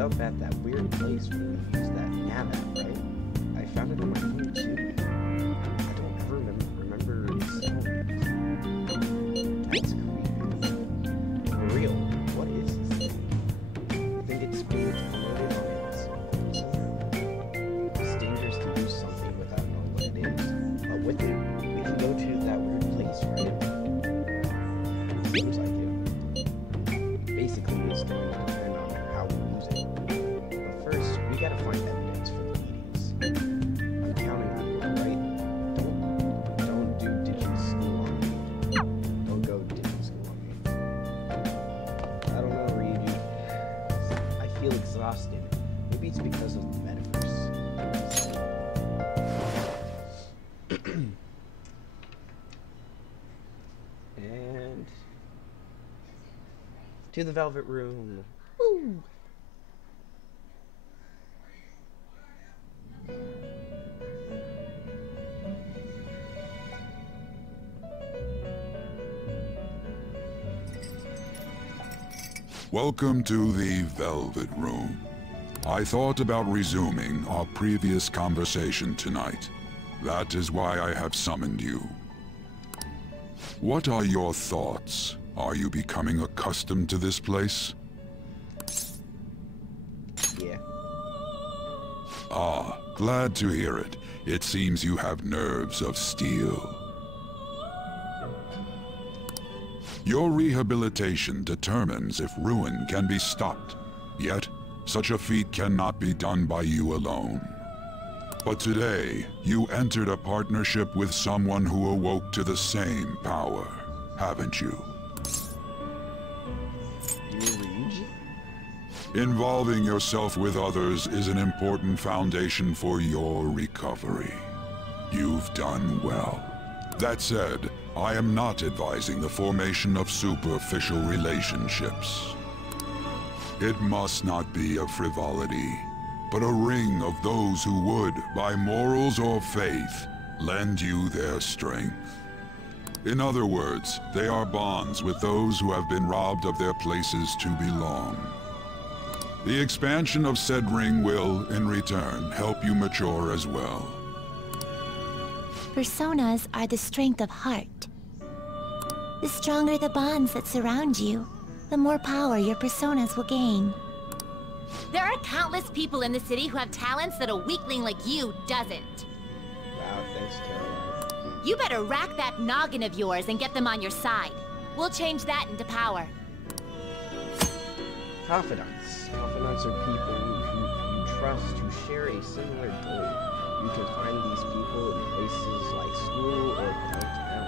up at that weird place where we used that nav app, right? I found it on my phone too. I don't ever remember selling it. That's creepy. For real, what is this thing? I think it's being downloaded on its own. It's dangerous to do something without knowing what it is. But with it, we can go to that weird place, right? Seems like it. Basically, it's going to depend on how we use it. But first, we gotta find evidence for the meetings. I'm counting on you, right? Don't do digital school on me. Don't go digital school on me. I don't know, Reed. I feel exhausted. Maybe it's because of the metaverse. And to the Velvet Room. Woo! Welcome to the Velvet Room. I thought about resuming our previous conversation tonight. That is why I have summoned you. What are your thoughts? Are you becoming accustomed to this place? Yeah. Ah, glad to hear it. It seems you have nerves of steel. Your rehabilitation determines if ruin can be stopped. Yet, such a feat cannot be done by you alone. But today, you entered a partnership with someone who awoke to the same power, haven't you? Involving yourself with others is an important foundation for your recovery. You've done well. That said, I am not advising the formation of superficial relationships. It must not be a frivolity, but a ring of those who would, by morals or faith, lend you their strength. In other words, they are bonds with those who have been robbed of their places to belong. The expansion of said ring will, in return, help you mature as well. Personas are the strength of heart. The stronger the bonds that surround you, the more power your personas will gain. There are countless people in the city who have talents that a weakling like you doesn't. Wow, thanks, Caroline. You better rack that noggin of yours and get them on your side. We'll change that into power. Confidants. Confidants are people who you trust who share a similar goal. You can find these people in places like school or downtown.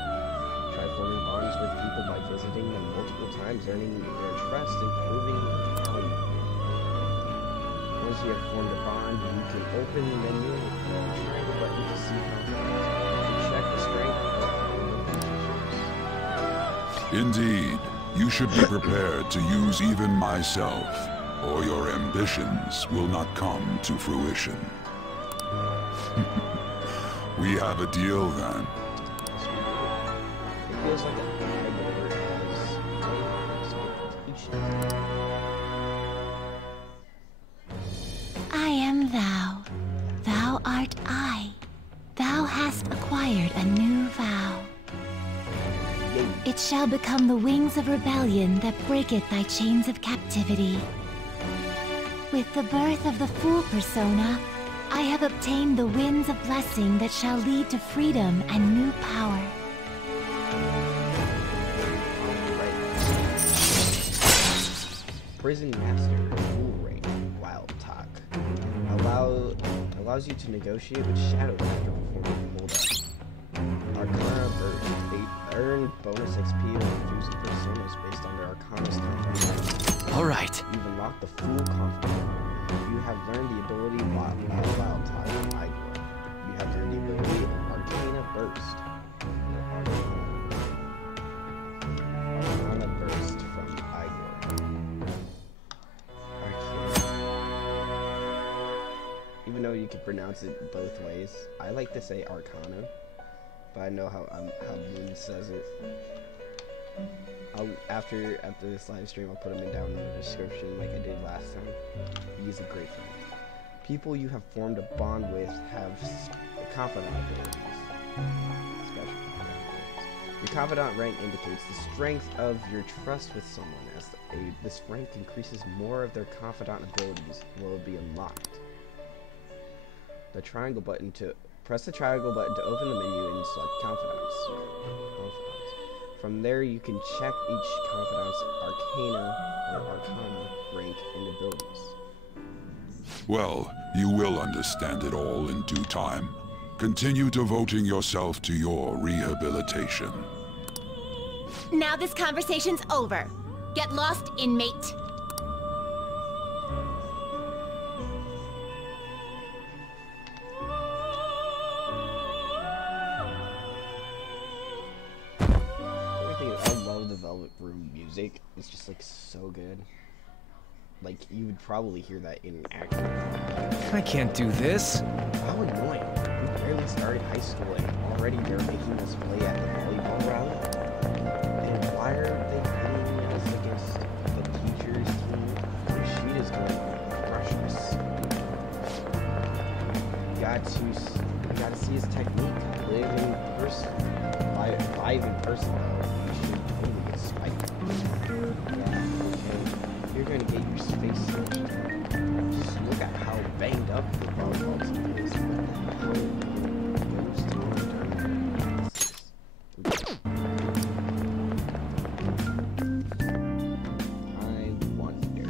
Try forming bonds with people by visiting them multiple times, earning their trust and proving your value. Once you have formed a bond, you can open the menu and try the button to see confidants. Check the strength of relationships. Indeed, you should be prepared to use even myself, or your ambitions will not come to fruition. We have a deal then. It feels like a Bible has expectations. I am thou. Thou art I. Thou hast acquired a new vow. It shall become the wings of rebellion that breaketh thy chains of captivity. With the birth of the Fool persona, I have obtained the winds of blessing that shall lead to freedom and new power. Prison Master, Fool Ring, Wild Talk. Allows you to negotiate with shadows after performing a hold-up. Arcana Burst. They earn bonus XP when infusing personas based on their Arcana's confidence. Alright. You've unlocked the Fool Confidant. You have learned the ability Wild Talk from Igor. You have learned the ability Arcana Burst. Arcana Burst from Igor. Even though you can pronounce it both ways, I like to say Arcana, but I know how Moon says it. After this live stream, I'll put them down in the description like I did last time. He's a great friend. People you have formed a bond with have confidant abilities. Special confidant abilities. Your confidant rank indicates the strength of your trust with someone. As this rank increases, more of their confidant abilities will be unlocked. Press the triangle button to open the menu and select confidants. From there, you can check each confidant's arcana rank and abilities. Well, you will understand it all in due time. Continue devoting yourself to your rehabilitation. Now this conversation's over. Get lost, inmate. I love the Velvet Room music. It's just like so good. Like you would probably hear that in an actor. I can't do this. How annoying. We barely started high school and already they're making us play at the volleyball rally. And why are they putting us against the teachers team? Kamoshida's going to crush us. You gotta see his technique. Live in person. Live in person though. You should totally get spiked. Yeah, okay. You're gonna get your space searched. Just look at how banged up the volleyball team is. Look at how it goes to I wonder.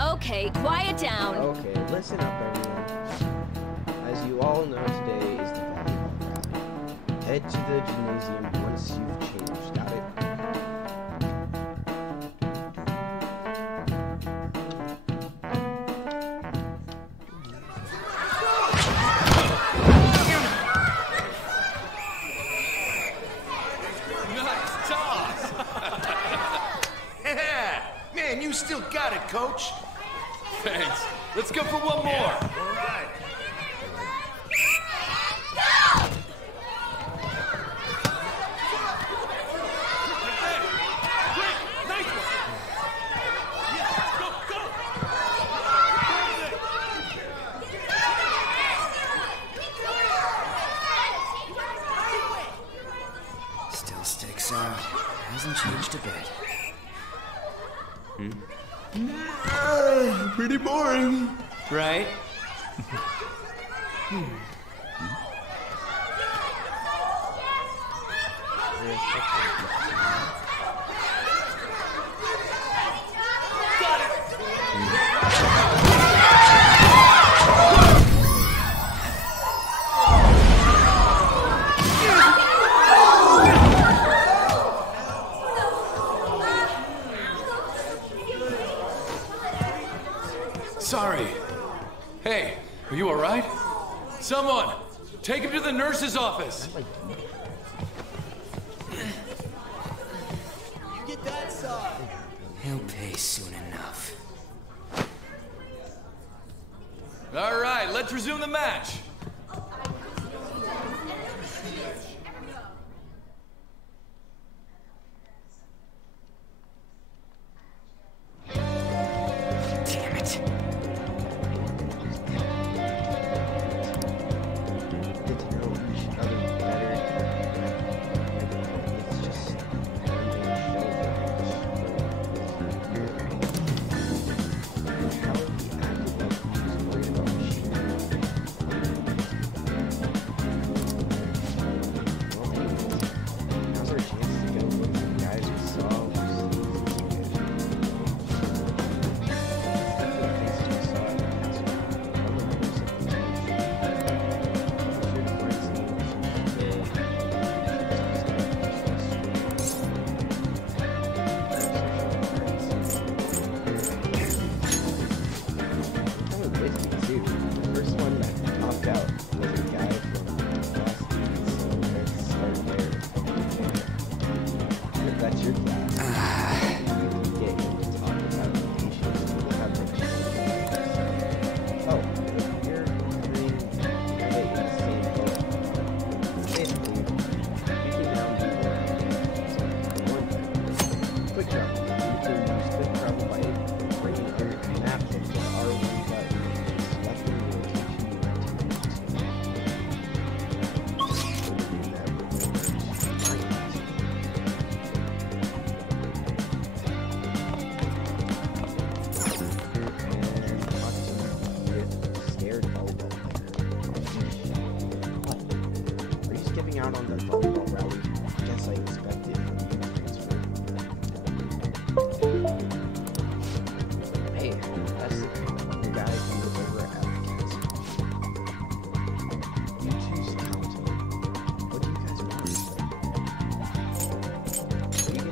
Okay, quiet down. Okay, listen up everyone. As you all know, today is the volleyball rally. Head to the gymnasium once you've changed. Got it? Nice toss! Yeah! Man, you still got it, coach. Thanks. Let's go for one more. All right. Still sticks out. Hasn't changed a bit. Pretty boring. Right? Sorry. Hey, are you alright? Someone, take him to the nurse's office. He'll pay soon enough. Alright, let's resume the match. Damn it. Get to know each other better. It's just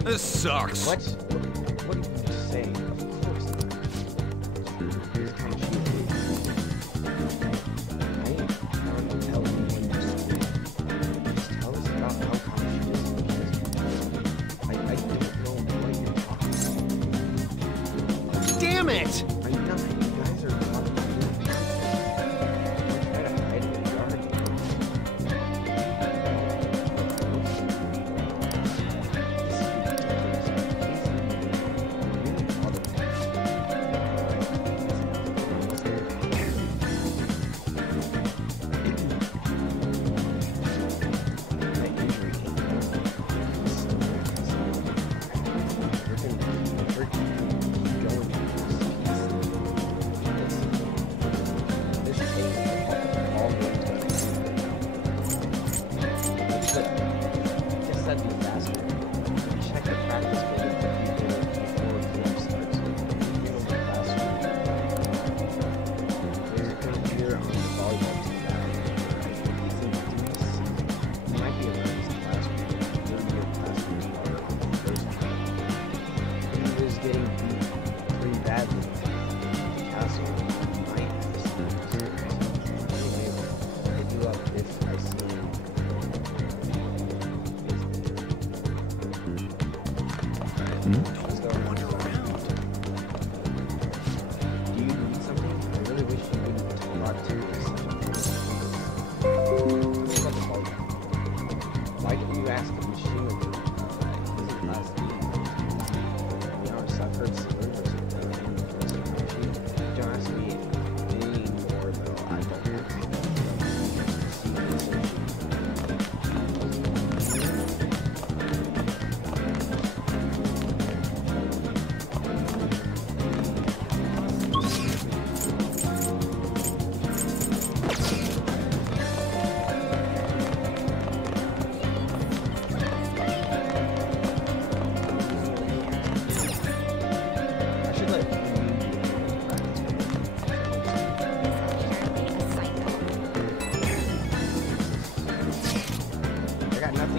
This sucks. What? What are you saying? Of course not. It's Kamoshida. I ain't trying to tell anyone your story. Just tell us about how Kamoshida is. I don't know what you're talking about. Damn it! I'm not. You guys are talking about doing nonsense. Don't try to hide it in the yard.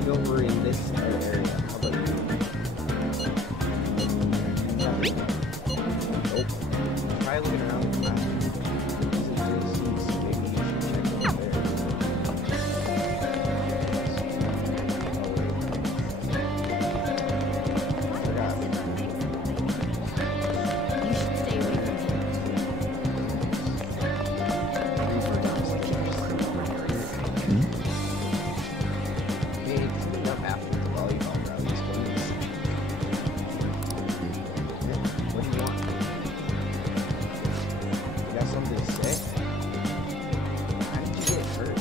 Over in this area. How about you? Nope. Try looking around the classroom. Maybe you should check over there. You should stay away from me. Clean up after the volleyball rallies. What do you want? You got something to say? How did you get hurt?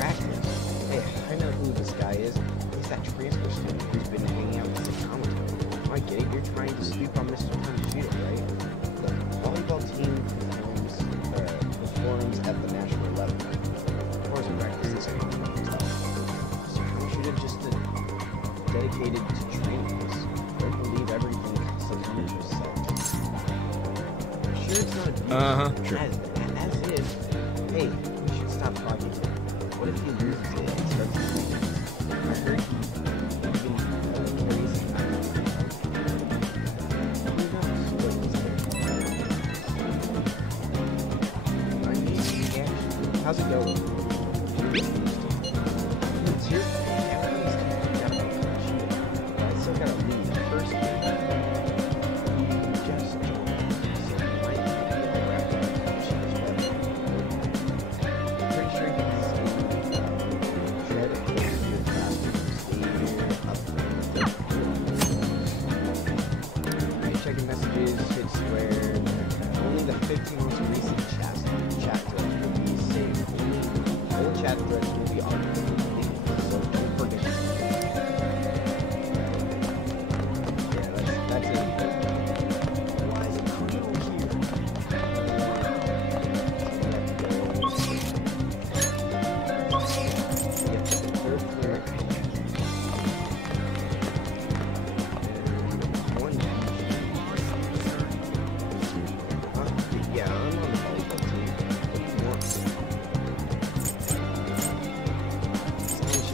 Practice. Hey, I know who this guy is. He's that transfer student who's been hanging out with the commentator. I get it. You're trying to sweep on Mr. Kamoshida, right? The volleyball team performs at the national level. Of course, in practice, this ain't just dedicated to trainings. Don't believe everything psychometrist said. Sure, it's not abuse. Sure. As if, hey, we should stop talking to him. What if he loses it and starts to think? I heard he even carries an iron. Who knows what he's doing? I mean, yeah. How's it going? It's your gotta leave first. You just joined, so you might get wrapped up in she was better. Pretty sure you can tread close to your classroom, stay here, up Alright, checking messages, hit square. Only the 15 most recent chat threads will be saved. Only all chat threads will be archived, so don't forget.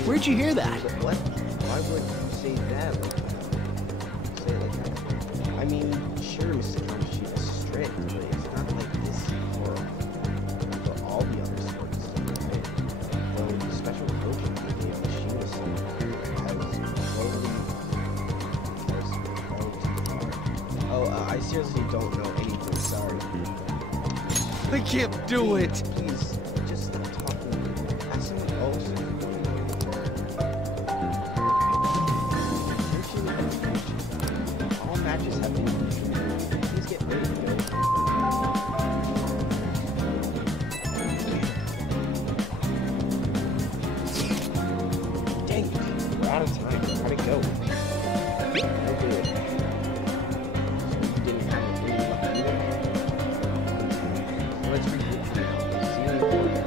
Where'd you hear that? What? Why would you say that like that? I seriously don't know anything. Sorry. I can't do it. Please, just stop talking. Ask someone else. All matches have been. Please get ready to go. Dang it. We're out of time. How'd it go? Okay. You didn't have any luck either? Let's regroup now. See you later.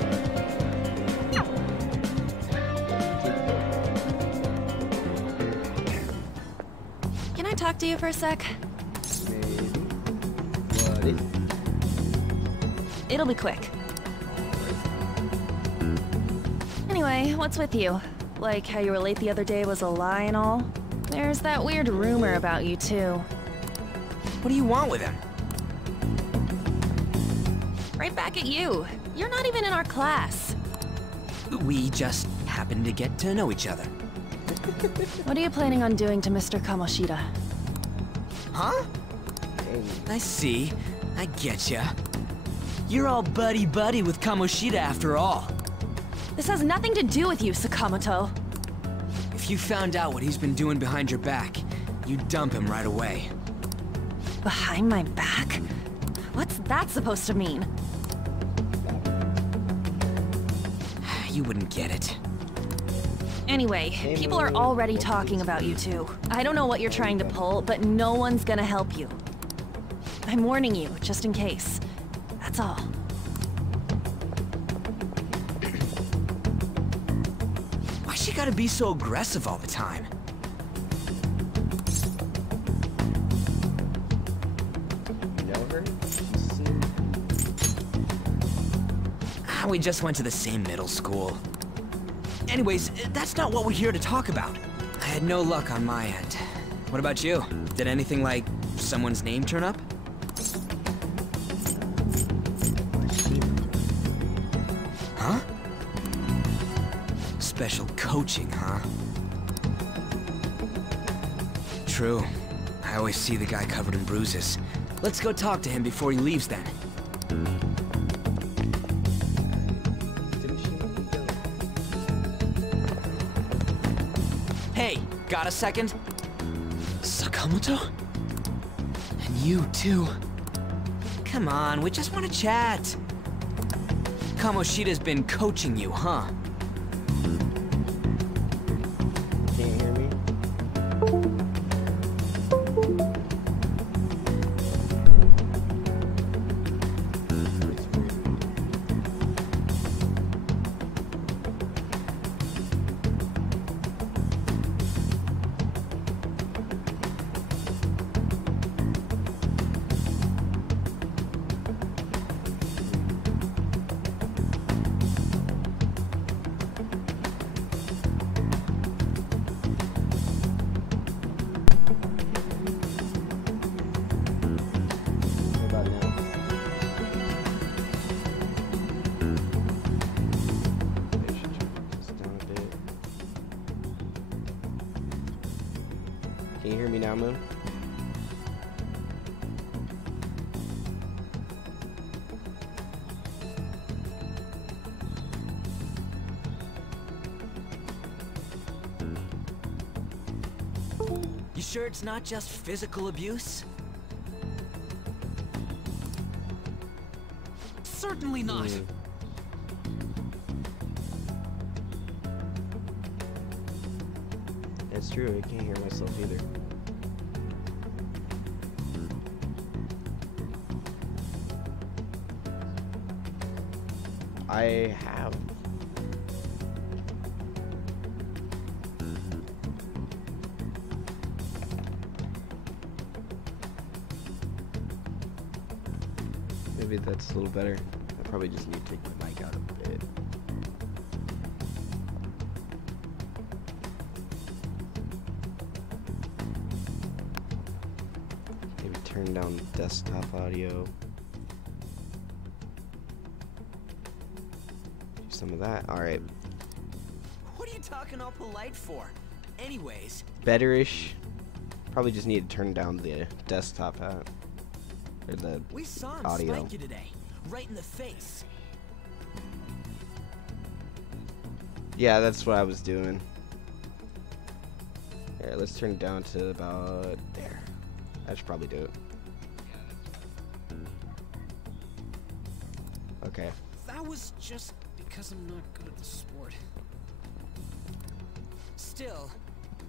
Can I talk to you for a sec? Maybe. What is? It'll be quick. Anyway, what's with you? Like how you were late the other day was a lie and all? There's that weird rumor about you too. What do you want with him? Right back at you. You're not even in our class. We just happened to get to know each other. What are you planning on doing to Mr. Kamoshida? Huh? I see. I getcha. You're all buddy-buddy with Kamoshida after all. This has nothing to do with you, Sakamoto. If you found out what he's been doing behind your back, you'd dump him right away. Behind my back? What's that supposed to mean? You wouldn't get it. Anyway, people are already talking about you two. I don't know what you're trying to pull, but no one's gonna help you. I'm warning you, just in case. That's all. Why's she gotta be so aggressive all the time? You know her? We just went to the same middle school. Anyways, that's not what we're here to talk about. I had no luck on my end. What about you? Did anything like someone's name turn up? Huh? Special coaching, huh? True. I always see the guy covered in bruises. Let's go talk to him before he leaves then. Hey, got a second? Sakamoto? And you too. Come on, we just want to chat. Kamoshida's been coaching you, huh? Can't hear me? Can you hear me now, Moon? You sure it's not just physical abuse? Certainly not. It's true, I can't hear myself either. I have. Maybe that's a little better. I probably just need to take my mic out a bit. Maybe turn down desktop audio. Do some of that. All right. What are you talking all polite for? Anyways. Betterish. Probably just need to turn down the desktop out. Or the We saw him audio. spank you today, right in the face. Yeah, that's what I was doing. Here, let's turn it down to about there. I should probably do it. Okay. That was just because I'm not good at the sport. Still,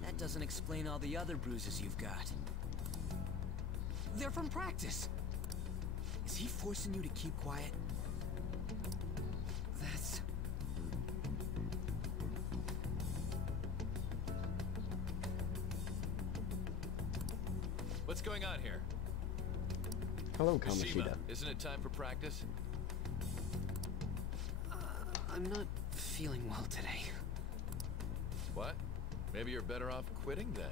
that doesn't explain all the other bruises you've got. They're from practice. Is he forcing you to keep quiet? That's... What's going on here? Hello, Mishima, Kamoshida. isn't it time for practice? I'm not feeling well today. What? Maybe you're better off quitting then.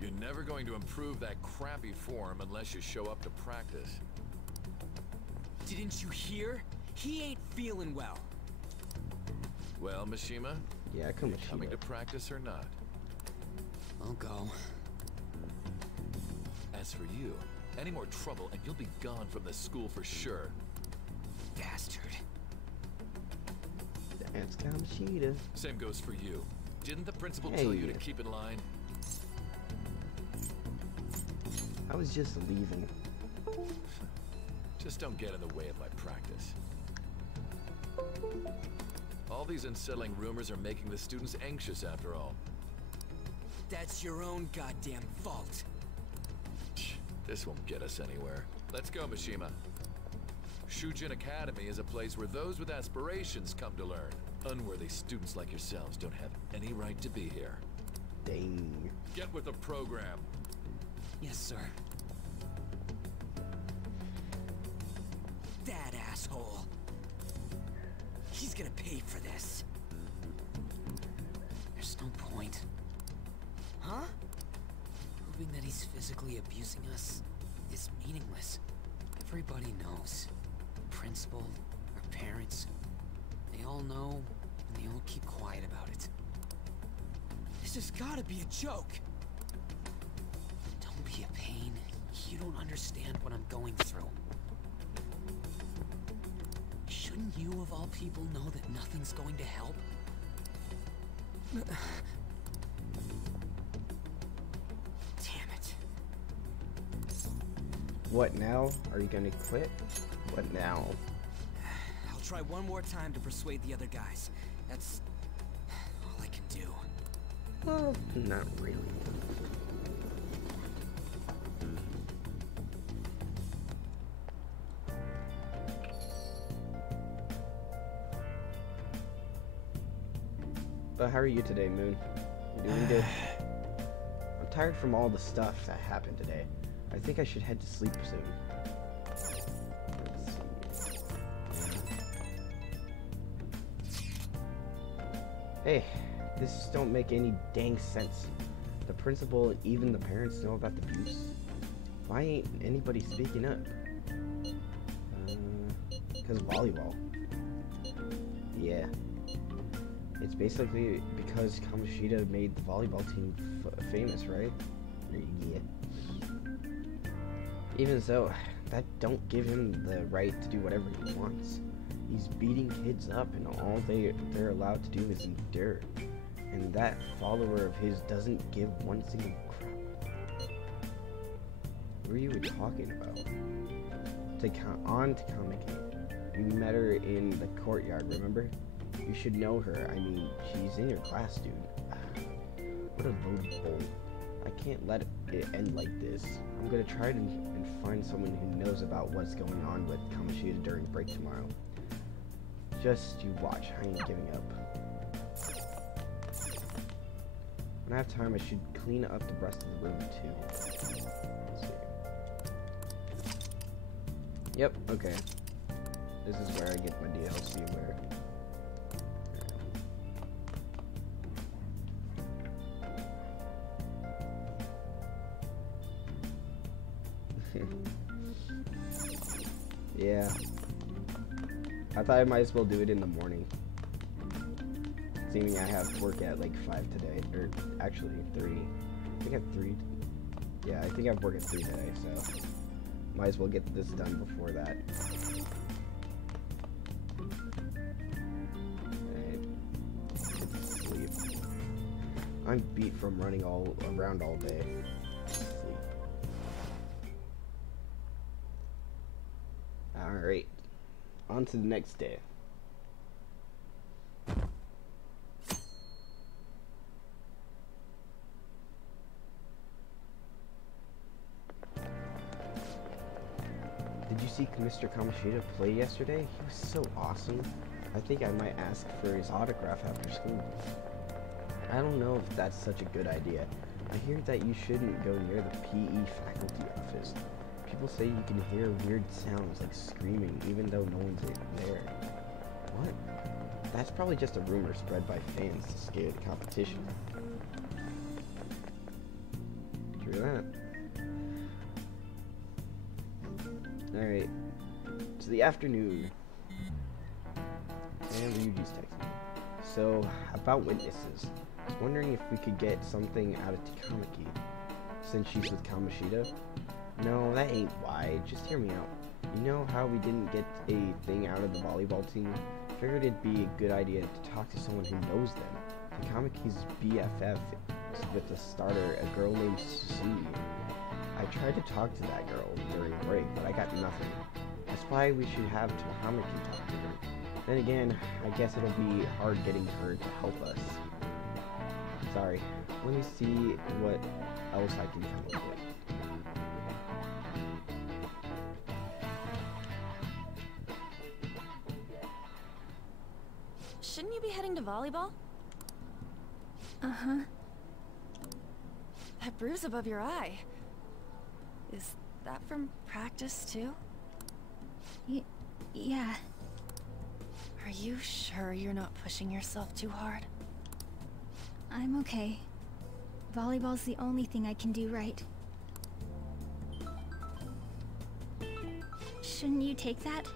You're never going to improve that crappy form unless you show up to practice. Didn't you hear? He ain't feeling well. Well, Mishima, Yeah, coming Kamoshida. to practice or not? I'll go. As for you, any more trouble and you'll be gone from this school for sure. Bastard. That's Kamoshida. Same goes for you. Didn't the principal Hey. tell you to keep in line? I was just leaving. Just don't get in the way of my practice. All these unsettling rumors are making the students anxious after all. That's your own goddamn fault. This won't get us anywhere. Let's go, Mishima. Shujin Academy is a place where those with aspirations come to learn. Unworthy students like yourselves don't have any right to be here. Dang. Get with the program. Yes, sir. That asshole. He's gonna pay for this. There's no point. Huh? Proving that he's physically abusing us is meaningless. Everybody knows. The principal, our parents, they all know, and they all keep quiet about it. This has gotta be a joke. Don't be a pain. You don't understand what I'm going through. Shouldn't you, of all people, know that nothing's going to help? Damn it. What now? Are you gonna quit? What now? I'll try one more time to persuade the other guys. That's all I can do. Well, not really. But how are you today, Moon? You doing good? I'm tired from all the stuff that happened today. I think I should head to sleep soon. Let's see. Hey, this don't make any dang sense. The principal, even the parents know about the abuse. Why ain't anybody speaking up? Because of volleyball. Yeah. It's basically because Kamoshida made the volleyball team famous, right? Yeah. Even so, that don't give him the right to do whatever he wants. He's beating kids up, and all they're allowed to do is endure. And that follower of his doesn't give one single crap. What are you even talking about? On to Kamiki. You met her in the courtyard, remember? You should know her. I mean, she's in your class, dude. What a load bull. I can't let it end like this. I'm gonna try and find someone who knows about what's going on with Kamoshida during break tomorrow. Just you watch. I ain't giving up. When I have time, I should clean up the rest of the room, too. Let's see. Yep, okay. This is where I get my DLC where... Yeah. I thought I might as well do it in the morning. Seeming I have work at like 5 today, or actually 3. I think I have 3. Yeah, I think I have work at 3 today, so Might as well get this done before that. Sleep. I'm beat from running all around all day. Sleep. Alright. On to the next day. Did you see Mr. Kamoshida play yesterday? He was so awesome. I think I might ask for his autograph after school. I don't know if that's such a good idea. I hear that you shouldn't go near the PE faculty office. People say you can hear weird sounds like screaming even though no one's there. What? That's probably just a rumor spread by fans to scare the competition. True that. Alright, it's the afternoon, and Ryuji's texting me. So, about witnesses, I was wondering if we could get something out of Takamaki, since she's with Kamoshida. No, that ain't why, just hear me out. You know how we didn't get a thing out of the volleyball team? Figured it'd be a good idea to talk to someone who knows them. Takamaki's BFF is with the starter, a girl named Susie. I tried to talk to that girl during break, but I got nothing. That's why we should have Takamaki talk to her. Then again, I guess it'll be hard getting her to help us. Sorry. Let me see what else I can come up with. Shouldn't you be heading to volleyball? Uh-huh. That bruise above your eye. Is that from practice, too? Yeah. Are you sure you're not pushing yourself too hard? I'm okay. Volleyball's the only thing I can do right. Shouldn't you take that?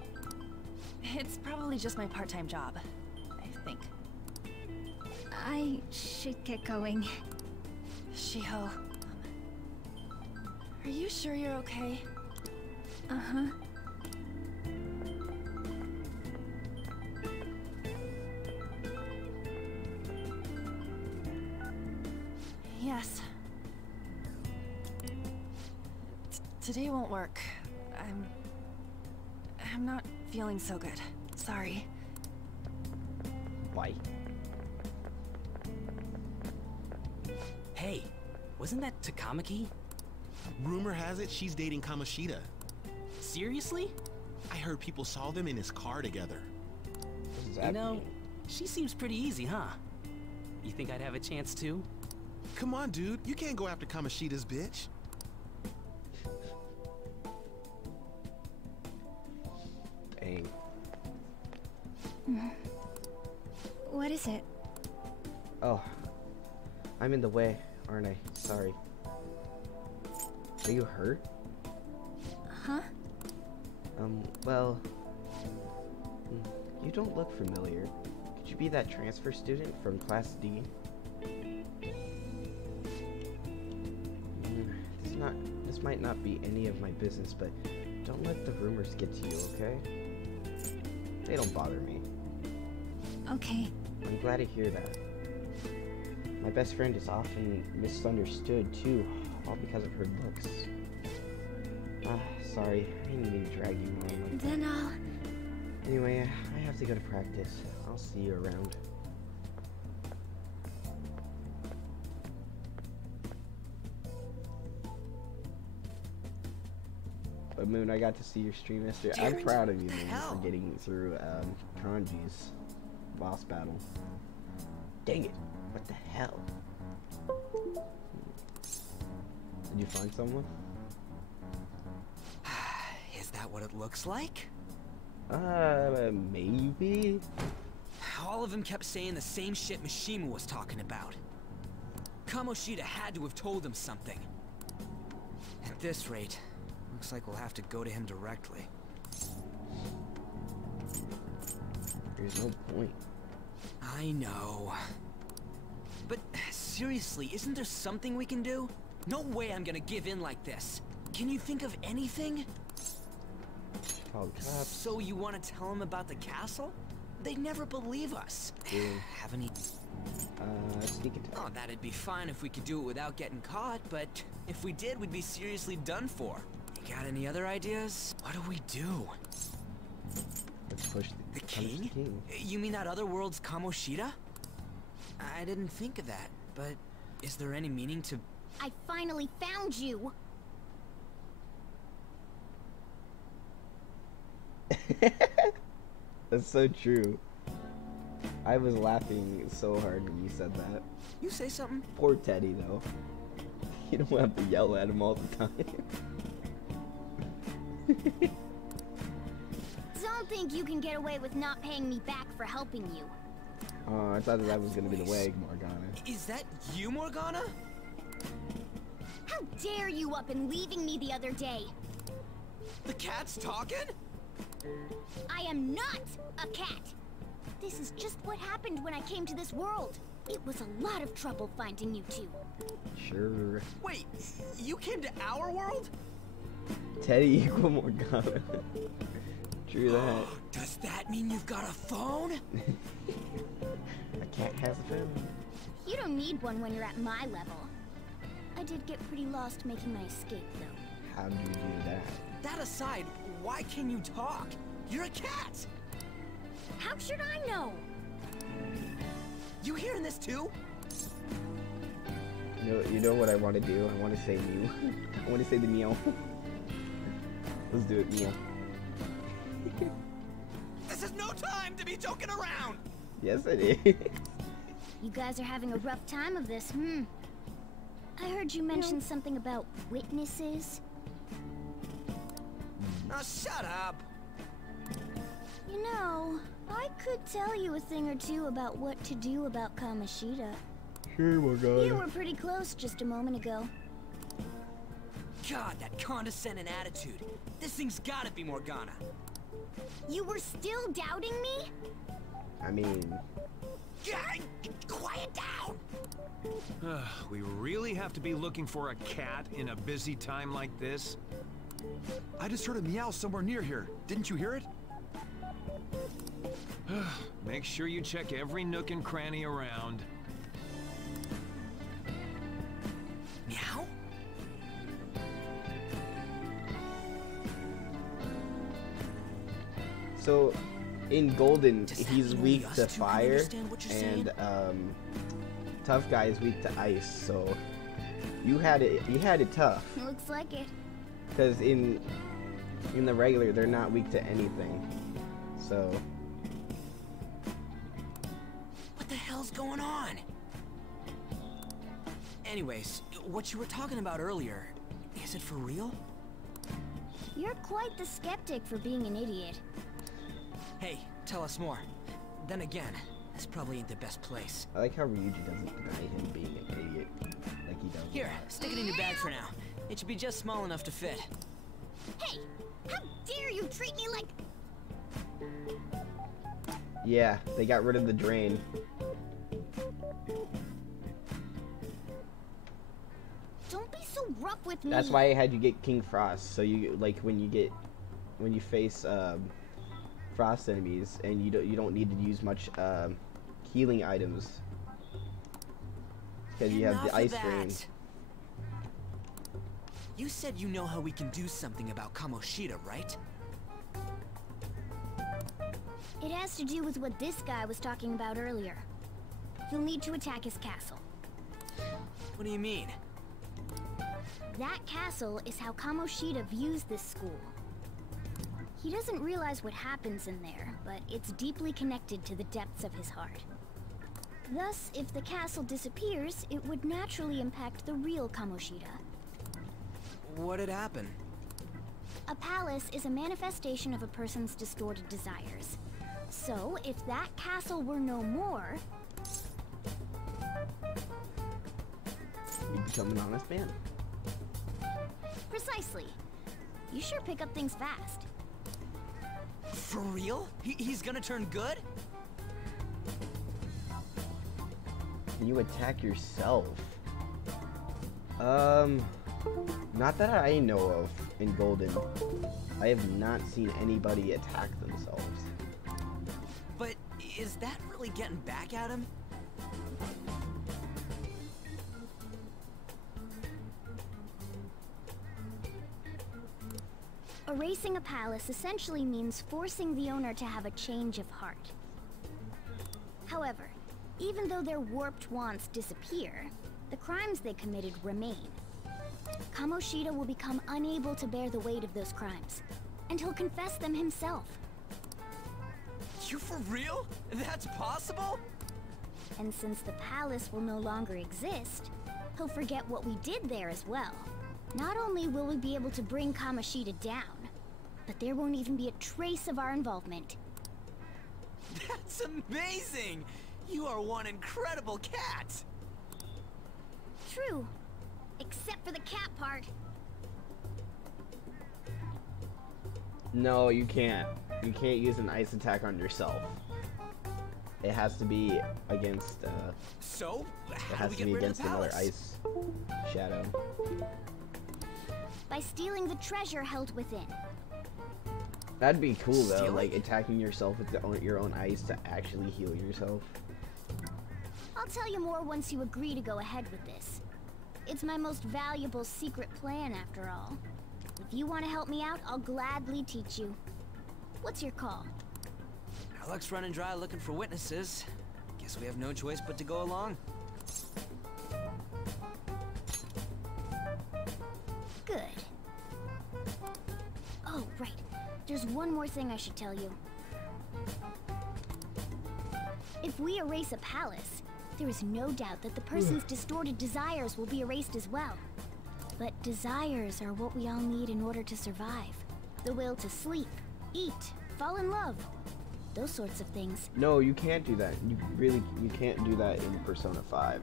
It's probably just my part-time job, I think. I should get going. Shiho, are you sure you're okay? Uh-huh. Yes. Today won't work. I'm not feeling so good. Sorry. Why? Hey, wasn't that Takamaki? Rumor has it she's dating Kamoshida. Seriously? I heard people saw them in his car together. What does that You know, mean? she seems pretty easy, huh? You think I'd have a chance too? Come on, dude. You can't go after Kamoshida's bitch. Dang. What is it? Oh. I'm in the way, aren't I? Sorry. Are you hurt? Huh? Well... You don't look familiar. Could you be that transfer student from Class D? This might not be any of my business, but don't let the rumors get to you, okay? They don't bother me. Okay. I'm glad to hear that. My best friend is often misunderstood, too, all because of her looks. Sorry, I didn't mean to drag you on like that. Then I'll... Anyway, I have to go to practice. I'll see you around. But Moon, I got to see your stream yesterday. I'm proud of you, Moon, for getting through Kanji's boss battle. Dang it! What the hell? Did you find someone? Is that what it looks like? Maybe? All of them kept saying the same shit Mishima was talking about. Kamoshida had to have told him something. At this rate, looks like we'll have to go to him directly. There's no point. I know. But seriously, isn't there something we can do? No way I'm gonna give in like this. Can you think of anything? Call the cops. So you want to tell them about the castle? They'd never believe us. Have any... Sneak attack. Oh, that'd be fine if we could do it without getting caught, but if we did, we'd be seriously done for. You got any other ideas? What do we do? Let's push The king? You mean that other world's Kamoshida? I didn't think of that, but is there any meaning to... I finally found you! That's so true. I was laughing so hard when you said that. You say something? Poor Teddy, though. You don't have to yell at him all the time. Don't think you can get away with not paying me back for helping you. Oh, I thought that was gonna be the way, Morgana. Is that you, Morgana? How dare you up and leaving me the other day? The cat's talking? I am not a cat! This is just what happened when I came to this world. It was a lot of trouble finding you two. Sure. Wait, you came to our world? Teddy equal Morgana. True that. Does that mean you've got a phone? A cat has a phone. You don't need one when you're at my level. I did get pretty lost making my escape, though. How do you do that? That aside, why can you talk? You're a cat! How should I know? You hearing this too? You know what I want to do? I want to say mew. I want to say the meow. Let's do it, meow. This is no time to be joking around! Yes, it is. You guys are having a rough time of this, I heard you mention something about witnesses. Now shut up! You know, I could tell you a thing or two about what to do about Kamoshida. Sure, Morgana. You were pretty close just a moment ago. God, that condescending attitude. This thing's gotta be Morgana. You were still doubting me? I mean... Quiet down! We really have to be looking for a cat in a busy time like this? I just heard a meow somewhere near here. Didn't you hear it? Make sure you check every nook and cranny around. Meow? So, in Golden, Does that he's mean weak us to two can fire, understand what you're saying? and Tough Guy is weak to ice. So, you had it tough. Looks like it. Because in the regular, they're not weak to anything. So, What the hell's going on? Anyways, what you were talking about earlier, is it for real? You're quite the skeptic for being an idiot. Hey, tell us more. Then again, this probably ain't the best place. I like how Ryuji doesn't deny him being an idiot, like he does. Here, stick it in your bag for now. It should be just small enough to fit. Hey, how dare you treat me like... Yeah, they got rid of the drain. Don't be so rough with me. That's why I had you get King Frost. So you like when you face Frost enemies, and you don't need to use much healing items because you have the ice drain. You said you know how we can do something about Kamoshida, right? It has to do with what this guy was talking about earlier. You'll need to attack his castle. What do you mean? That castle is how Kamoshida views this school. He doesn't realize what happens in there, but it's deeply connected to the depths of his heart. Thus, if the castle disappears, it would naturally impact the real Kamoshida. What'd happen? A palace is a manifestation of a person's distorted desires. So, if that castle were no more... You become an honest man. Precisely. You sure pick up things fast. For real? He's gonna turn good? Can you attack yourself? Not that I know of in Golden. I have not seen anybody attack themselves. But is that really getting back at him? Erasing a palace essentially means forcing the owner to have a change of heart. However, even though their warped wants disappear, the crimes they committed remain. Kamoshida will become unable to bear the weight of those crimes, and he'll confess them himself. You for real? That's possible? And since the palace will no longer exist, he'll forget what we did there as well. Not only will we be able to bring Kamoshida down, but there won't even be a trace of our involvement. That's amazing! You are one incredible cat! True. Except for the cat part. No, you can't. You can't use an ice attack on yourself. It has to be against, So? it How has do we to get be rid of against the another palace? ice shadow. By stealing the treasure held within. That'd be cool though, Stealing? like attacking yourself with your own ice to actually heal yourself. I'll tell you more once you agree to go ahead with this. It's my most valuable secret plan, after all. If you want to help me out, I'll gladly teach you. What's your call? Our luck's running dry looking for witnesses. Guess we have no choice but to go along. Good. Oh, right. There's one more thing I should tell you. If we erase a palace, there is no doubt that the person's distorted desires will be erased as well. But desires are what we all need in order to survive. The will to sleep, eat, fall in love. Those sorts of things. No, you can't do that. You can't do that in Persona 5.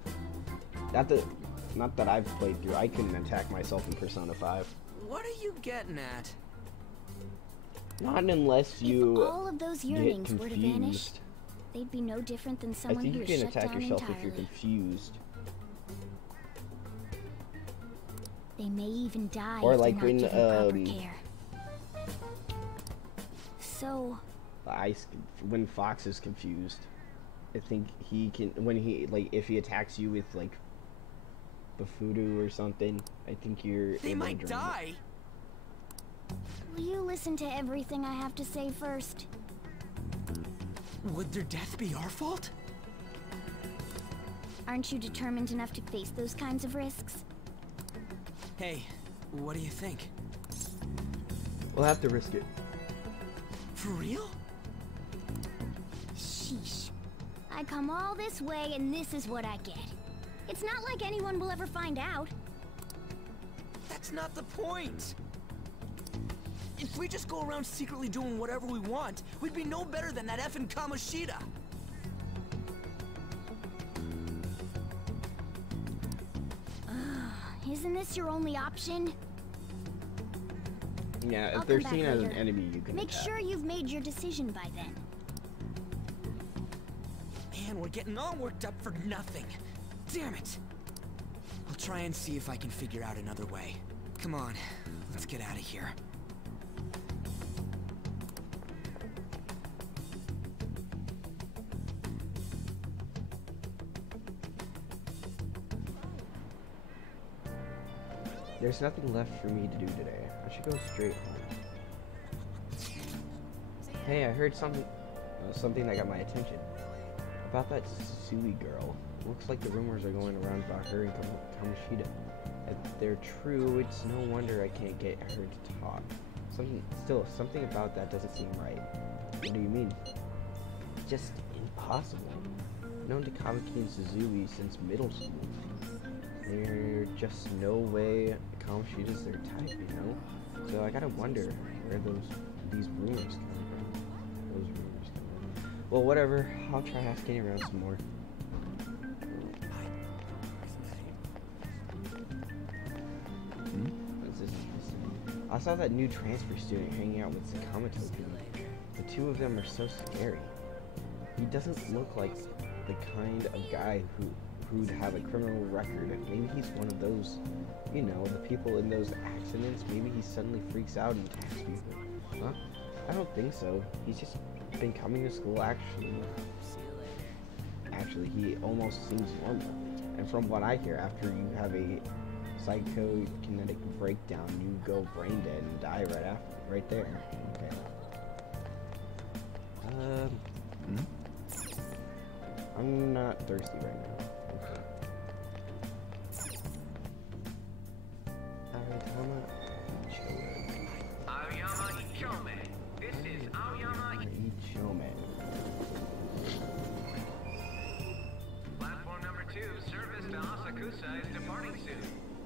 Not that I've played through. I couldn't attack myself in Persona 5. What are you getting at? Not unless you If all of those get yearnings were to vanish, confused. they'd be no different than I someone think you who's can shut attack down yourself if entirely. you're confused. They may even die Or if like they're not when, given proper care. So, When Fox is confused, I think he can, if he attacks you with like Bafudu or something, I think you're They able to might drain it. die! will you listen to everything I have to say first? Would their death be our fault? Aren't you determined enough to face those kinds of risks? Hey, what do you think? We'll have to risk it. For real? Sheesh. I come all this way and this is what I get. It's not like anyone will ever find out. That's not the point! If we just go around secretly doing whatever we want, we'd be no better than that effing Kamoshida! Isn't this your only option? Yeah, I'll if they're come back seen as an later. enemy, you can Make attack. sure you've made your decision by then. Man, we're getting all worked up for nothing. Damn it! I'll try and see if I can figure out another way. Come on, let's get out of here. There's nothing left for me to do today. I should go straight home. Hey, I heard something that got my attention. About that Sui girl. Looks like the rumors are going around about her and Kamoshida. If they're true, it's no wonder I can't get her to talk. Something about that doesn't seem right. What do you mean? It's just impossible. I've known to Kamiki and Suzui since middle school. There's just no way Kamoshida's their type, you know? So I gotta wonder where these rumors come from. Well, whatever. I'll try asking around some more. What's this? I saw that new transfer student hanging out with Sakamoto-kun. The two of them are so scary. He doesn't look like the kind of guy who'd have a criminal record. Maybe he's one of those, you know, the people in those accidents. Maybe he suddenly freaks out and attacks people. Huh? I don't think so. He's just been coming to school. Actually, he almost seems normal. And from what I hear, after you have a psychokinetic breakdown, you go brain dead and die right there. Okay. I'm not thirsty right now. Aoyama Ichome. This is Aoyama Ichome. Platform number 2, service to Asakusa is departing soon.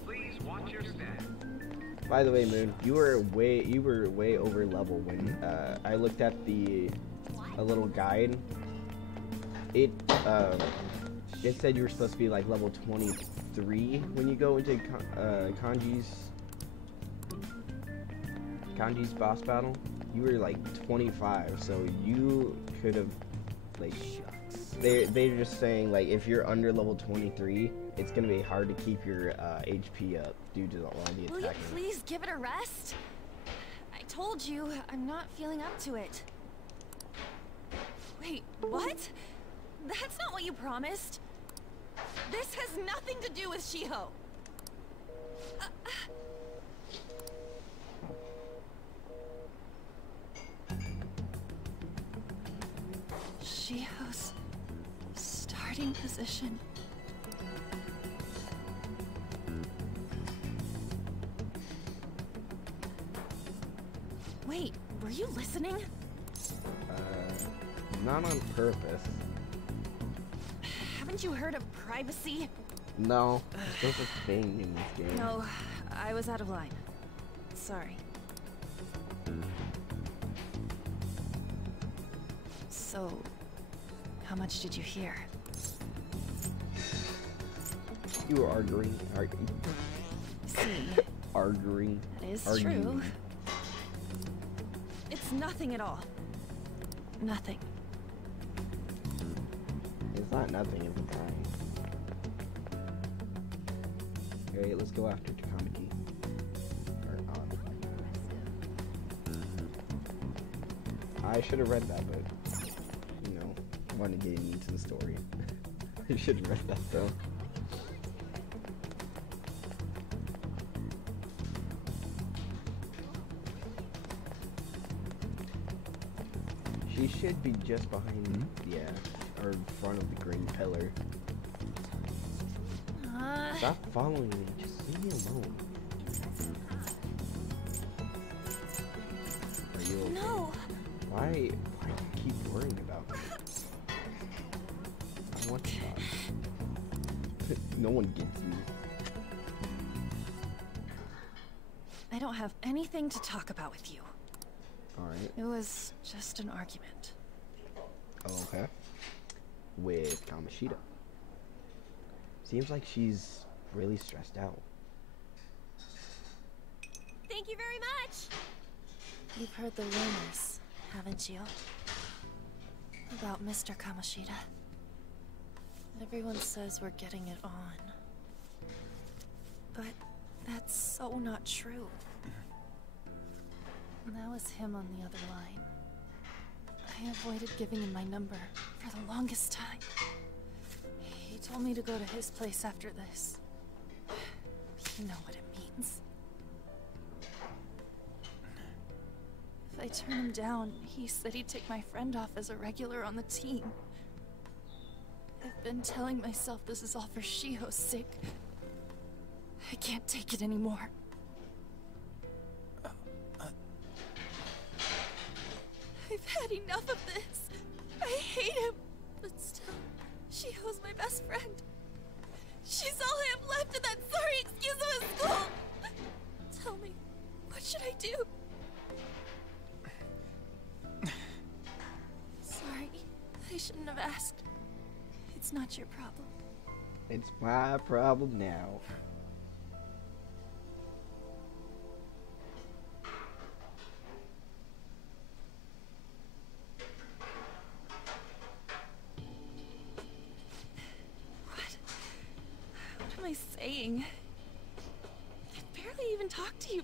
Please watch your step. By the way, Moon, you were way over level when I looked at a little guide. It said you were supposed to be like level 23 when you go into Kanji's boss battle. You were like 25, so you could have like. They're just saying like if you're under level 23, it's gonna be hard to keep your HP up due to all the attacking. Will you please give it a rest? I told you I'm not feeling up to it. Wait, what? That's not what you promised. This has nothing to do with Shiho. Shiho's starting position. Wait, were you listening? Not on purpose. Haven't you heard of privacy? No, there's a thing in this game. No, I was out of line. Sorry. So, how much did you hear? You were arguing. See, arguing. that is true. It's nothing at all. Nothing. It's not nothing, it's a time. Okay, let's go after Takamaki. I should have read that, but, you know, wanted to get into the story. I should have read that, though. She should be just behind, yeah, or in front of the green pillar. Stop following me, just leave me alone. Are you okay? No. Why do you keep worrying about me? I want to talk. No one gets you. I don't have anything to talk about with you. Alright. It was just an argument. Okay. With Kamoshida. Seems like she's really stressed out. Thank you very much! You've heard the rumors, haven't you? About Mr. Kamoshida. Everyone says we're getting it on. But that's so not true. That was him on the other line. I avoided giving him my number for the longest time. He told me to go to his place after this. You know what it means. If I turn him down, he said he'd take my friend off as a regular on the team. I've been telling myself this is all for Shiho's sake. I can't take it anymore. I've had enough of this. I hate him. But still, Shiho's my best friend. She's all I have left in that sorry excuse of a school. Tell me, what should I do? Sorry, I shouldn't have asked. It's not your problem. It's my problem now.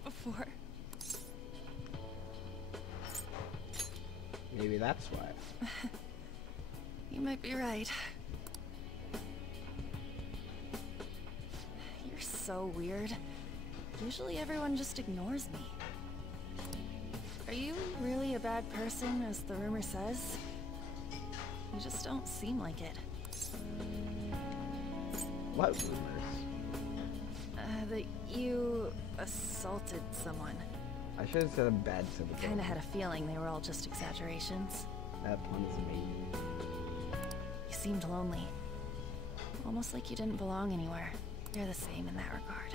before. Maybe that's why. You might be right. You're so weird. Usually everyone just ignores me. Are you really a bad person, as the rumor says? You just don't seem like it. What rumors? That you assaulted someone. I should have said a bad sympathy. Kinda had a feeling they were all just exaggerations. That pun is amazing. You seemed lonely. Almost like you didn't belong anywhere. You're the same in that regard.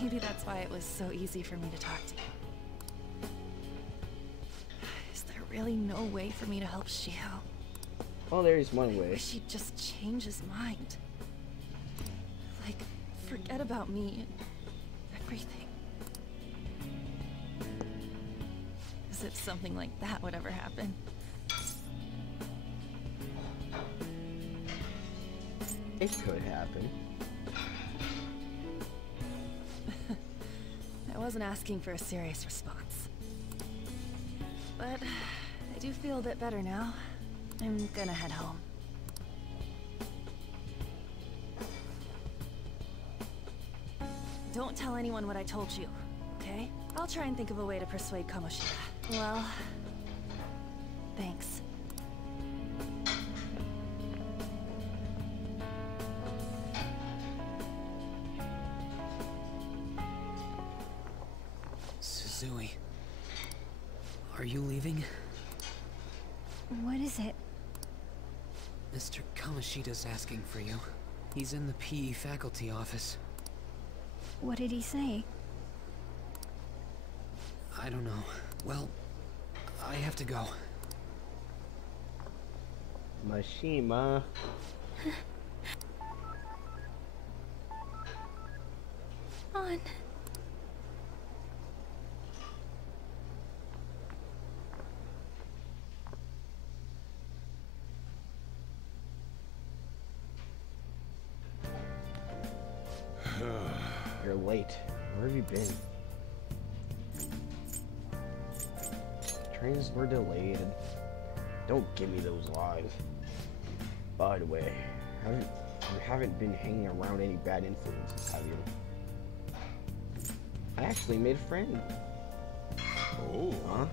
Maybe that's why it was so easy for me to talk to you. Is there really no way for me to help Shio? Well, there is one way. Wish he'd just change his mind. Like, forget about me and everything. As if something like that would ever happen. It could happen. I wasn't asking for a serious response. But I do feel a bit better now. I'm gonna head home. Don't tell anyone what I told you, okay? I'll try and think of a way to persuade Kamoshida. Well, thanks. Suzui, are you leaving? What is it? Mr. Kamoshida's asking for you. He's in the PE faculty office. What did he say? I don't know. Well, I have to go. Mishima. On. You're late. Where have you been? Trains were delayed. Don't give me those lies. By the way, you haven't been hanging around any bad influences, have you? I actually made a friend. Oh, huh?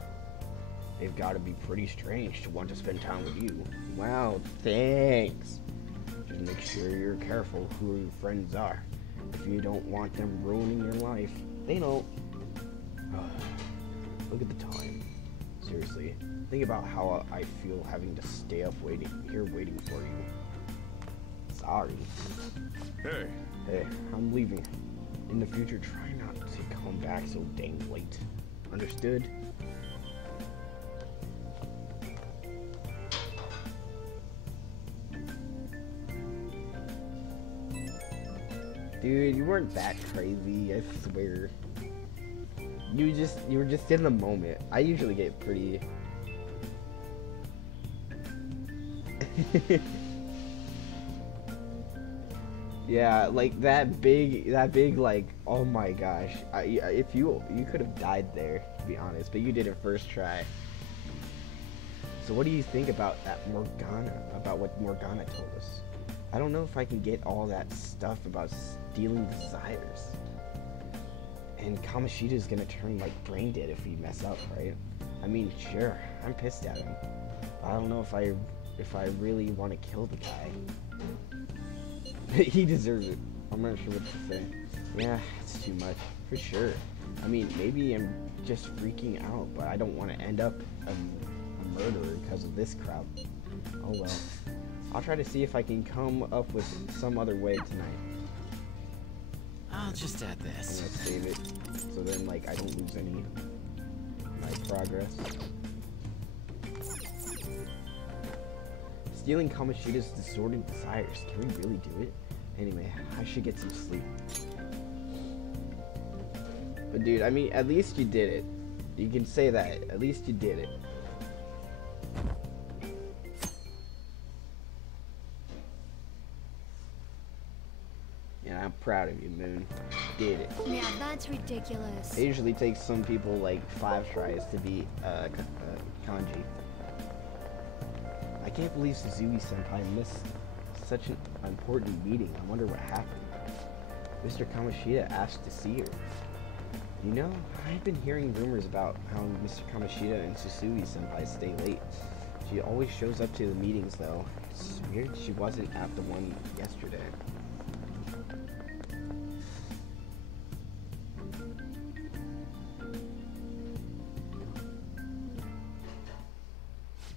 They've got to be pretty strange to want to spend time with you. Wow, thanks. Just make sure you're careful who your friends are. If you don't want them ruining your life, they don't. Look at the time. Seriously, think about how I feel having to stay up waiting for you. Sorry. Hey. Hey, I'm leaving. In the future, try not to come back so dang late. Understood? Dude, you weren't that crazy, I swear. You were just in the moment. I usually get pretty... Yeah, like that big, like, oh my gosh. If you could have died there, to be honest, but you did it first try. So what do you think about that Morgana, about what Morgana told us? I don't know if I can get all that stuff about stealing desires. And Kamoshida's gonna turn like brain dead if we mess up, right? I mean, sure, I'm pissed at him. But I don't know if I really want to kill the guy. He deserves it. I'm not sure what to say. Yeah, it's too much, for sure. I mean, maybe I'm just freaking out, but I don't want to end up a murderer because of this crowd. Oh well. I'll try to see if I can come up with some other way tonight. I'll just add I'm this. gonna save it, so then like I don't lose any of my progress. Stealing Kamoshida's disordered desires. Can we really do it? Anyway, I should get some sleep. But dude, I mean, at least you did it. You can say that. At least you did it. Yeah, I'm proud of you, Moon. You did it. Yeah, that's ridiculous. It usually takes some people like 5 tries to beat Kanji. I can't believe Suzui-senpai missed such an important meeting. I wonder what happened. Mr. Kamoshida asked to see her. You know, I've been hearing rumors about how Mr. Kamoshida and Suzui-senpai stay late. She always shows up to the meetings though. It's weird she wasn't at the one yesterday.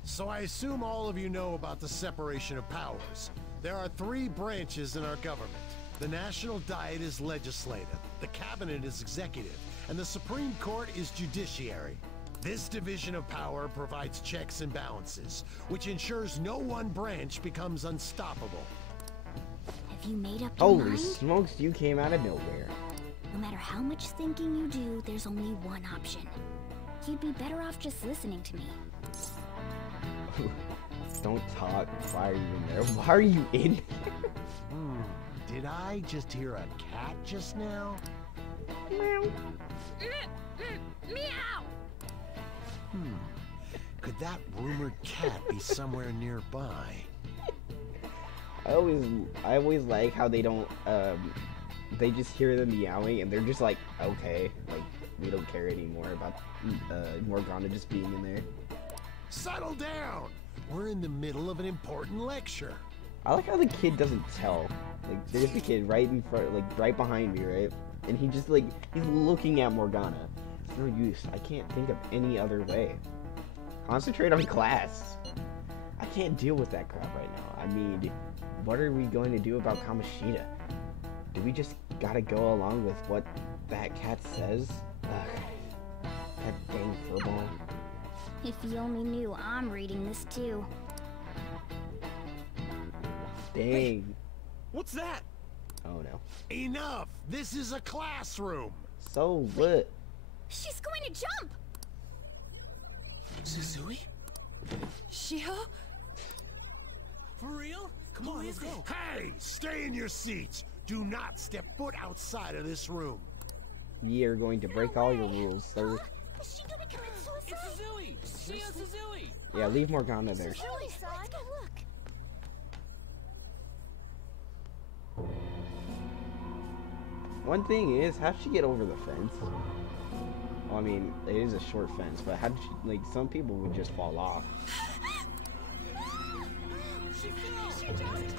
So I assume all of you know about the separation of powers. There are 3 branches in our government. The National Diet is legislative, the Cabinet is executive, and the Supreme Court is judiciary. This division of power provides checks and balances, which ensures no one branch becomes unstoppable. Have you made up your mind? Holy smokes, you came out of nowhere. No matter how much thinking you do, there's only one option. You'd be better off just listening to me. Don't talk. Why are you in there? Why are you in here? Did I just hear a cat just now? Meow. Could that rumored cat be somewhere nearby? I always like how they don't they just hear them meowing and they're just like, okay, like we don't care anymore about Morgana just being in there. Settle down! We're in the middle of an important lecture. I like how the kid doesn't tell. Like, there's the kid right in front, like, right behind me, right? And he just, like, he's looking at Morgana. It's no use. I can't think of any other way. Concentrate on class. I can't deal with that crap right now. I mean, what are we going to do about Kamoshida? Do we just gotta go along with what that cat says? Ugh. That dang furball. If you only knew, I'm reading this too. Dang. Hey, what's that? Oh no. Enough! This is a classroom! So what? She's going to jump! Suzui? Shiho? For real? Come on, let's go. Hey! Stay in your seats! Do not step foot outside of this room! We are going to break all your rules, sir. Is she gonna commit suicide? It's Suzui! Shio Suzui! Yeah, leave Morgana there. Let's go look. One thing is, how'd she get over the fence? Well, I mean, it is a short fence, but how did she, like, some people would just fall off. She fell! She jumped.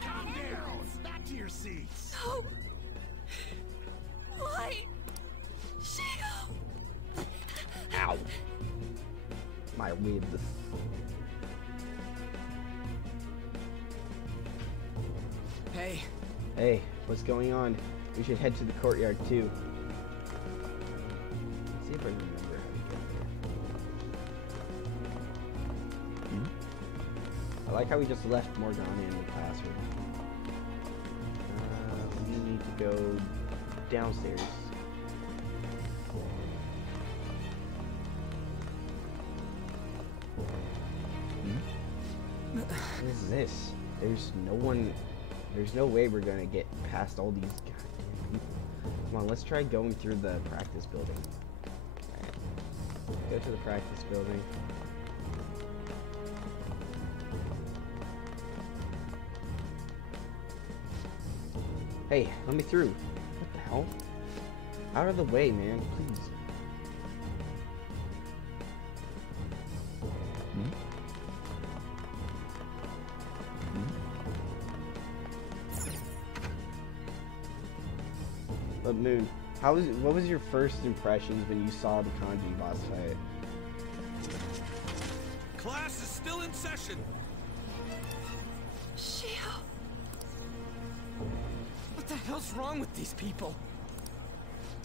Calm down! Back to your seats! No! Why? Shiho! Ow. My ribs. Hey. Hey, what's going on? We should head to the courtyard too. Let's see if I remember how to get there. I like how we just left Morgana in the classroom. We need to go downstairs. What is this? There's no way we're gonna get past all these goddamn people. Come on, let's try going through the practice building. Alright. Go to the practice building. Hey, let me through. What the hell? Out of the way, man, please. But Moon, what was your first impressions when you saw the Kanji boss fight? Class is still in session. Shiho! What the hell's wrong with these people?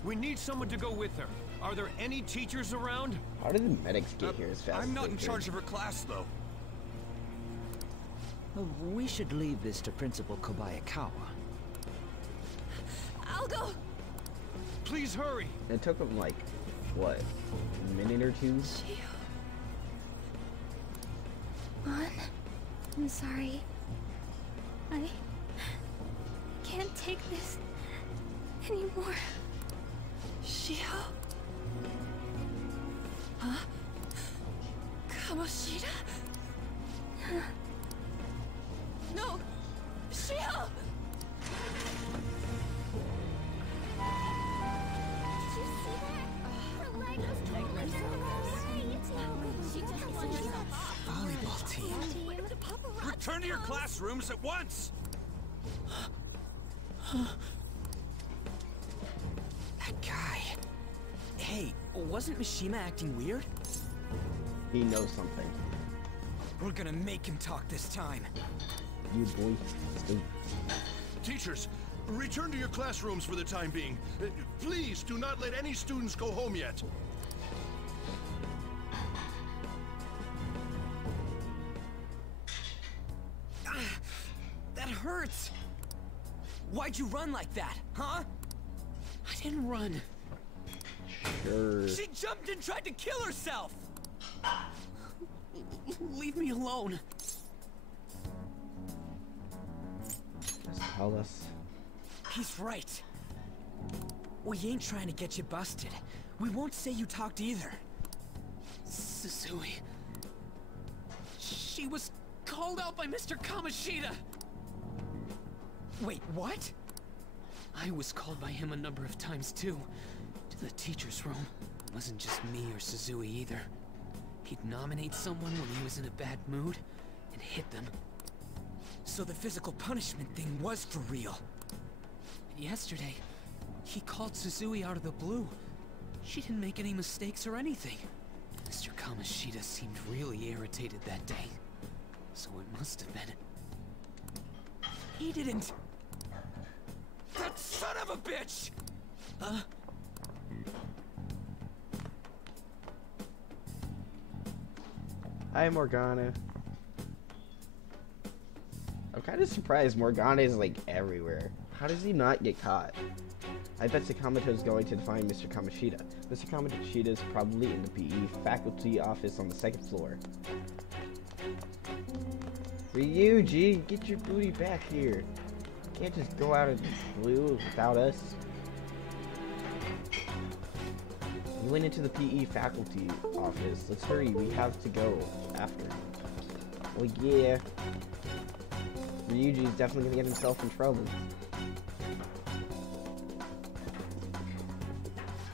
We need someone to go with her. Are there any teachers around? How did the medics get here as fast I'm as not they in could? charge of her class, though. We should leave this to Principal Kobayakawa. I'll go! Please hurry! It took them like, what, a minute or two? Shiho. I'm sorry. I can't take this anymore. Shio? Huh? Kamoshida? No! Shio! Did you see that? Her leg was totally Volleyball team. Return to your classrooms at once! That guy. Hey, wasn't Mishima acting weird? He knows something. We're gonna make him talk this time. You boy. Stay. Teachers, return to your classrooms for the time being. Please do not let any students go home yet. That hurts! Why'd you run like that, huh? I didn't run. Sure. She jumped and tried to kill herself! Leave me alone. Just tell us. He's right. We ain't trying to get you busted. We won't say you talked either. Suzui. She was called out by Mr. Kamoshida. Wait, what? I was called by him a number of times too. To the teacher's room. It wasn't just me or Suzui either. He'd nominate someone when he was in a bad mood and hit them. So the physical punishment thing was for real. And yesterday, he called Suzui out of the blue. She didn't make any mistakes or anything. Mr. Kamoshida seemed really irritated that day. So it must have been. He didn't. That son of a bitch! Hi, Morgana. I'm kind of surprised Morgana is like everywhere. How does he not get caught? I bet Sakamoto's going to find Mr. Kamoshida. Mr. Kamoshida is probably in the PE faculty office on the 2nd floor. Ryuji, get your booty back here. You can't just go out of the blue without us. We went into the PE faculty office. Let's hurry, we have to go after. Well, yeah. Ryuji's definitely gonna get himself in trouble.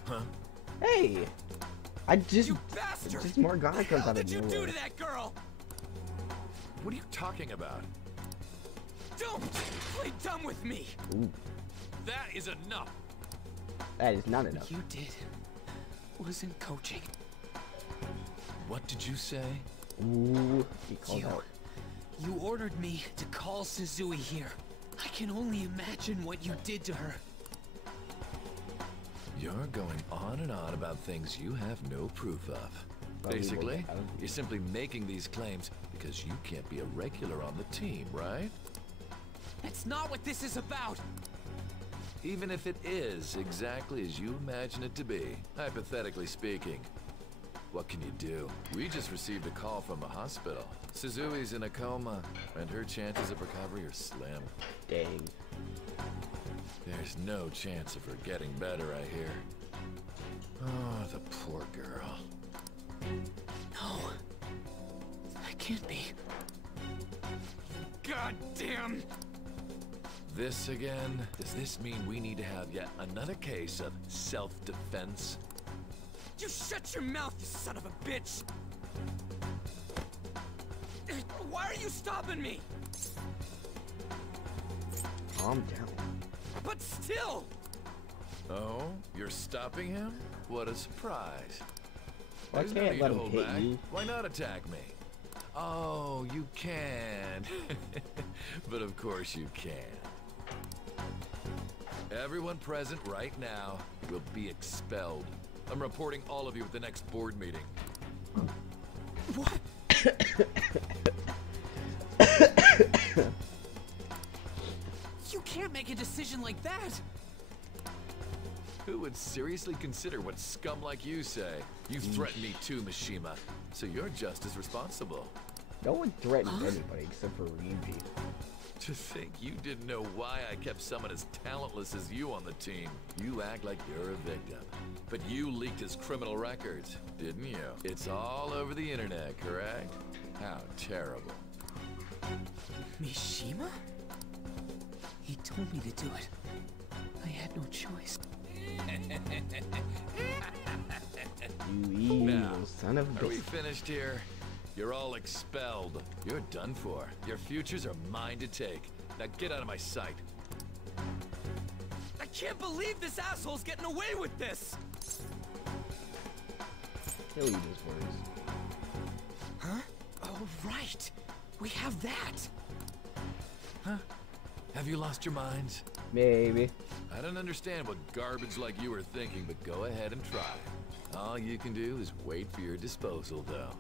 Huh? Hey! You bastard! Just Morgana comes out of What did you do nowhere. to that girl? What are you talking about? Don't play dumb with me! Ooh, That is enough! that is not enough. You did wasn't coaching. What did you say? Ooh, he called You. out. You ordered me to call Suzui here. I can only imagine what you did to her. You're going on and on about things you have no proof of. Basically, you're simply making these claims because you can't be a regular on the team, right? That's not what this is about! Even if it is exactly as you imagine it to be, hypothetically speaking. What can you do? We just received a call from the hospital. Suzui's in a coma, and her chances of recovery are slim. Dang. There's no chance of her getting better, I hear. Oh, the poor girl. No. That can't be. God damn! This again? Does this mean we need to have yet another case of self-defense? You shut your mouth, you son of a bitch! Why are you stopping me? Calm down. But still! Oh, you're stopping him? What a surprise. Why There's no can't need let to him hold hit back. you? Why not attack me? Oh, you can. But of course you can. Everyone present right now will be expelled. I'm reporting all of you at the next board meeting. What? You can't make a decision like that! Who would seriously consider what scum like you say? You threatened me too, Mishima, so you're just as responsible. No one threatens anybody except for Ryuji. To think you didn't know why I kept someone as talentless as you on the team. You act like you're a victim. But you leaked his criminal records, didn't you? It's all over the internet, correct? How terrible. Mishima? He told me to do it. I had no choice. You evil Now, son of a are we bitch. finished here? You're all expelled. You're done for. Your futures are mine to take. Now get out of my sight. I can't believe this asshole's getting away with this! He'll eat his words. Huh? Oh, right. We have that. Huh? Have you lost your minds? Maybe. I don't understand what garbage like you were thinking, but go ahead and try. All you can do is wait for your disposal, though.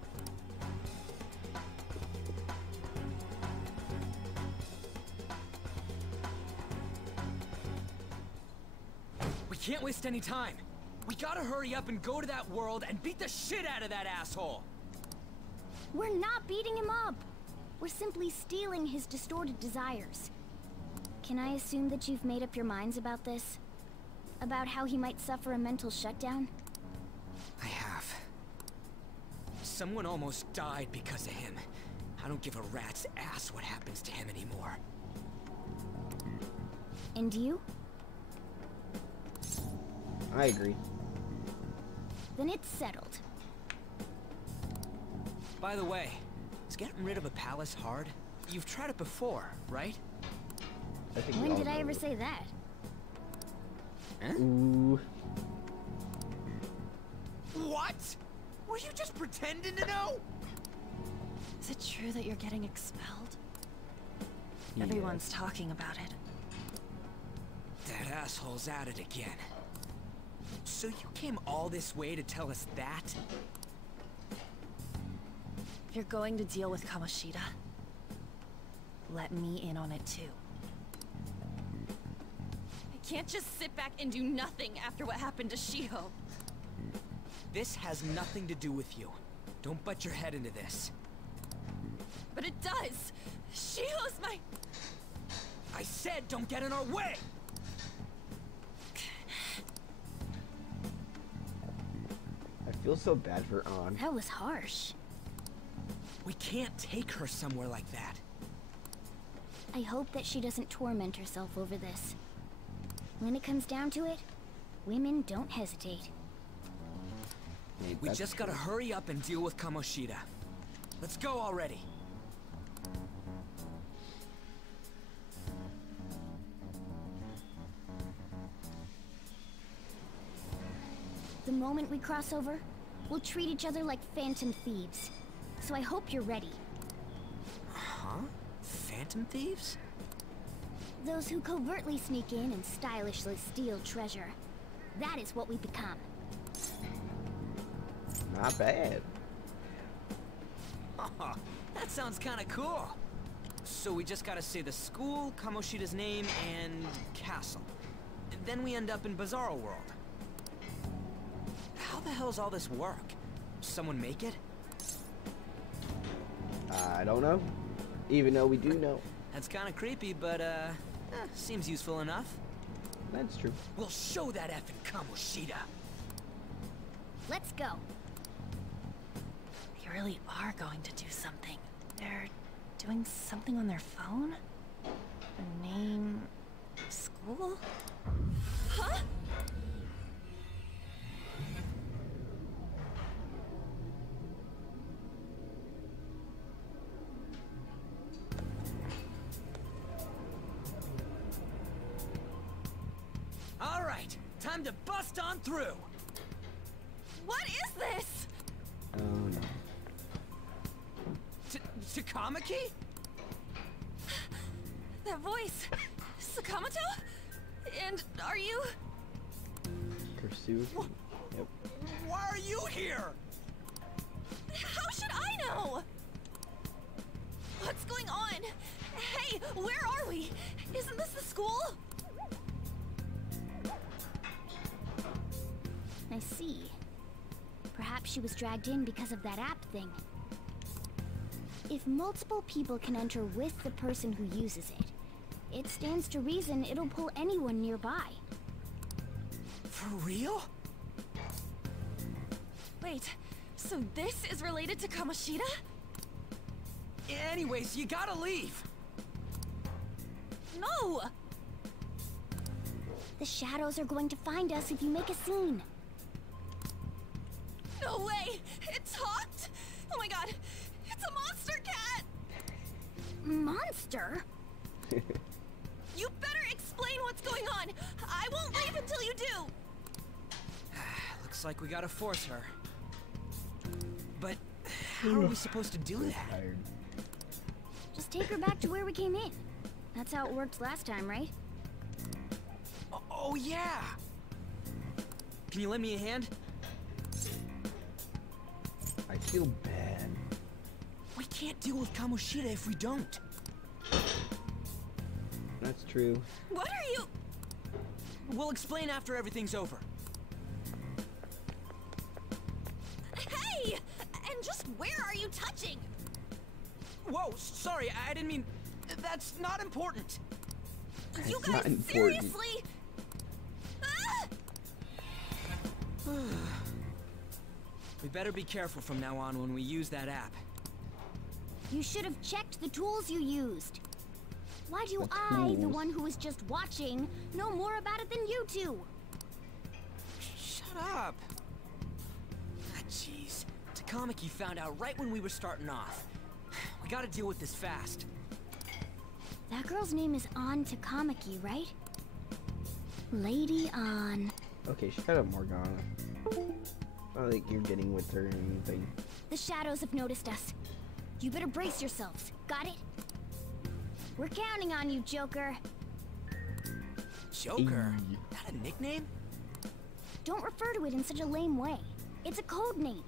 We can't waste any time. We gotta hurry up and go to that world and beat the shit out of that asshole. We're not beating him up. We're simply stealing his distorted desires. Can I assume that you've made up your minds about this? About how he might suffer a mental shutdown? I have. Someone almost died because of him. I don't give a rat's ass what happens to him anymore. And you? I agree. Then it's settled. By the way, is getting rid of a palace hard? You've tried it before, right? I think When did I ever say that? Huh? Ooh. What? Were you just pretending to know? Is it true that you're getting expelled? Yeah. Everyone's talking about it. That asshole's at it again. So you came all this way to tell us that? If you're going to deal with Kamoshida, let me in on it too. I can't just sit back and do nothing after what happened to Shiho. This has nothing to do with you. Don't butt your head into this. But it does! Shiho's my... I said don't get in our way! I feel so bad for An. That was harsh. We can't take her somewhere like that. I hope that she doesn't torment herself over this. When it comes down to it, women don't hesitate. Maybe We that's just true. gotta hurry up and deal with Kamoshida. Let's go already. The moment we cross over, we'll treat each other like phantom thieves. So I hope you're ready. Huh? Phantom thieves? Those who covertly sneak in and stylishly steal treasure. That is what we become. Not bad. That sounds kinda cool. So we just gotta say the school, Kamoshida's name, and castle. And then we end up in Bizarro World. How the hell's all this work? Someone make it? I don't know. Even though we do know. That's kinda creepy, but seems useful enough. That's true. We'll show that effing Kamoshida. Let's go. They really are going to do something. They're doing something on their phone? The name... school? Huh? All right, time to bust on through. What is this? Oh no. Takamaki? That voice. Sakamoto? And are you... Pursue. Yep. Why are you here? How should I know? What's going on? Hey, where are we? Isn't this the school? I see. Perhaps she was dragged in because of that app thing. If multiple people can enter with the person who uses it, it stands to reason it'll pull anyone nearby. For real? Wait, so this is related to Kamoshida? Anyways, you gotta leave. No! The shadows are going to find us if you make a scene. No way! It talked? Oh my god! It's a monster cat! Monster? You better explain what's going on! I won't leave until you do! Looks like we gotta force her. But how are we supposed to do that? Just take her back to where we came in. That's how it worked last time, right? Oh yeah! Can you lend me a hand? I feel bad. We can't deal with Kamoshida if we don't. That's true. What are you? We'll explain after everything's over. Hey! And just where are you touching? Whoa, sorry, I didn't mean... That's not important. You It's not guys, important. seriously? We better be careful from now on when we use that app. You should have checked the tools you used. Why do I, the one who was just watching, know more about it than you two? Shut up. Ah, jeez. Takamaki found out right when we were starting off. We gotta deal with this fast. That girl's name is An Takamaki, right? Lady An. Okay, shut up, Morgana. Not like you're getting with her or anything. The shadows have noticed us. You better brace yourselves. Got it? We're counting on you, Joker. Joker? That a nickname? Don't refer to it in such a lame way. It's a code name.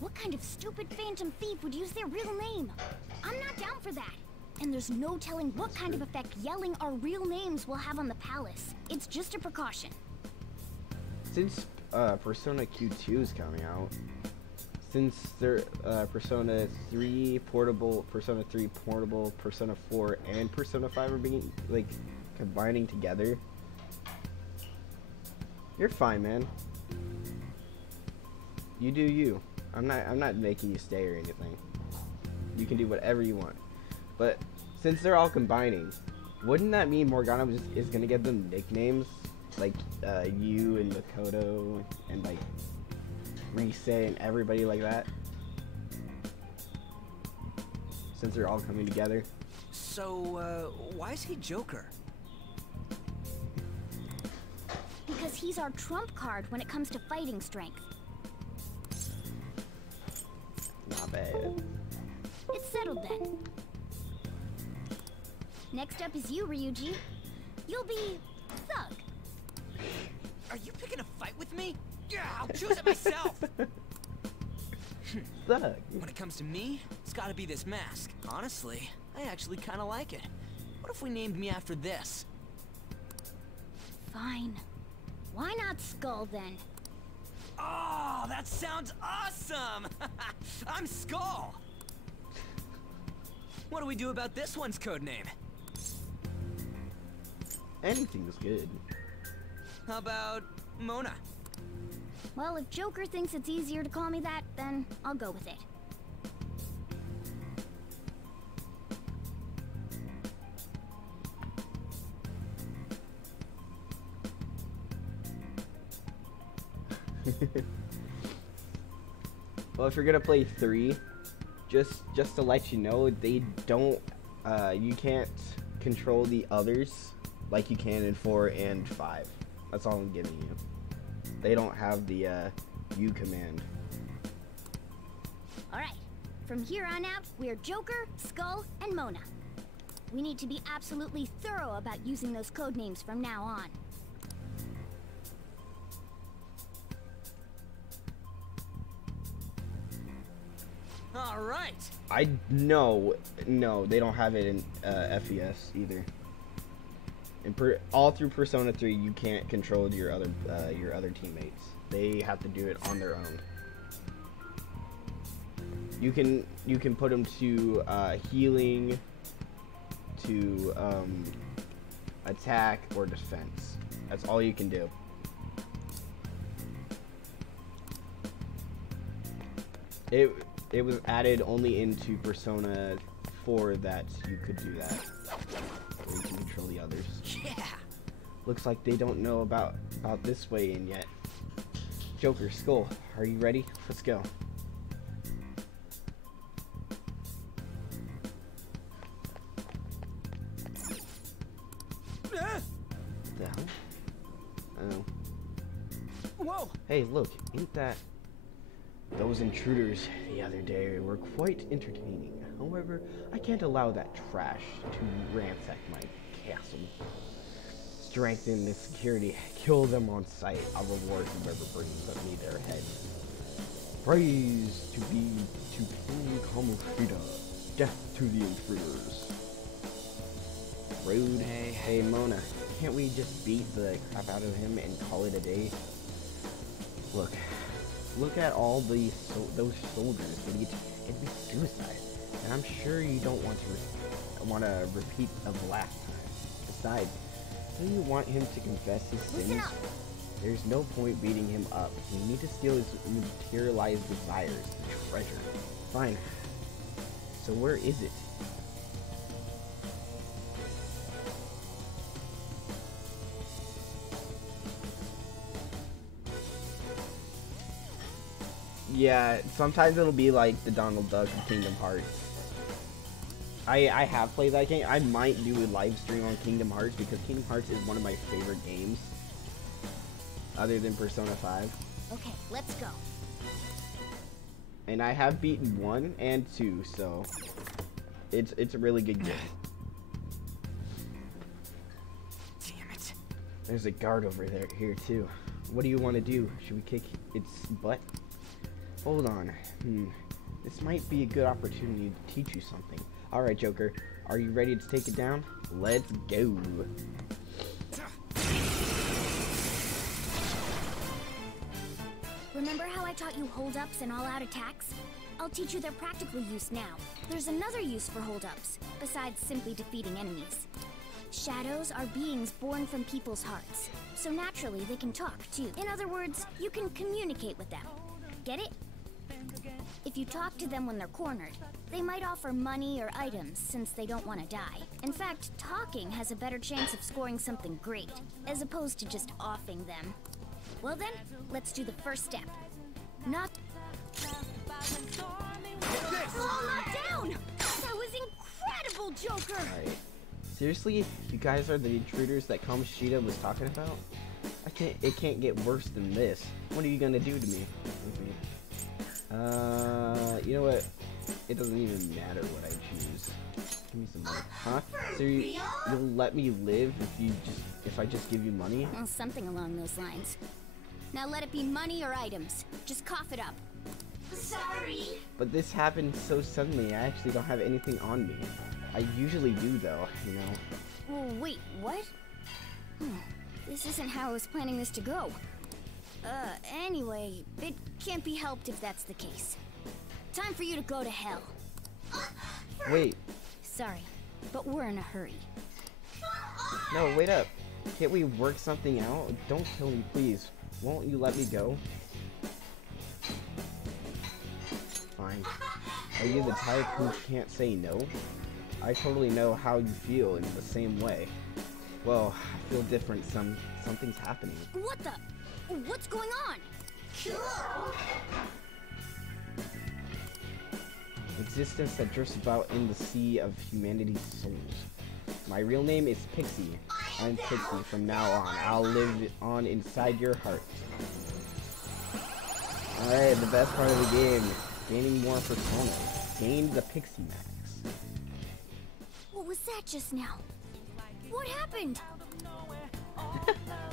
What kind of stupid phantom thief would use their real name? I'm not down for that. And there's no telling what kind of effect yelling our real names will have on the palace. It's just a precaution. Since Persona Q2 is coming out, since their Persona 3 Portable, Persona 3 Portable, Persona 4, and Persona 5 are being like combining together, you're fine, man. You do you. I'm not making you stay or anything. You can do whatever you want. But since they're all combining, wouldn't that mean Morgana is gonna get them nicknames like you and Makoto and like Rise and everybody like that? Since they're all coming together. So, why is he Joker? Because he's our trump card when it comes to fighting strength. Not bad. It's settled then. Next up is you, Ryuji. You'll be Thug. Are you picking a fight with me? Yeah, I'll choose it myself! Thug. When it comes to me, it's gotta be this mask. Honestly, I actually kinda like it. What if we named me after this? Fine. Why not Skull then? Oh, that sounds awesome! I'm Skull! What do we do about this one's codename? Anything's good. How about Mona? Well, if Joker thinks it's easier to call me that, then I'll go with it. Well, if you're gonna play 3, just to let you know, they don't, you can't control the others like you can in 4 and 5. That's all I'm giving you. They don't have the U command. Alright, from here on out, we're Joker, Skull, and Mona. We need to be absolutely thorough about using those codenames from now on. Alright! No, they don't have it in FES either. All through Persona 3, you can't control your other teammates. They have to do it on their own. You can put him to healing, to attack, or defense. That's all you can do. It was added only into Persona 4 that you could do that. Or you can control the others. Yeah. Looks like they don't know about this way in yet. Joker, Skull, are you ready? Let's go. What the hell? Oh. Whoa! Hey, look, ain't that... Those intruders the other day were quite entertaining. However, I can't allow that trash to ransack my castle. Strengthen the security, kill them on sight. I'll reward whoever brings me their head. Praise to be to King Kamoshida. Death to the intruders. Rude. Hey Mona, can't we just beat the crap out of him and call it a day? Look at all those soldiers. It'd be suicide, and I'm sure you don't want to repeat of last time. Besides, do you want him to confess his sins? There's no point beating him up. We need to steal his materialized desires, the treasure. Fine. So where is it? Yeah, sometimes it'll be like the Donald Duck of Kingdom Hearts. I have played that game. I might do a live stream on Kingdom Hearts because Kingdom Hearts is one of my favorite games. Other than Persona 5. Okay, let's go. And I have beaten 1 and 2, so it's a really good game. Damn it. There's a guard over here too. What do you want to do? Should we kick its butt? Hold on. This might be a good opportunity to teach you something. Alright, Joker. Are you ready to take it down? Let's go. Remember how I taught you hold-ups and all-out attacks? I'll teach you their practical use now. There's another use for hold-ups, besides simply defeating enemies. Shadows are beings born from people's hearts, so naturally they can talk, too. In other words, you can communicate with them. Get it? If you talk to them when they're cornered, they might offer money or items since they don't want to die. In fact, talking has a better chance of scoring something great, as opposed to just offing them. Well then, let's do the first step. Knock... Oh, knock down! That was incredible, Joker! Alright. Seriously? You guys are the intruders that Kamoshida was talking about? It can't get worse than this. What are you gonna do to me? You know what? It doesn't even matter what I choose. Give me some money. Huh? So you'll let me live if I just give you money? Well, something along those lines. Now let it be money or items. Just cough it up. Sorry. But this happened so suddenly, I actually don't have anything on me. I usually do though, you know. Oh, wait, what? This isn't how I was planning this to go. Anyway, it can't be helped if that's the case. Time for you to go to hell. Wait. Sorry, but we're in a hurry. No, wait up. Can't we work something out? Don't kill me, please. Won't you let me go? Fine. Are you the type who can't say no? I totally know how you feel in the same way. Well, I feel different. Something's happening. What the? What's going on? Existence that drifts about in the sea of humanity's souls. My real name is Pixie. I'm Pixie from now on. I'll live on inside your heart. Alright, the best part of the game. Gaining more persona. Gain the Pixie Max. What was that just now? What happened?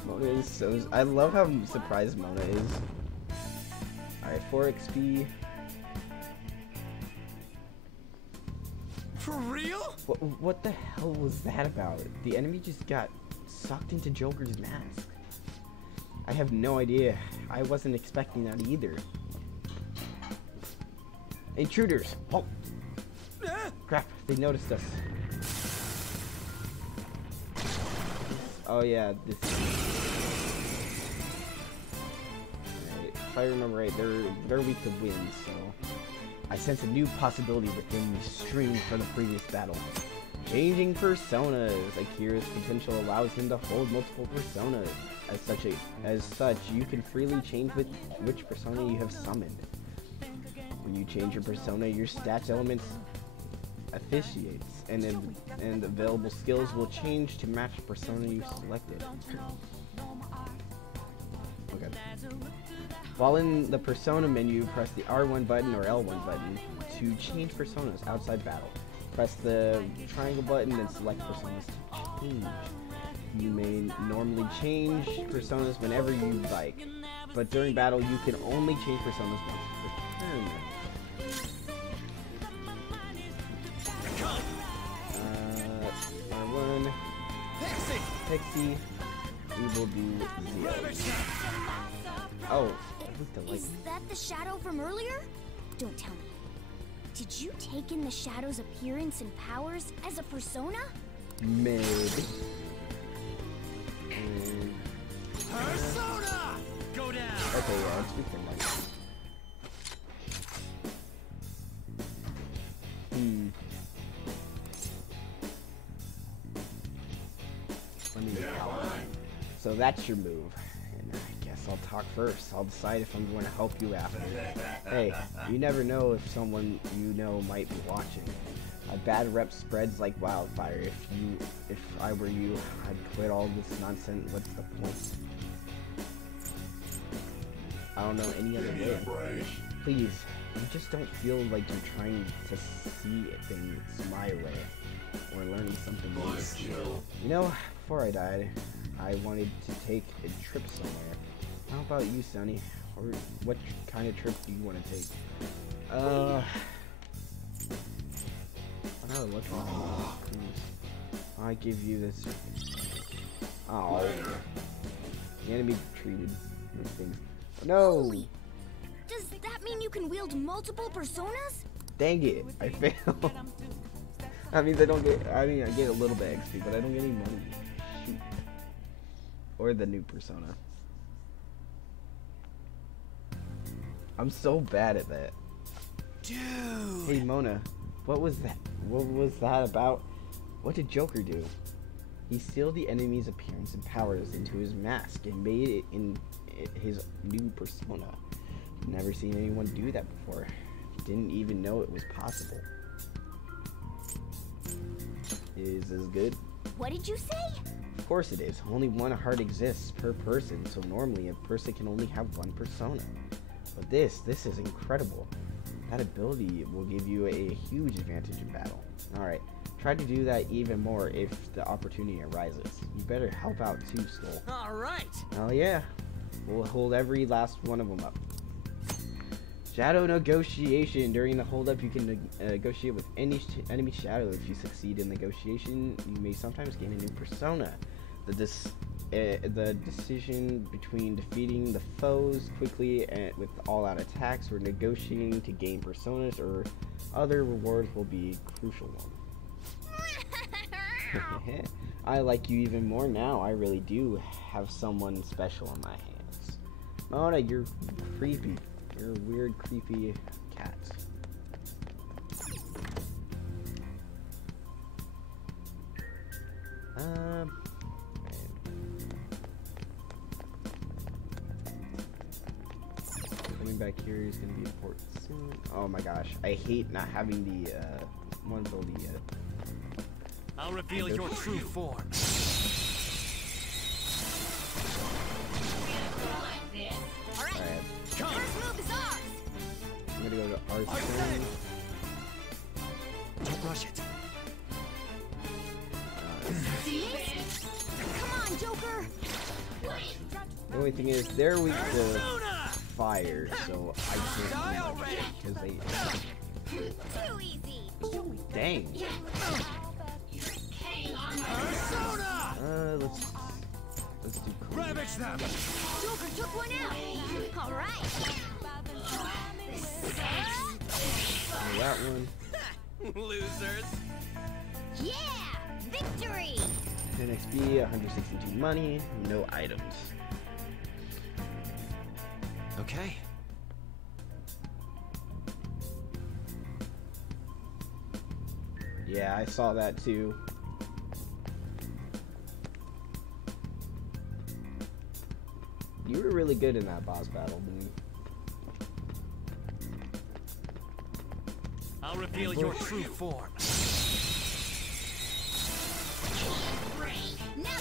Mona is so... I love how surprised Mona is. Alright, 4 XP. For real? What the hell was that about? The enemy just got sucked into Joker's mask. I have no idea. I wasn't expecting that either. Intruders! Oh! Crap, they noticed us. Oh yeah, this is... Right. If I remember right, they're weak to wind, so... I sense a new possibility within the string from the previous battle. Changing personas. Akira's potential allows him to hold multiple personas. As such, you can freely change which persona you have summoned. When you change your persona, your stats elements officiates, and available skills will change to match the persona you selected. Okay. While in the persona menu, press the R1 button or L1 button to change personas outside battle. Press the triangle button and select personas to change. You may normally change personas whenever you like, but during battle you can only change personas once per turn. R1, Pixie, we will do 0. Oh, is that the shadow from earlier? Don't tell me. Did you take in the shadow's appearance and powers as a persona? Maybe. Persona! Go down! Okay, yeah, let's speak for Mike. Let me So that's your move. And I guess I'll talk first. I'll decide if I'm going to help you after. Hey, you never know if someone you know might be watching. A bad rep spreads like wildfire. If I were you, I'd quit all this nonsense. What's the point? I don't know any other way. Please, you just don't feel like you're trying to see things my way or learning something new. You know, before I died, I wanted to take a trip somewhere. How about you, Sonny? Or what kind of trip do you want to take? I gotta look on I give you this. Oh, the enemy treated these things. No. Holy. Does that mean you can wield multiple personas? Dang it! I failed. I mean, I get a little bit XP, but I don't get any money. Shoot. Or the new persona. I'm so bad at that. Dude. Hey Mona, what was that? What was that about? What did Joker do? He sealed the enemy's appearance and powers into his mask and made it in his new persona. Never seen anyone do that before. Didn't even know it was possible. Is this good? What did you say? Of course it is. Only one heart exists per person, so normally a person can only have one persona. But this is incredible. That ability will give you a huge advantage in battle. Alright, try to do that even more if the opportunity arises. You better help out too, Skull. Alright! Hell yeah. We'll hold every last one of them up. Shadow negotiation. During the holdup, you can negotiate with any enemy shadow. If you succeed in negotiation, you may sometimes gain a new persona. The decision between defeating the foes quickly and with all-out attacks or negotiating to gain personas or other rewards will be a crucial one. I like you even more now. I really do have someone special in my hands. Mona, you're creepy. You're a weird, creepy cat. Coming back here is gonna be important soon. Oh my gosh, I hate not having the one ability yet. I'll reveal your true form. Alright. First move is ours. I'm gonna go to Arts. Don't rush it. Come on, Joker. The only thing is, they're weak to fire, so I can't because they. Too easy. Dang. Let's do cool. Ravage them. Joker took one out. All right. that one. Losers. Yeah! Victory! 10 XP, 162 money, no items. Okay. Yeah, I saw that too. You were really good in that boss battle, Moon. I'll reveal your true form.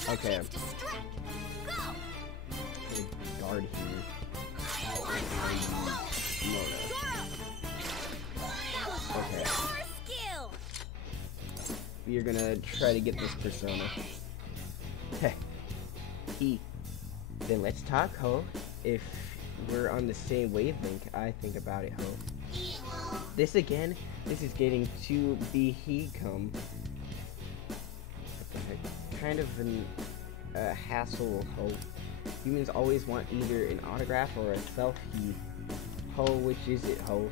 Okay. Guard here. Okay. We are gonna try to get this persona. Heh. Then let's talk, ho. If we're on the same wavelength, I think about it, ho. This again? This is getting to be he come. What the heck? Kind of a hassle, ho. Humans always want either an autograph or a selfie. Ho, which is it, ho?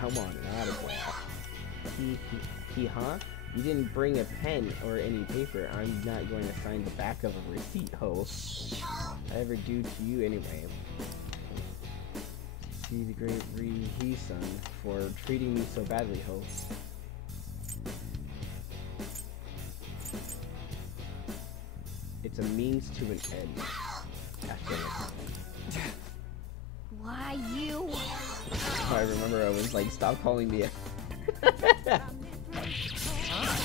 Come on, an autograph. Huh? You didn't bring a pen or any paper. I'm not going to sign the back of a receipt, ho. I ever do to you anyway. See the great He-son for treating me so badly, ho. It's a means to an end. Why you? I remember I was like, stop calling me a...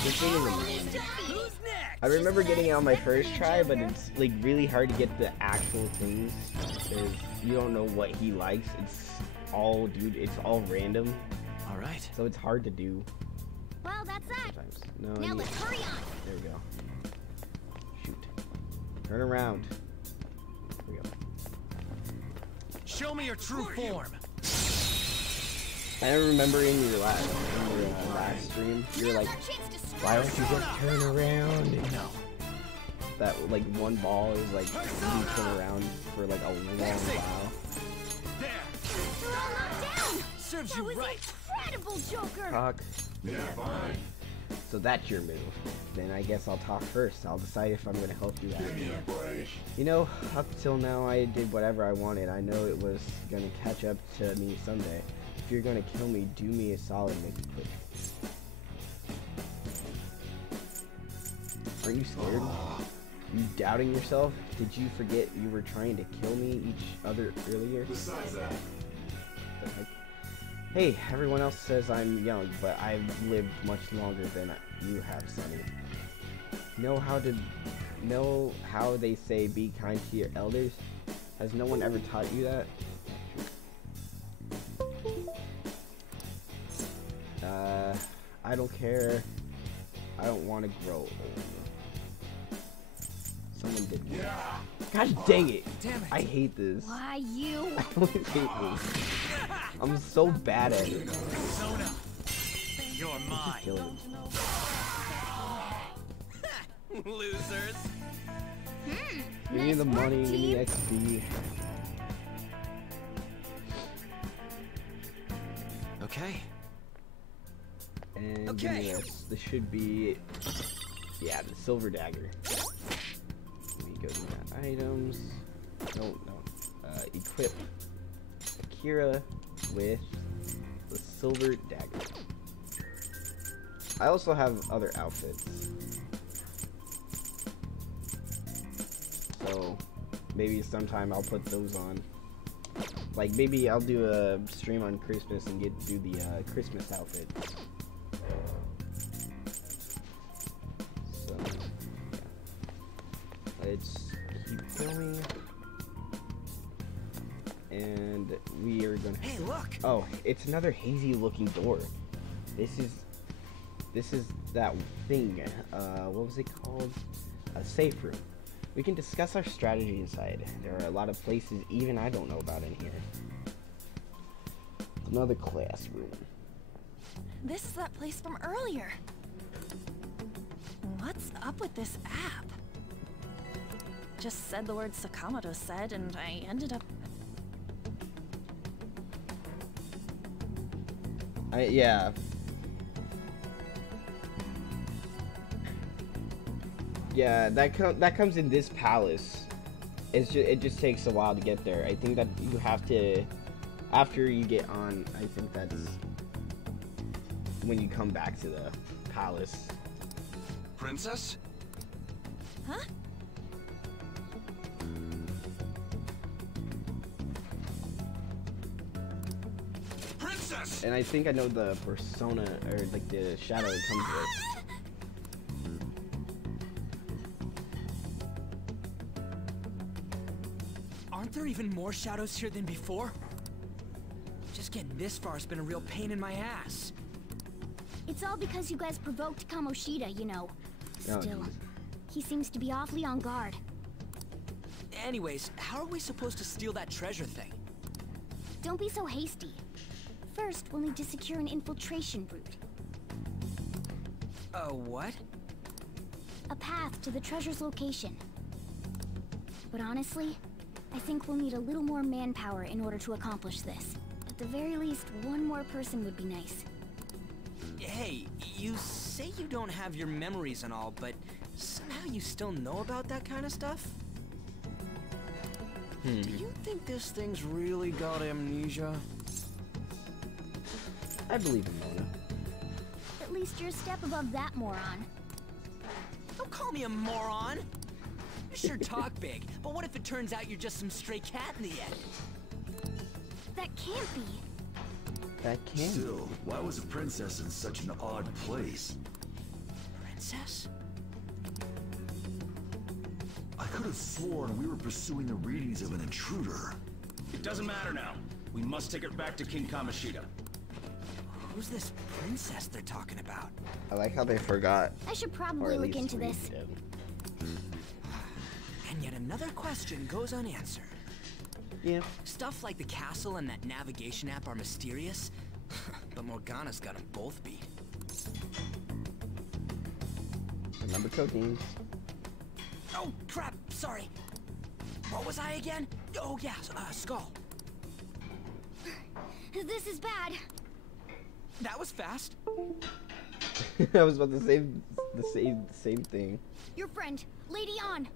This thing is amazing. I remember getting it on my first try, but it's like really hard to get the actual things because you don't know what he likes. It's all, dude, it's all random. All right. So it's hard to do. Well, that's that. Sometimes. No, now let's hurry on. There we go. Shoot. Turn around. There we go. Show me your true form. I remember in your last stream, you were like, why don't you just turn around? No. That like one ball is like you turn around for like a long while. There. They're all knocked down. Serves That you was right. incredible, Joker. Talk. Yeah, fine. So that's your move. Then I guess I'll talk first. I'll decide if I'm gonna help you out. You know, up till now I did whatever I wanted. I know it was gonna catch up to me someday. If you're gonna kill me, do me a solid, make it quick. Aren't you scared? You doubting yourself? Did you forget you were trying to kill me each other earlier? Besides that. Hey, everyone else says I'm young, but I've lived much longer than you have, Sonny. Know how they say be kind to your elders? Has no one ever taught you that? I don't care. I don't want to grow old. Someone did. Yeah. God dang it! Damn it! I hate this. Why you? I always hate this. I'm so bad at it. Persona. You're mine. Just kill him. Losers. Give me the money, give me XP. Okay. And give me this. This should be, yeah, the silver dagger. Let me go to my items. No. Equip Akira with the silver dagger. I also have other outfits. So maybe sometime I'll put those on. Like maybe I'll do a stream on Christmas and do the Christmas outfit. So yeah. Let's keep going. And we are gonna. Hey, look! Oh, it's another hazy looking door. This is that thing. What was it called? A safe room. We can discuss our strategy inside. There are a lot of places even I don't know about in here. Another classroom. This is that place from earlier. What's up with this app? Just said the word Sakamoto said, and I ended up... Yeah. Yeah, that comes in this palace. It just takes a while to get there. I think that you have to, after you get on, I think that's when you come back to the palace. Princess? Huh? Princess! And I think I know the persona, or like the shadow it comes with. Aren't there even more shadows here than before? Just getting this far has been a real pain in my ass. It's all because you guys provoked Kamoshida, you know. Oh, Still, geez. he seems to be awfully on guard. Anyways, how are we supposed to steal that treasure thing? Don't be so hasty. First, we'll need to secure an infiltration route. What? A path to the treasure's location. But honestly, I think we'll need a little more manpower in order to accomplish this. At the very least, one more person would be nice. Hey, you say you don't have your memories and all, but somehow you still know about that kind of stuff? Do you think this thing's really got amnesia? I believe in Mona. At least you're a step above that moron. Don't call me a moron! You sure talk big, but what if it turns out you're just some stray cat in the end? That can't be. That can. Still, why was a princess in such an odd place? Princess? I could have sworn we were pursuing the readings of an intruder. It doesn't matter now. We must take her back to King Kamoshida. Who's this princess they're talking about? I like how they forgot. I should Or probably at look least into we this. did. And yet another question goes unanswered. Yeah. Stuff like the castle and that navigation app are mysterious, but Morgana's got them both beat. Remember codenames. Oh, crap! Sorry. What was I again? Oh, yeah, Skull. This is bad. That was fast. I was about to say the same thing. Your friend, Lady An.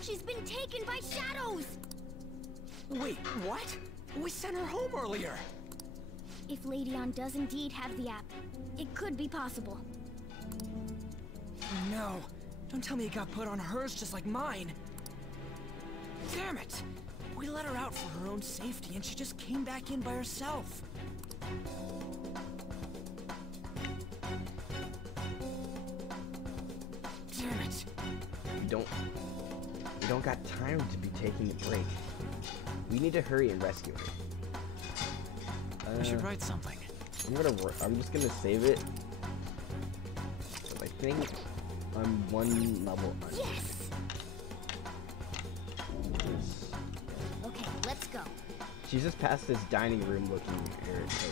She's been taken by shadows! Wait, what? We sent her home earlier. If Lady An does indeed have the app, it could be possible. Oh no. Don't tell me it got put on hers just like mine. Damn it! We let her out for her own safety and she just came back in by herself. Damn it. We don't got time to be taking a break. We need to hurry and rescue her. I should write something. I'm just gonna save it. I think I'm one level under. Yes! Okay, let's go. She's just past this dining room looking place.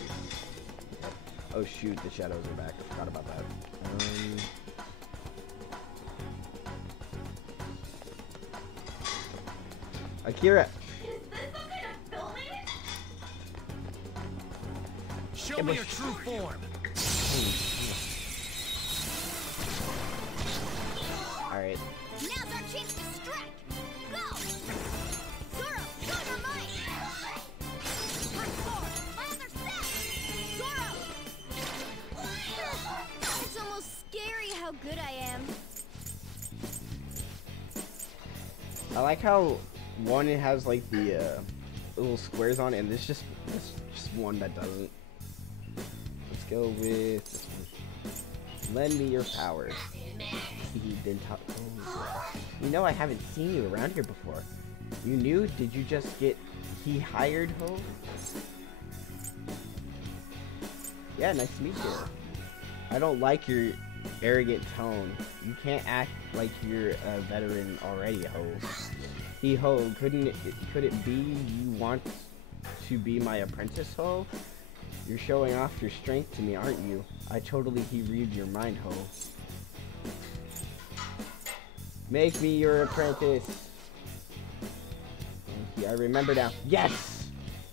Oh shoot, the shadows are back. I forgot about that. Akira! Show me your true form. Alright. Now's our chance to strike! Go! Zoro, show your might! Part 4, my other set! Zoro! It's almost scary how good I am. I like how one it has like the little squares on it, and there's just one that doesn't. Let's go with this one. Lend me your power. He then talk. Oh, you know I haven't seen you around here before. You new? Did you just get he hired ho? Yeah, nice to meet you. I don't like your arrogant tone. You can't act like you're a veteran already, ho. He ho, could it be you want to be my apprentice, ho? You're showing off your strength to me, aren't you? I totally read your mind, ho. Make me your apprentice. I remember now. Yes!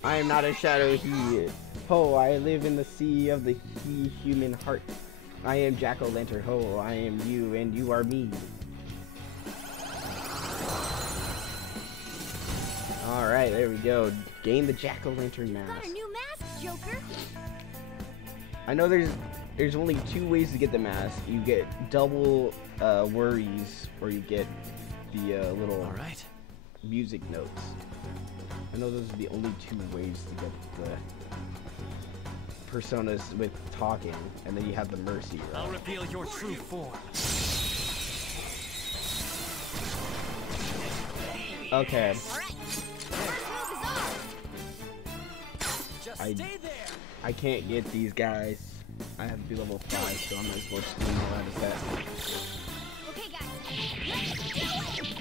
I am not a shadow, he Ho, I live in the sea of the human heart. I am Jack-o'-lantern. Ho, I am you, and you are me. Alright, there we go. Gain the Jack-o'-lantern mask. Got a new mask, Joker. I know there's only 2 ways to get the mask. You get double worries, or you get the little music notes. I know those are the only 2 ways to get the personas with talking, and then you have the mercy. Right? I'll reveal your true form. Okay. I can't get these guys. I have to be level 5, so I'm as well just doing all out of that. Okay, guys, let's do it!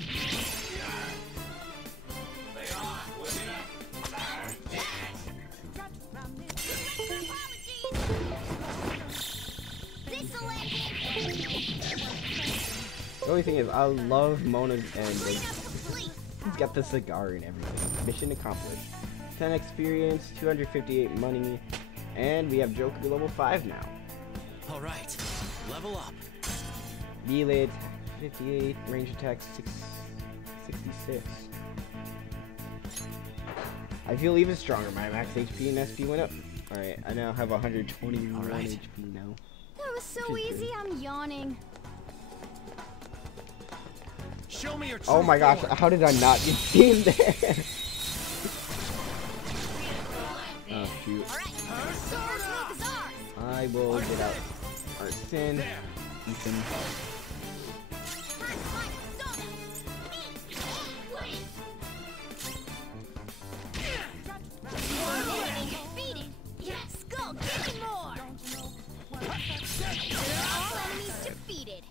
The only thing is, I love Mona's and like, he's got the cigar and everything. Mission accomplished. 10 experience, 258 money, and we have Joker level 5 now. Alright, level up. Melee 58, range attack 66. I feel even stronger. My max HP and SP went up. Alright, I now have 121 HP now. That was so easy, I'm yawning. Show me your true Oh my gosh, how did I not get seen there? Oh shoot. I will get out Arson, Ethan. Skull, give me more! All enemies defeated.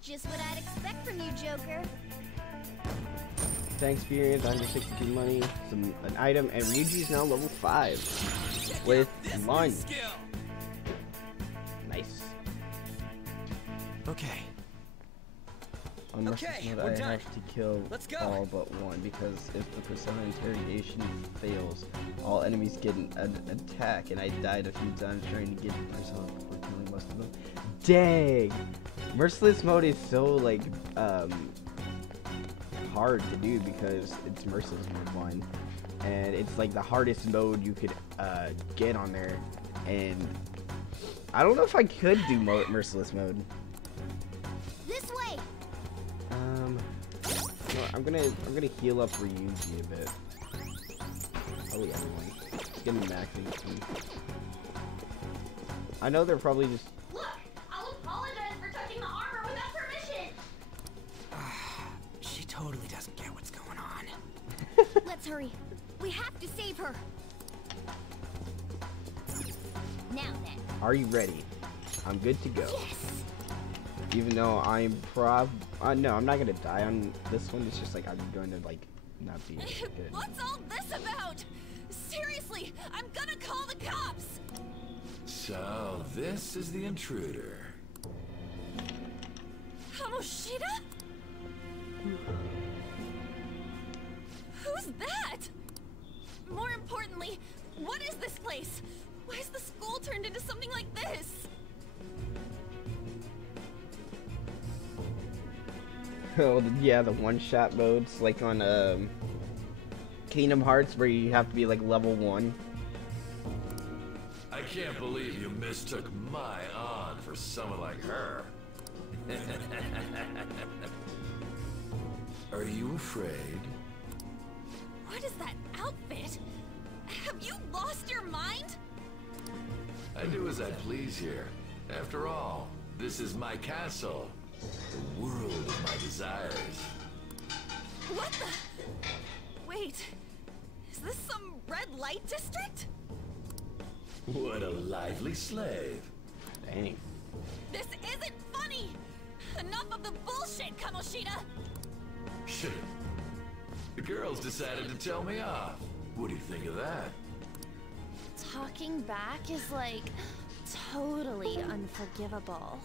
Just what I'd expect from you, Joker. 10 experience, 162 money, an item, and Ryuji's now level 5 with lunge. Nice. Okay. On Merciless mode, I have to kill all but one, because if the persona interrogation fails, all enemies get an attack, and I died a few times trying to get the persona before killing most of them. Dang! Merciless mode is so, like, hard to do because it's Merciless mode 1, and it's like the hardest mode you could get on there, and I don't know if I could do Merciless mode. This way. No, I'm gonna heal up Ryuji a bit. Oh yeah, just get him max HP. I know they're probably just. Look, I'll apologize for touching the armor without permission. She totally doesn't get what's going on. Let's hurry. We have to save her. Now then. Are you ready? I'm good to go. Yes. Even though I'm no, I'm not gonna die on this one. It's just like I'm going to like not be good. What's all this about? Seriously, I'm gonna call the cops. So, this is the intruder. Kamoshida? Who's that? More importantly, what is this place? Why is the school turned into something like this? Oh yeah, the one-shot modes like on Kingdom Hearts where you have to be like level 1. I can't believe you mistook my aunt for someone like her. Are you afraid? What is that outfit? Have you lost your mind? I do as I please here. After all, this is my castle. The world of my desires. What the? Wait, is this some red light district? What a lively slave. Dang. This isn't funny! Enough of the bullshit, Kamoshida! The girls decided to tell me off. What do you think of that? Talking back is like totally unforgivable.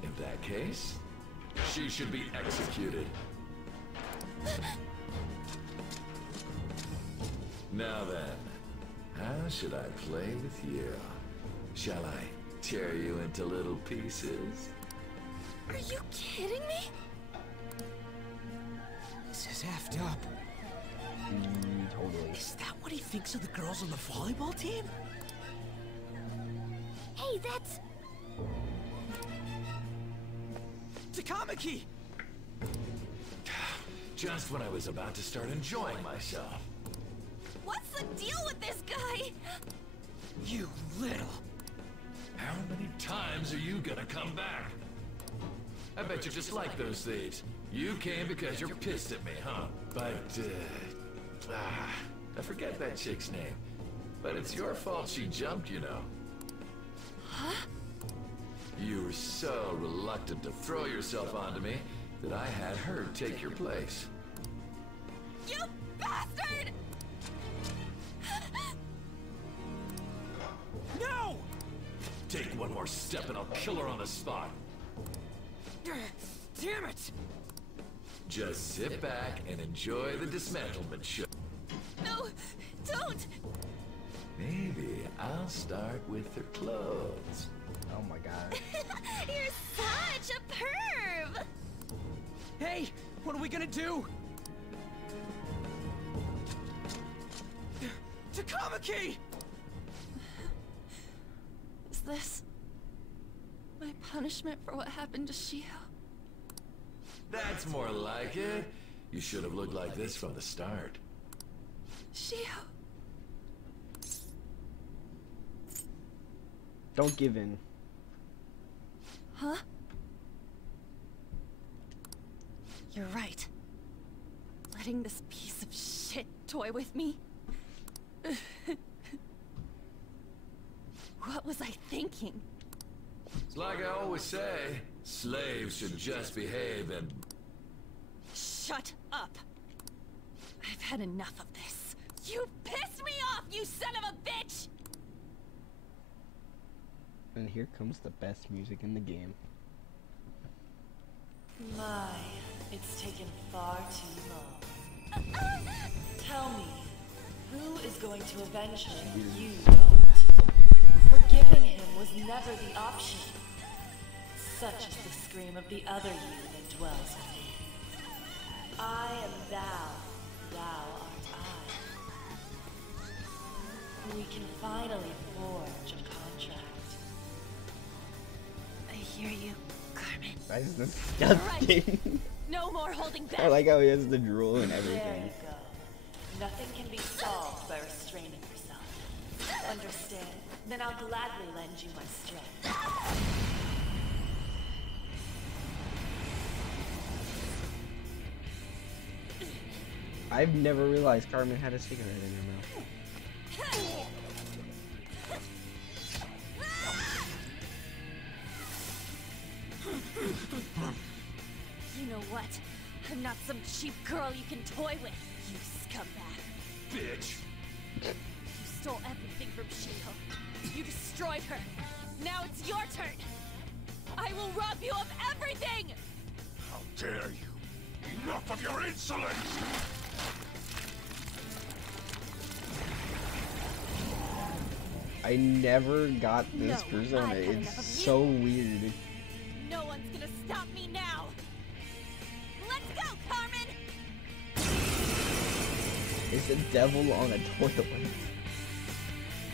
In that case, she should be executed. Now then, How should I play with you? Shall I tear you into little pieces? Are you kidding me? This is effed up. Totally. Is that what he thinks of the girls on the volleyball team? Hey, that's... Takamaki! Just when I was about to start enjoying myself. What's the deal with this guy? You little... How many times are you gonna come back? I bet you just like those thieves. You came because you're pissed at me, huh? But, I forget that chick's name. But it's your fault she jumped, you know. Huh? You were so reluctant to throw yourself onto me that I had her take your place. You bastard! No! Take one more step and I'll kill her on the spot. Damn it! Just sit back and enjoy the dismantlement show. No, don't! Maybe I'll start with her clothes. Oh my god. You're such a perv! Hey, what are we gonna do? Takamaki! Is this my punishment for what happened to Shio? That's more like it. You should have looked like this from the start. Shio. Don't give in. Huh? You're right. Letting this piece of shit toy with me? What was I thinking? It's like I always say, slaves should just behave and... Shut up! I've had enough of this. You pissed me off, you son of a bitch! And here comes the best music in the game. My, it's taken far too long. Tell me, who is going to avenge him if you don't? Forgiving him was never the option. Such is the scream of the other you that dwells within. I am thou, thou art I. We can finally forge a contract. I hear you, Carmen. That is disgusting. Right. No more holding back. I like how he has the drool and There everything. you go. Nothing can be solved by restraining yourself. Understand? Then I'll gladly lend you my strength. I've never realized Carmen had a cigarette in her mouth. You know what? I'm not some cheap girl you can toy with, you scumbag. Bitch! You stole everything from Shio. You destroyed her. Now it's your turn. I will rob you of everything! How dare you! Enough of your insolence! I never got this persona. It's so weird. No one's gonna stop me now! Let's go, Carmen! It's a devil on a toilet.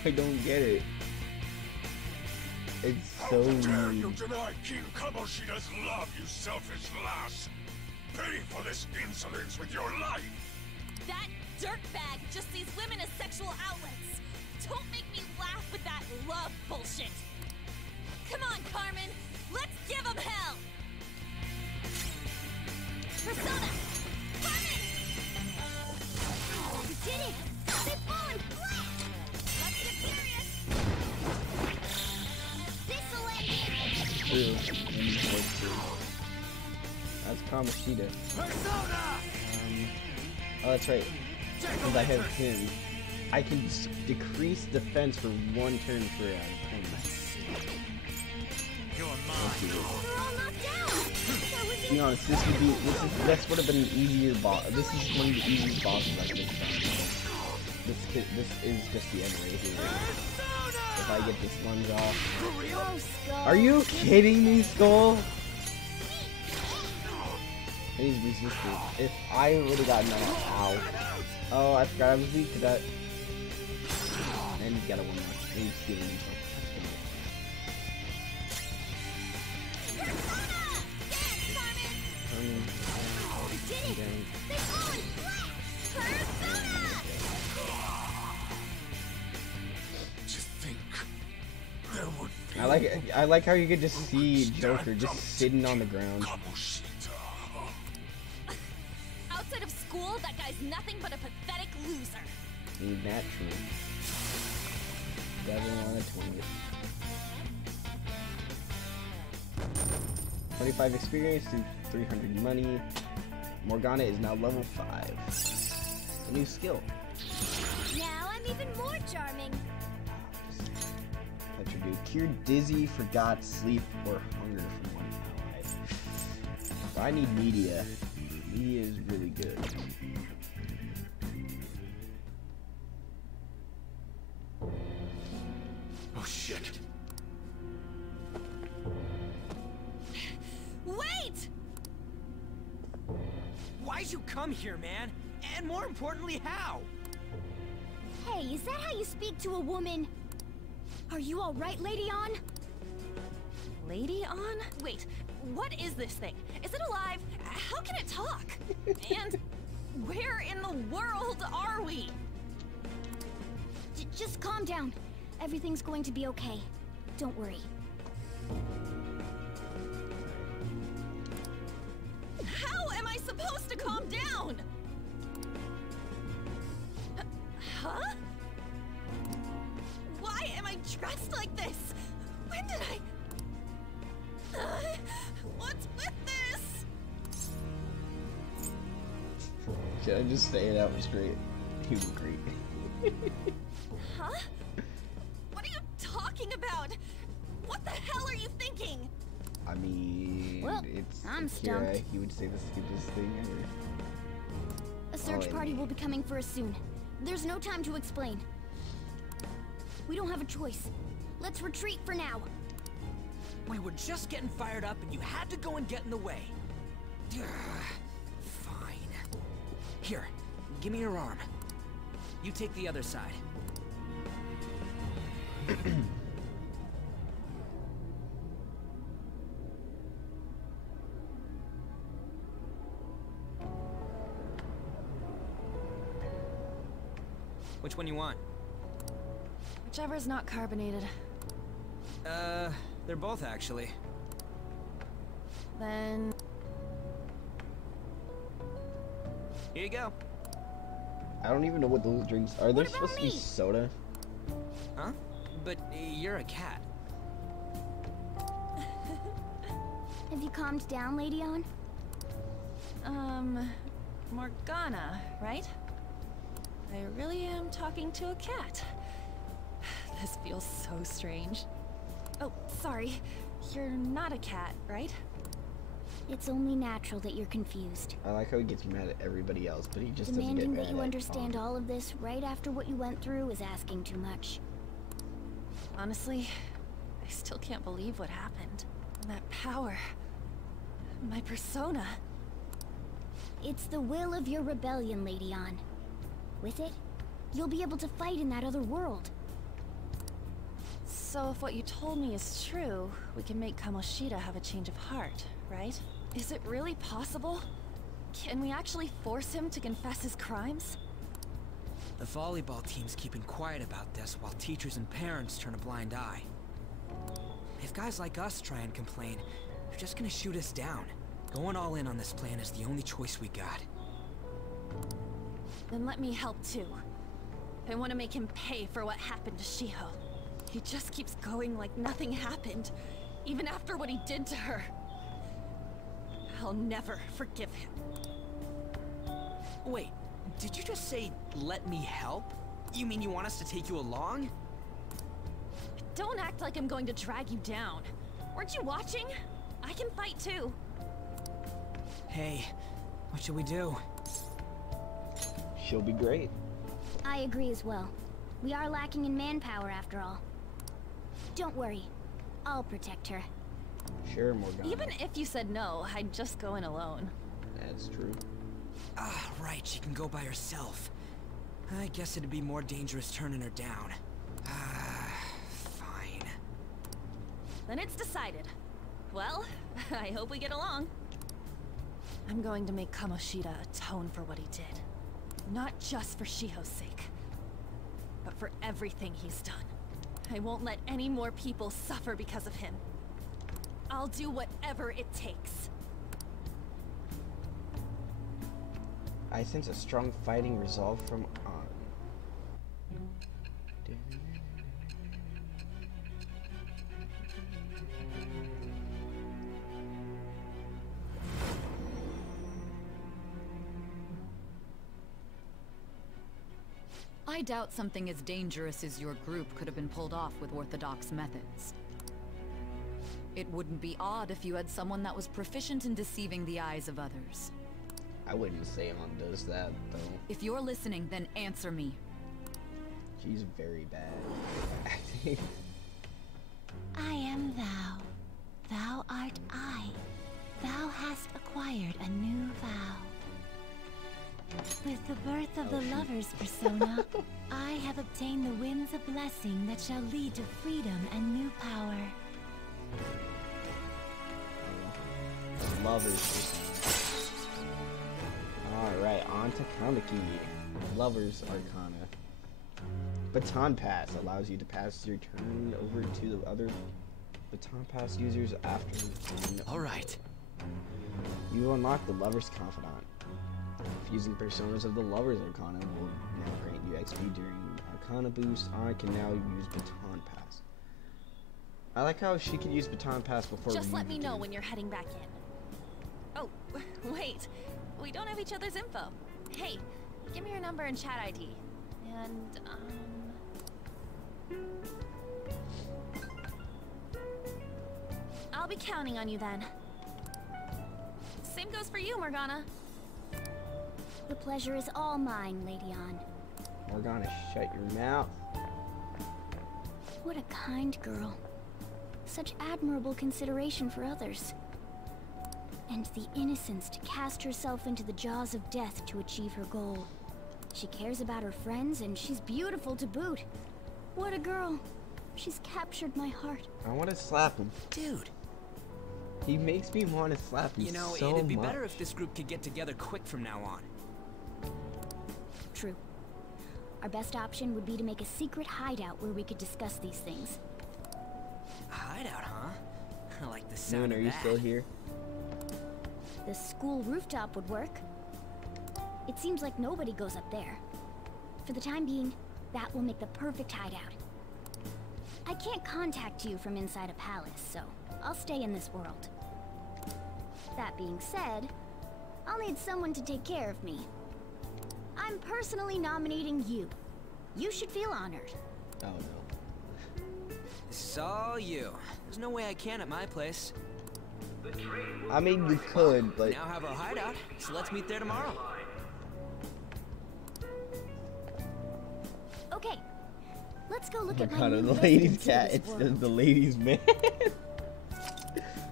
I don't get it. It's so How dare weird. you deny King Kamoshida's love, you selfish lass! Pay for this insolence with your life! That dirtbag just sees women as sexual outlets. Don't make me laugh with that love bullshit. Come on, Carmen. Let's give him hell. Persona! Carmen! You did it! They've fallen flat! Let's get serious! This'll end it! That's Kamoshida. Persona! Oh, that's right. Because I have him. I can decrease defense for 1 turn for You're mine. We're all knocked down! That was To be honest, this would have been an easier boss. This is one of the easiest bosses I think. This is just the end right here. If I get this lunge off. Are you kidding me, Skull? And he's resisted. If I would have gotten that, ow. Oh, I forgot I was weak to that. And he's got a one more. And he's stealing himself. I like how you could just see Joker just sitting on the ground. Outside of school, that guy's nothing but a pathetic loser. Ain't that true? Doesn't want to twin it. 25 experience to 300 money. Morgana is now level 5. A new skill. Now I'm even more charming. Cure dizzy, forgot, sleep, or hunger from one ally. If I need media, media is really good. Oh shit. Wait! Why'd you come here, man? And more importantly, how? Hey, is that how you speak to a woman? Are you alright, Lady On? Lady On? Wait, what is this thing? Is it alive? How can it talk? And where in the world are we? Just calm down. Everything's going to be okay. Don't worry. How am I supposed to calm down? Huh? Why am I dressed like this? When did I... what's with this? Should I just say it out straight? He was great. Huh? What are you talking about? What the hell are you thinking? I mean, well, it's I'm Akira. stumped. He would say the stupidest thing ever. A search party will be coming for us soon. There's no time to explain. We don't have a choice. Let's retreat for now. We were just getting fired up and you had to go and get in the way. Fine. Here, give me your arm. You take the other side. Which one you want? Whichever's not carbonated. They're both actually. Then... here you go. I don't even know what those drinks are. They supposed to be soda? Huh? But you're a cat. Have you calmed down, Lady On? Morgana, right? I really am talking to a cat. This feels so strange. Oh, sorry. You're not a cat, right? It's only natural that you're confused. I like how he gets mad at everybody else, but he just doesn't get Demanding mad that you at understand all of this right after what you went through is asking too much. Honestly, I still can't believe what happened. That power. My persona. It's the will of your rebellion, Lady On. With it, you'll be able to fight in that other world. So if what you told me is true, we can make Kamoshida have a change of heart, right? Is it really possible? Can we actually force him to confess his crimes? The volleyball team's keeping quiet about this while teachers and parents turn a blind eye. If guys like us try and complain, they're just gonna shoot us down. Going all in on this plan is the only choice we got. Then let me help too. I want to make him pay for what happened to Shiho. He just keeps going like nothing happened, even after what he did to her. I'll never forgive him. Wait, did you just say, let me help? You mean you want us to take you along? Don't act like I'm going to drag you down. Weren't you watching? I can fight too. Hey, what should we do? She'll be great. I agree as well. We are lacking in manpower after all. Don't worry. I'll protect her. Sure, Morgana. Even if you said no, I'd just go in alone. That's true. Ah, right, she can go by herself. I guess it'd be more dangerous turning her down. Fine. Then it's decided. Well, I hope we get along. I'm going to make Kamoshida atone for what he did. Not just for Shiho's sake, but for everything he's done. I won't let any more people suffer because of him. I'll do whatever it takes. I sense a strong fighting resolve from On. I doubt something as dangerous as your group could have been pulled off with orthodox methods. It wouldn't be odd if you had someone that was proficient in deceiving the eyes of others. I wouldn't say On does that, though. If you're listening, then answer me. She's very bad at acting. I am thou. Thou art I. Thou hast acquired a new vow. With the birth of the lover's persona, I have obtained the winds of blessing that shall lead to freedom and new power. Lovers persona. Alright, on to Kaneki. Lovers Arcana. Baton Pass allows you to pass your turn over to the other Baton Pass users after the turn. Alright. You unlock the Lover's Confidant. Fusing personas of the Lover's Arcana will now grant you XP during Arcana boost. I can now use Baton Pass. I like how she could use Baton Pass before Just we let me do. know when you're heading back in. Oh, wait. We don't have each other's info. Hey, give me your number and chat ID. And, I'll be counting on you then. Same goes for you, Morgana. The pleasure is all mine, Lady On. Morgana, shut your mouth. What a kind girl. Such admirable consideration for others. And the innocence to cast herself into the jaws of death to achieve her goal. She cares about her friends, and she's beautiful to boot. What a girl. She's captured my heart. I want to slap him. Dude. He makes me want to slap him You know, so it'd be much. better if this group could get together quick from now on. True. Our best option would be to make a secret hideout where we could discuss these things. A hideout, huh? I like the Moon, sound of are you that. still here? The school rooftop would work. It seems like nobody goes up there. For the time being, that will make the perfect hideout. I can't contact you from inside a palace, so I'll stay in this world. That being said, I'll need someone to take care of me. I'm personally nominating you. You should feel honored. Oh no. This is all you. There's no way I can at my place. I mean, you could, but... Now have our hideout, so let's meet there tomorrow. Okay, let's go look Oh at my my god, new the lady's residence cat, in it's this the, world. the lady's man.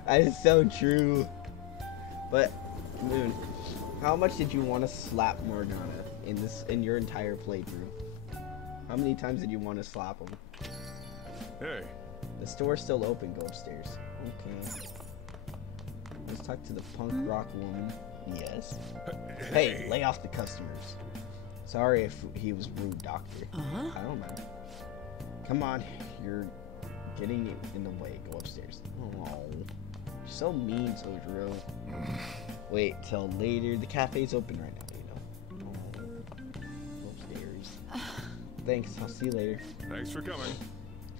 That is so true. But, Moon, how much did you want to slap Morgana in your entire playthrough? How many times did you want to slap him? Hey. The store's still open, go upstairs. Okay. Let's talk to the punk rock woman. Yes. Hey, lay off the customers. Sorry if he was rude, doctor. I don't know. Come on, you're getting in the way. Go upstairs. Oh, you're so mean, Sojiro. Wait till later. The cafe's open right now, you know. Oh, go upstairs. Thanks. I'll see you later. Thanks for coming.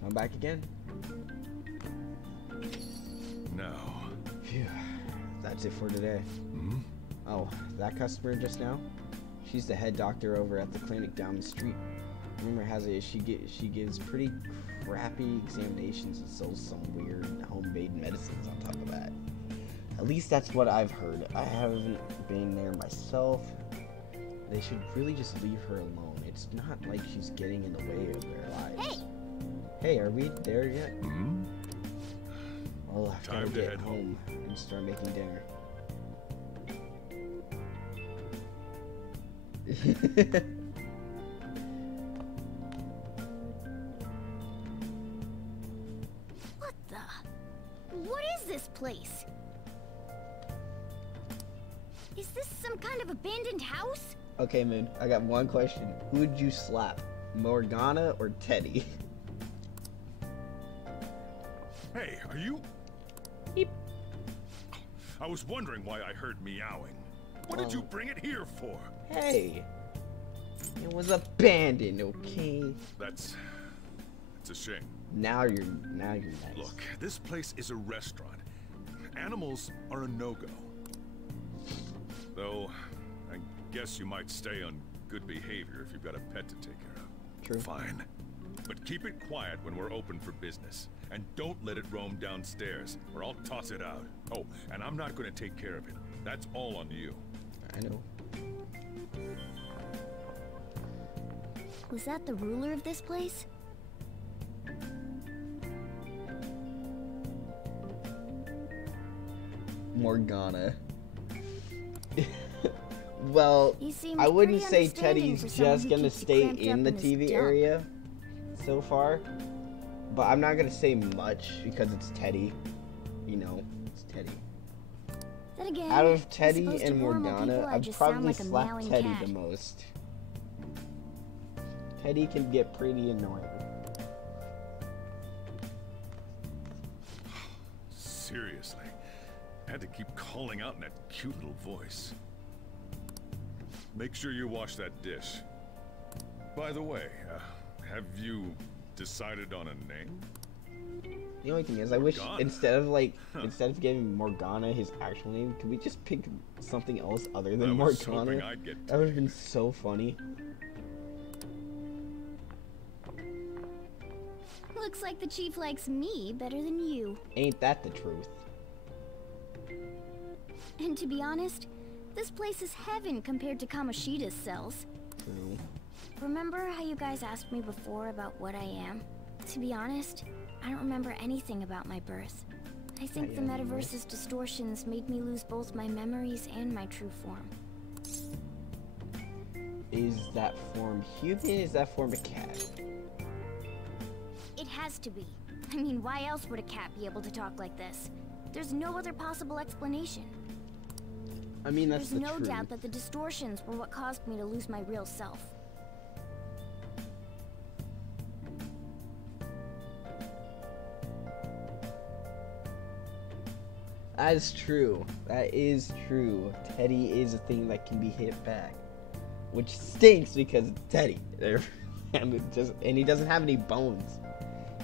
Come back again. No. Phew. That's it for today. Hmm? Oh, that customer just now? She's the head doctor over at the clinic down the street. Rumor has it she gives pretty crappy examinations and sells some weird homemade medicines on top of that. At least that's what I've heard. I haven't been there myself. they should really just leave her alone. It's not like she's getting in the way of their lives. Hey, are we there yet? Hmm? Well, I've got to get home and start making dinner. What the? What is this place? Is this some kind of abandoned house? Okay, Moon, I got one question. Who would you slap? Morgana or Teddy? Hey, are you? Beep. I was wondering why I heard meowing. What did you bring it here for? Hey, it was abandoned, okay? It's a shame. Now you're nice. Look, this place is a restaurant. Animals are a no-go. Though, I guess you might stay on good behavior if you've got a pet to take care of. True. Fine. But keep it quiet when we're open for business. And don't let it roam downstairs, or I'll toss it out. Oh, and I'm not going to take care of it. That's all on you. I know. Was that the ruler of this place? Morgana. Well, I wouldn't say Teddy's just gonna stay in the TV area so far, but I'm not gonna say much because it's Teddy. You know, it's Teddy. Then again, out of Teddy and Morgana, I'd probably slap Teddy the most. Teddy can get pretty annoying. Seriously, I had to keep calling out in that cute little voice. Make sure you wash that dish. By the way, have you decided on a name? The only thing is, I wish instead of giving Morgana his actual name, could we just pick something else other than Morgana? That would have been so funny. Looks like the chief likes me better than you. Ain't that the truth? And to be honest, this place is heaven compared to Kamoshida's cells. True. Remember how you guys asked me before about what I am? To be honest, I don't remember anything about my birth. I think the metaverse's distortions made me lose both my memories and my true form. Is that form human? Is that form a cat? It has to be. I mean, why else would a cat be able to talk like this? There's no other possible explanation. I mean, that's the truth. There's no doubt that the distortions were what caused me to lose my real self. That is true. That is true. Teddy is a thing that can be hit back. Which stinks because it's Teddy. And he doesn't have any bones.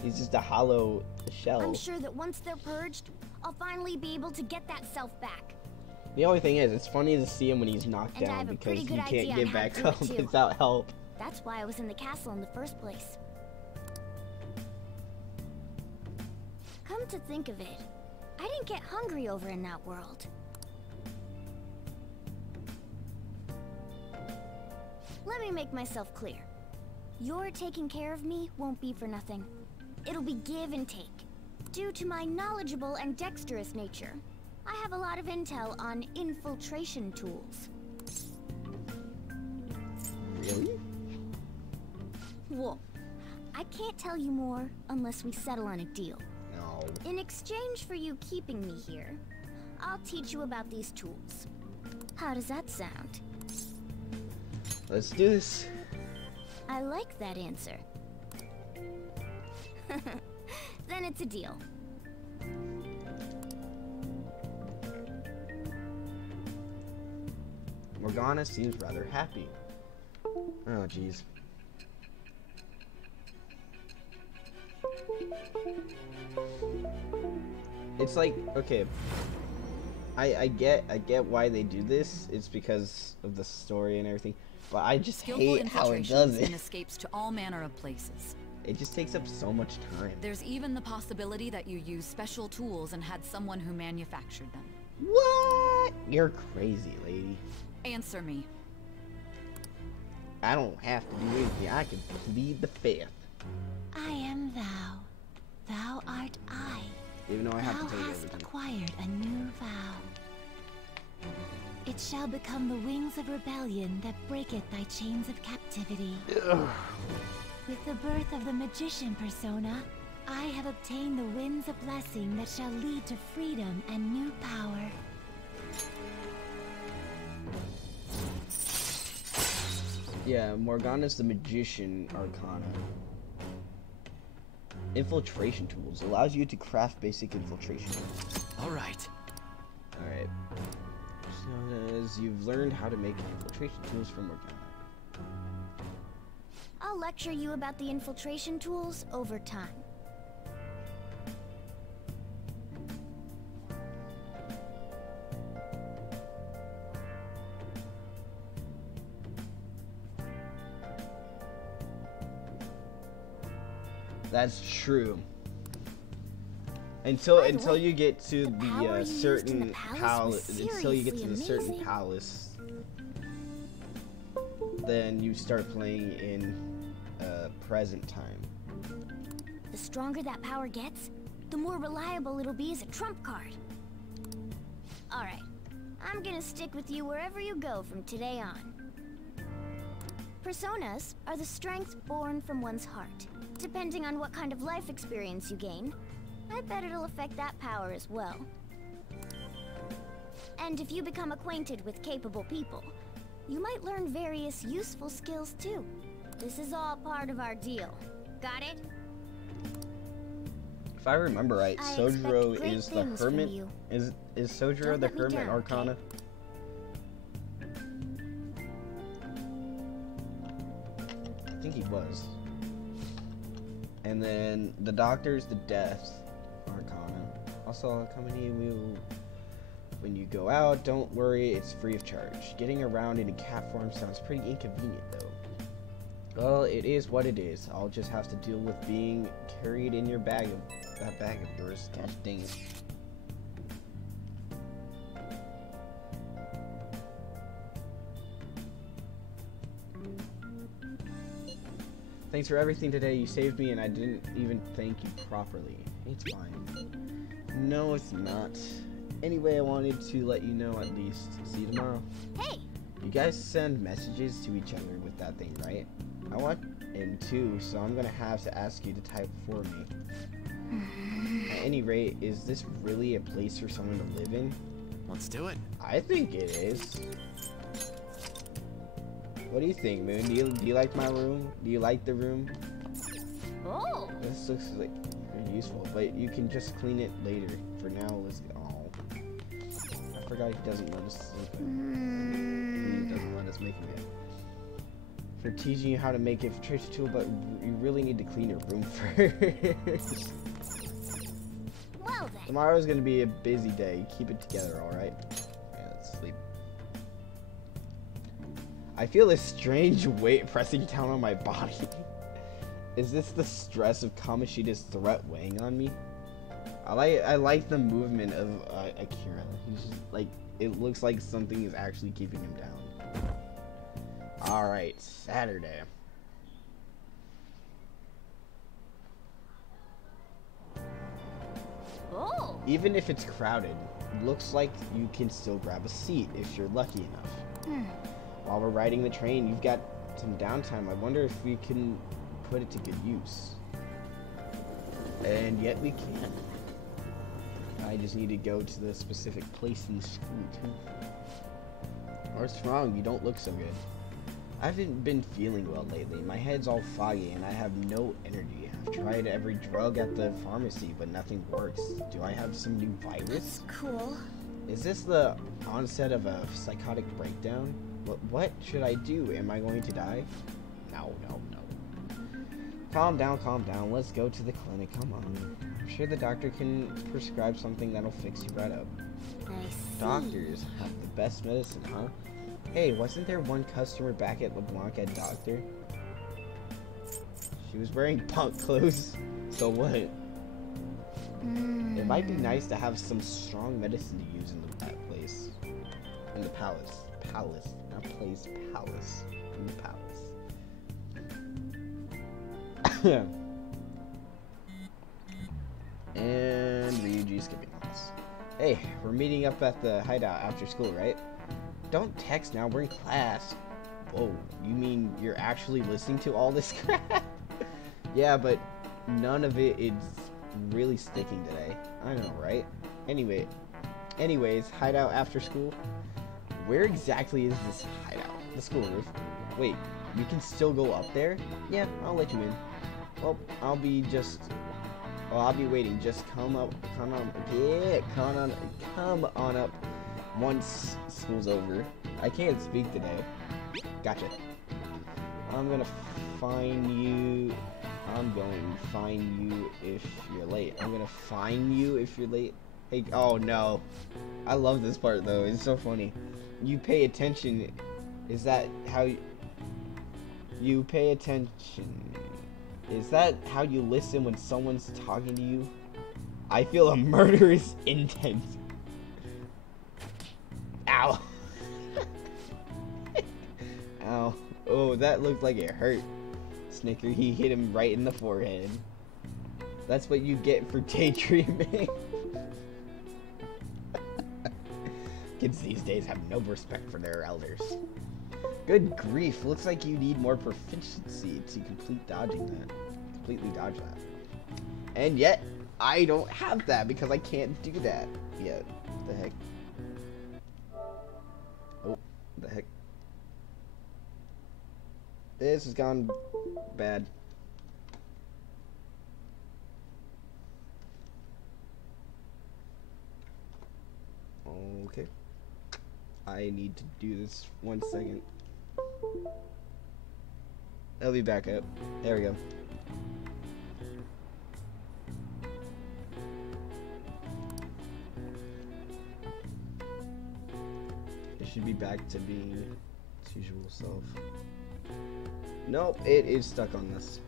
He's just a hollow shell. I'm sure that once they're purged, I'll finally be able to get that self back. The only thing is, it's funny to see him when he's knocked down because he can't get back up without help. That's why I was in the castle in the first place. Come to think of it, I didn't get hungry over in that world. Let me make myself clear. Your taking care of me won't be for nothing. It'll be give and take. Due to my knowledgeable and dexterous nature, I have a lot of intel on infiltration tools. Really? Well, I can't tell you more unless we settle on a deal. No. In exchange for you keeping me here, I'll teach you about these tools. How does that sound? Let's do this. I like that answer. Then it's a deal. Morgana seems rather happy. Oh, jeez. It's like, okay, I get why they do this. It's because of the story and everything, but I just hate how it does it. And escapes to all manner of places. It just takes up so much time. There's even the possibility that you use special tools and had someone who manufactured them. What? You're crazy, lady. Answer me. I don't have to do anything. I can plead the fifth. I am thou. Thou art I. Even though I have to Thou take hast everything. acquired a new vow. It shall become the wings of rebellion that breaketh thy chains of captivity. Ugh. With the birth of the magician persona, I have obtained the winds of blessing that shall lead to freedom and new power. Yeah, Morgana's the magician arcana. Infiltration tools allows you to craft basic infiltration tools. Alright. Alright. So as you've learned how to make infiltration tools from Morgana. I'll lecture you about the infiltration tools over time. That's true. Until you get to the certain palace, until you get to the certain palace, then you start playing in present time. The stronger that power gets, the more reliable it'll be as a trump card. Alright, I'm gonna stick with you wherever you go from today on. Personas are the strength born from one's heart. Depending on what kind of life experience you gain, I bet it'll affect that power as well. And if you become acquainted with capable people, you might learn various useful skills too. This is all part of our deal. Got it? If I remember right, Sojiro is the hermit. Is Sojiro Don't the let me hermit down, arcana? I think he was. And then the doctor's the death arcana. Also, company will. When you go out, don't worry, it's free of charge. Getting around in a cat form sounds pretty inconvenient, though. Well, it is what it is. I'll just have to deal with being carried in your bag of that bag of yours. Gosh dang it. Thanks for everything today. You saved me, and I didn't even thank you properly. It's fine. No, it's not. Anyway, I wanted to let you know at least. See you tomorrow. Hey! You guys send messages to each other with that thing, right? I want in too, so I'm gonna have to ask you to type for me. At any rate, is this really a place for someone to live in? Let's do it. I think it is. What do you think, Moon? Do you like my room? Do you like the room? Oh! This looks like pretty useful, but you can just clean it later. For now, let's go. Oh. I forgot he doesn't let us sleep. He doesn't let us make it. For teaching you how to make infiltration tool, but you really need to clean your room first. Well then. Tomorrow's gonna be a busy day. Keep it together, alright? Yeah, let's sleep. I feel a strange weight pressing down on my body. Is this the stress of Kamoshida's threat weighing on me? I like the movement of Akira. He's just, like, it looks like something is actually keeping him down. Alright, Saturday. Oh! Even if it's crowded, it looks like you can still grab a seat if you're lucky enough. While we're riding the train, you've got some downtime. I wonder if we can put it to good use. And yet we can't. I just need to go to the specific place in the school too. What's wrong? You don't look so good. I haven't been feeling well lately. My head's all foggy and I have no energy. I've tried every drug at the pharmacy, but nothing works. Do I have some new virus? That's cool. Is this the onset of a psychotic breakdown? What should I do? Am I going to die? No. Calm down. Let's go to the clinic. Come on. I'm sure the doctor can prescribe something that'll fix you right up. I see. Doctors have the best medicine, huh? Hey, wasn't there one customer back at LeBlanc at Doctor? She was wearing punk clothes. So what? It might be nice to have some strong medicine to use in that place. In the palace. Not place, palace. In the palace. And Ryuji skipping class. Hey, we're meeting up at the hideout after school, right? Don't text now, we're in class. Whoa, you mean you're actually listening to all this crap? Yeah, but none of it is really sticking today. I know, right? Anyways, hideout after school. Where exactly is this hideout? The school roof. Wait, you can still go up there? Yeah, I'll let you in. Well, I'll be waiting. Just come on up once school's over. I can't speak today. Gotcha. I'm going to find you if you're late. I'm going to find you if you're late. Hey, oh no. I love this part though. It's so funny. You pay attention. Is that how you pay attention? Is that how you listen when someone's talking to you? I feel a murderous intent. Ow. Ow. Oh, that looked like it hurt. Snicker, he hit him right in the forehead. That's what you get for daydreaming. Kids these days have no respect for their elders. Good grief, looks like you need more proficiency to completely dodge that. And yet, I don't have that because I can't do that yet. What the heck? Oh, what the heck? This has gone bad. Okay. I need to do this 1 second. I'll be back up. There we go. It should be back to being its usual self. Nope, it is stuck on this.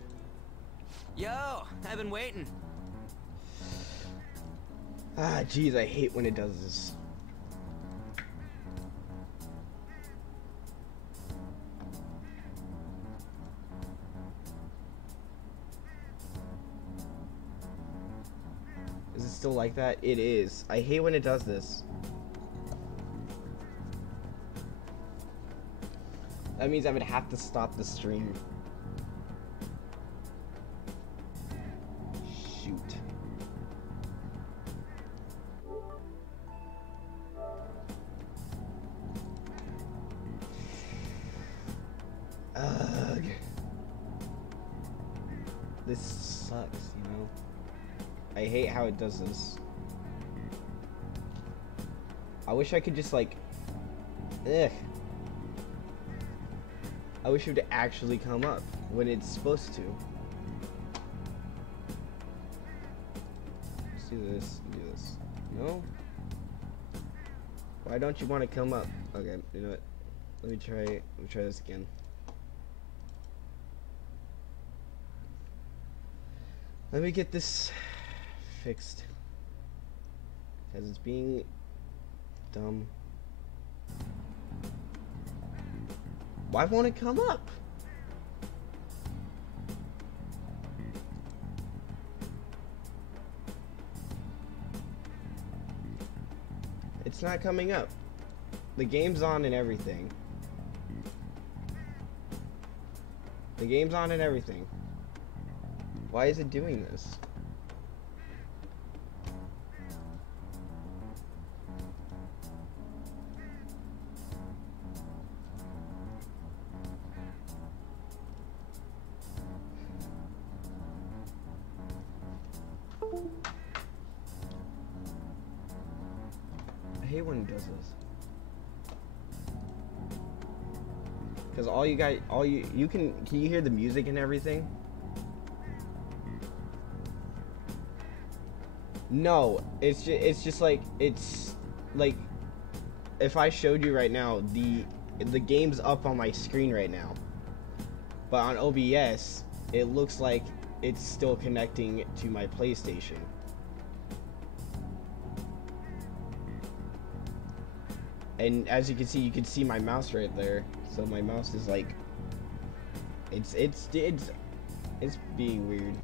Yo, I've been waiting. Ah, jeez, I hate when it does this. Is it still like that? It is. I hate when it does this. That means I would have to stop the stream. Shoot. Ugh. This sucks, you know? I hate how it does this. I wish I could just like... Ugh. I wish it would actually come up when it's supposed to. Let's do this, do this. No? Why don't you want to come up? Okay, you know what? Let me try this again. Let me get this fixed. Because it's being dumb. Why won't it come up? It's not coming up. The game's on and everything. The game's on and everything. Why is it doing this? I hate when it does this. Because you can you hear the music and everything? No, it's just like, it's like, if I showed you right now, the game's up on my screen right now. But on OBS, it looks like it's still connecting to my PlayStation. And as you can see my mouse right there. So my mouse is like, it's It's being weird.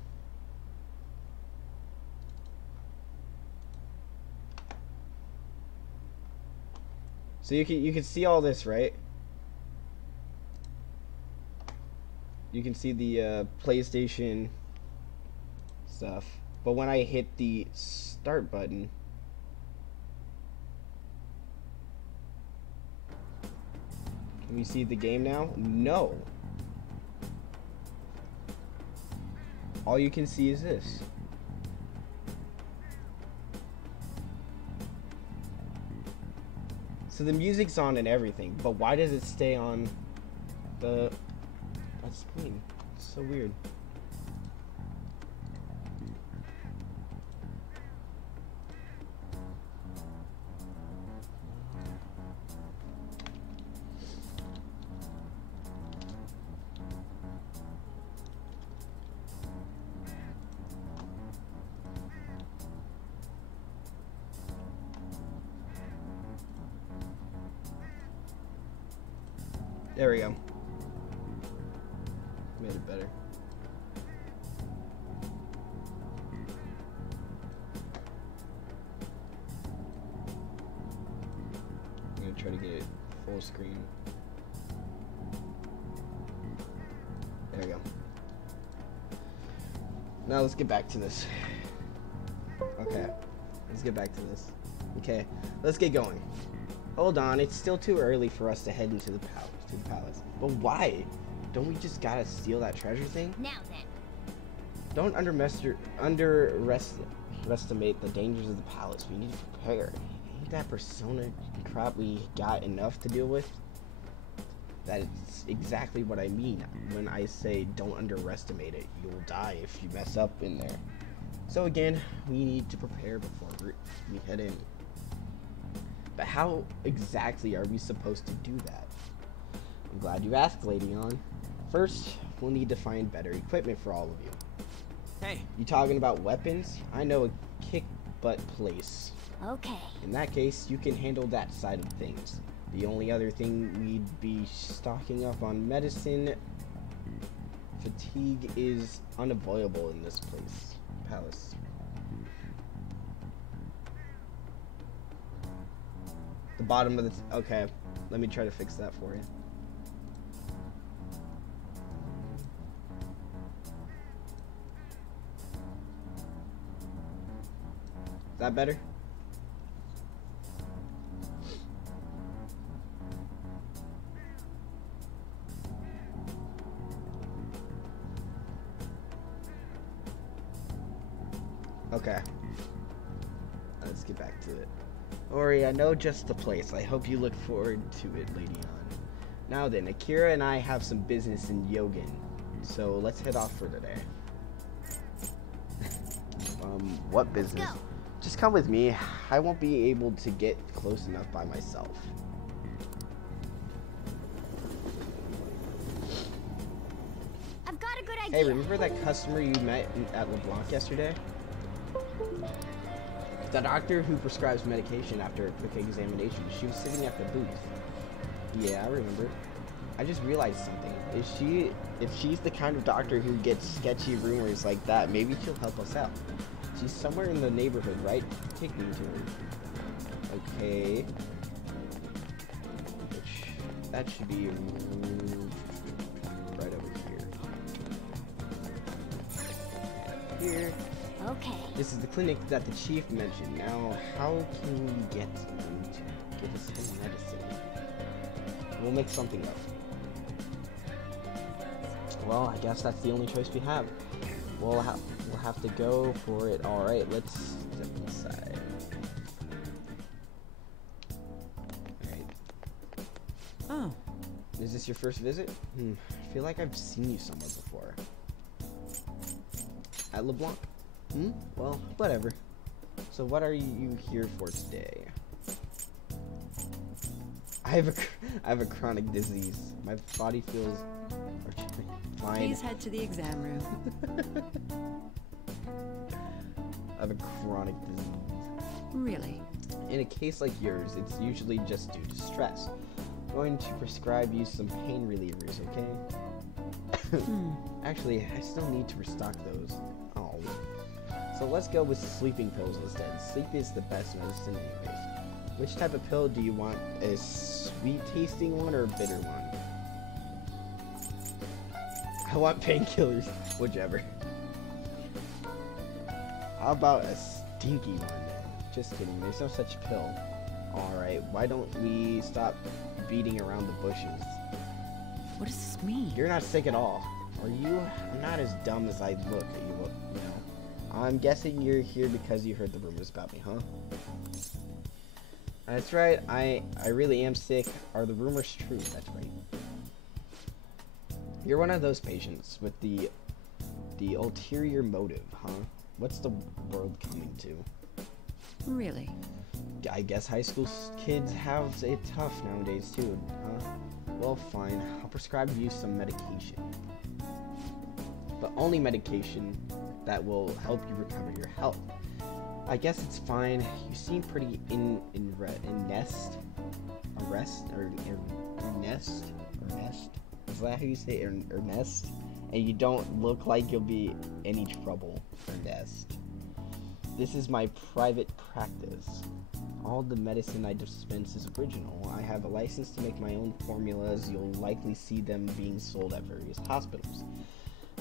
So you can see all this, right? You can see the PlayStation stuff. But when I hit the start button, can we see the game now? No. All you can see is this. So the music's on and everything, but why does it stay on that screen? It's so weird. There we go. Made it better. I'm gonna try to get it full screen. There we go. Now let's get back to this. Okay, let's get back to this. Okay, let's get going. Hold on, it's still too early for us to head into the palace. But why? Don't we just gotta steal that treasure thing? Now then. Don't underestimate the dangers of the palace. We need to prepare. Ain't that persona crap we got enough to deal with? That's exactly what I mean when I say don't underestimate it. You'll die if you mess up in there. So again, we need to prepare before we head in. But how exactly are we supposed to do that? I'm glad you asked, Lady On. First, we'll need to find better equipment for all of you. Hey. You talking about weapons? I know a kick-butt place. Okay. In that case, you can handle that side of things. The only other thing we'd be stocking up on medicine. Fatigue is unavoidable in this palace. The bottom of the... Okay, let me try to fix that for you. Is that better? Okay. Let's get back to it. Ori, I know just the place. I hope you look forward to it, Lady On. Now then, Akira and I have some business in Yogan, so let's head off for today. What business? Just come with me. I won't be able to get close enough by myself. I've got a good idea. Hey, remember that customer you met at LeBlanc yesterday? The doctor who prescribes medication after a quick examination. She was sitting at the booth. Yeah, I remember. I just realized something. If she's the kind of doctor who gets sketchy rumors like that, maybe she'll help us out. She's somewhere in the neighborhood, right? Take me to her. Okay. That should be right over here. Here. Okay. This is the clinic that the chief mentioned. Now, how can we get them to give us some medicine? We'll make something up. Well, I guess that's the only choice we have. We'll have to go for it. All right, let's step inside. All right. Oh. Is this your first visit? I feel like I've seen you somewhere before. At LeBlanc. Well, whatever. So what are you here for today? I have a chronic disease. My body feels fine. Please head to the exam room. I have a chronic disease. Really? In a case like yours, it's usually just due to stress. I'm going to prescribe you some pain relievers, okay? Actually, I still need to restock those. Oh. So let's go with sleeping pills instead. Sleep is the best medicine anyways. Which type of pill do you want? A sweet tasting one or a bitter one? I want painkillers. Whichever. How about a stinky one then? Just kidding, there's no such pill. Alright, why don't we stop beating around the bushes? What does this mean? You're not sick at all. Are you? I'm not as dumb as I look at you, you know. I'm guessing you're here because you heard the rumors about me, huh? That's right, I really am sick. Are the rumors true? That's right. You're one of those patients with the ulterior motive, huh? What's the world coming to? Really? I guess high school kids have it tough nowadays too, huh? Well, fine. I'll prescribe you some medication. But only medication that will help you recover your health. I guess it's fine. You seem pretty nest. Is that how you say Ernest? And you don't look like you'll be any trouble, Ernest. This is my private practice. All the medicine I dispense is original. I have a license to make my own formulas. You'll likely see them being sold at various hospitals.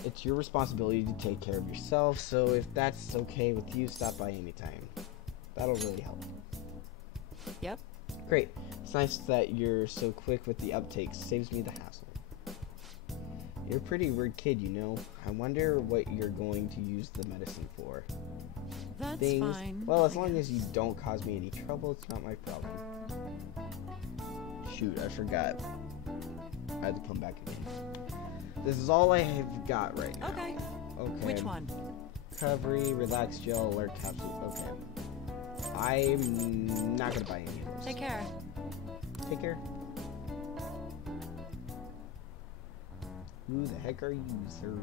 It's your responsibility to take care of yourself, so if that's okay with you, stop by anytime. That'll really help. Yep. Great. It's nice that you're so quick with the uptake. Saves me the hassle. You're a pretty weird kid, you know. I wonder what you're going to use the medicine for. That's Things. fine. Well, as long as you don't cause me any trouble, it's not my problem. Shoot, I forgot. I had to come back again. This is all I have got right now. Okay. Okay. Which one? Recovery, relax gel, alert capsule. Okay. I'm not gonna buy any of those. Take care. Take care. Who the heck are you, sir?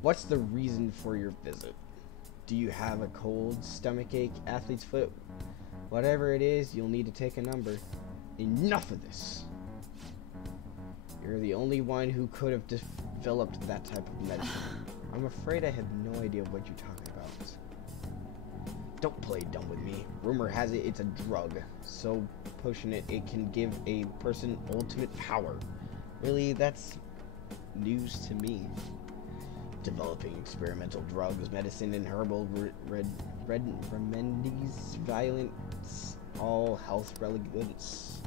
What's the reason for your visit? Do you have a cold, stomachache, athlete's foot? Whatever it is, you'll need to take a number. Enough of this. You're the only one who could have developed that type of medicine. I'm afraid I have no idea what you're talking about. Don't play dumb with me. Rumor has it it's a drug. So potion it can give a person ultimate power. Really, that's news to me. Developing experimental drugs, medicine, and herbal remedies, violence, all health relevance.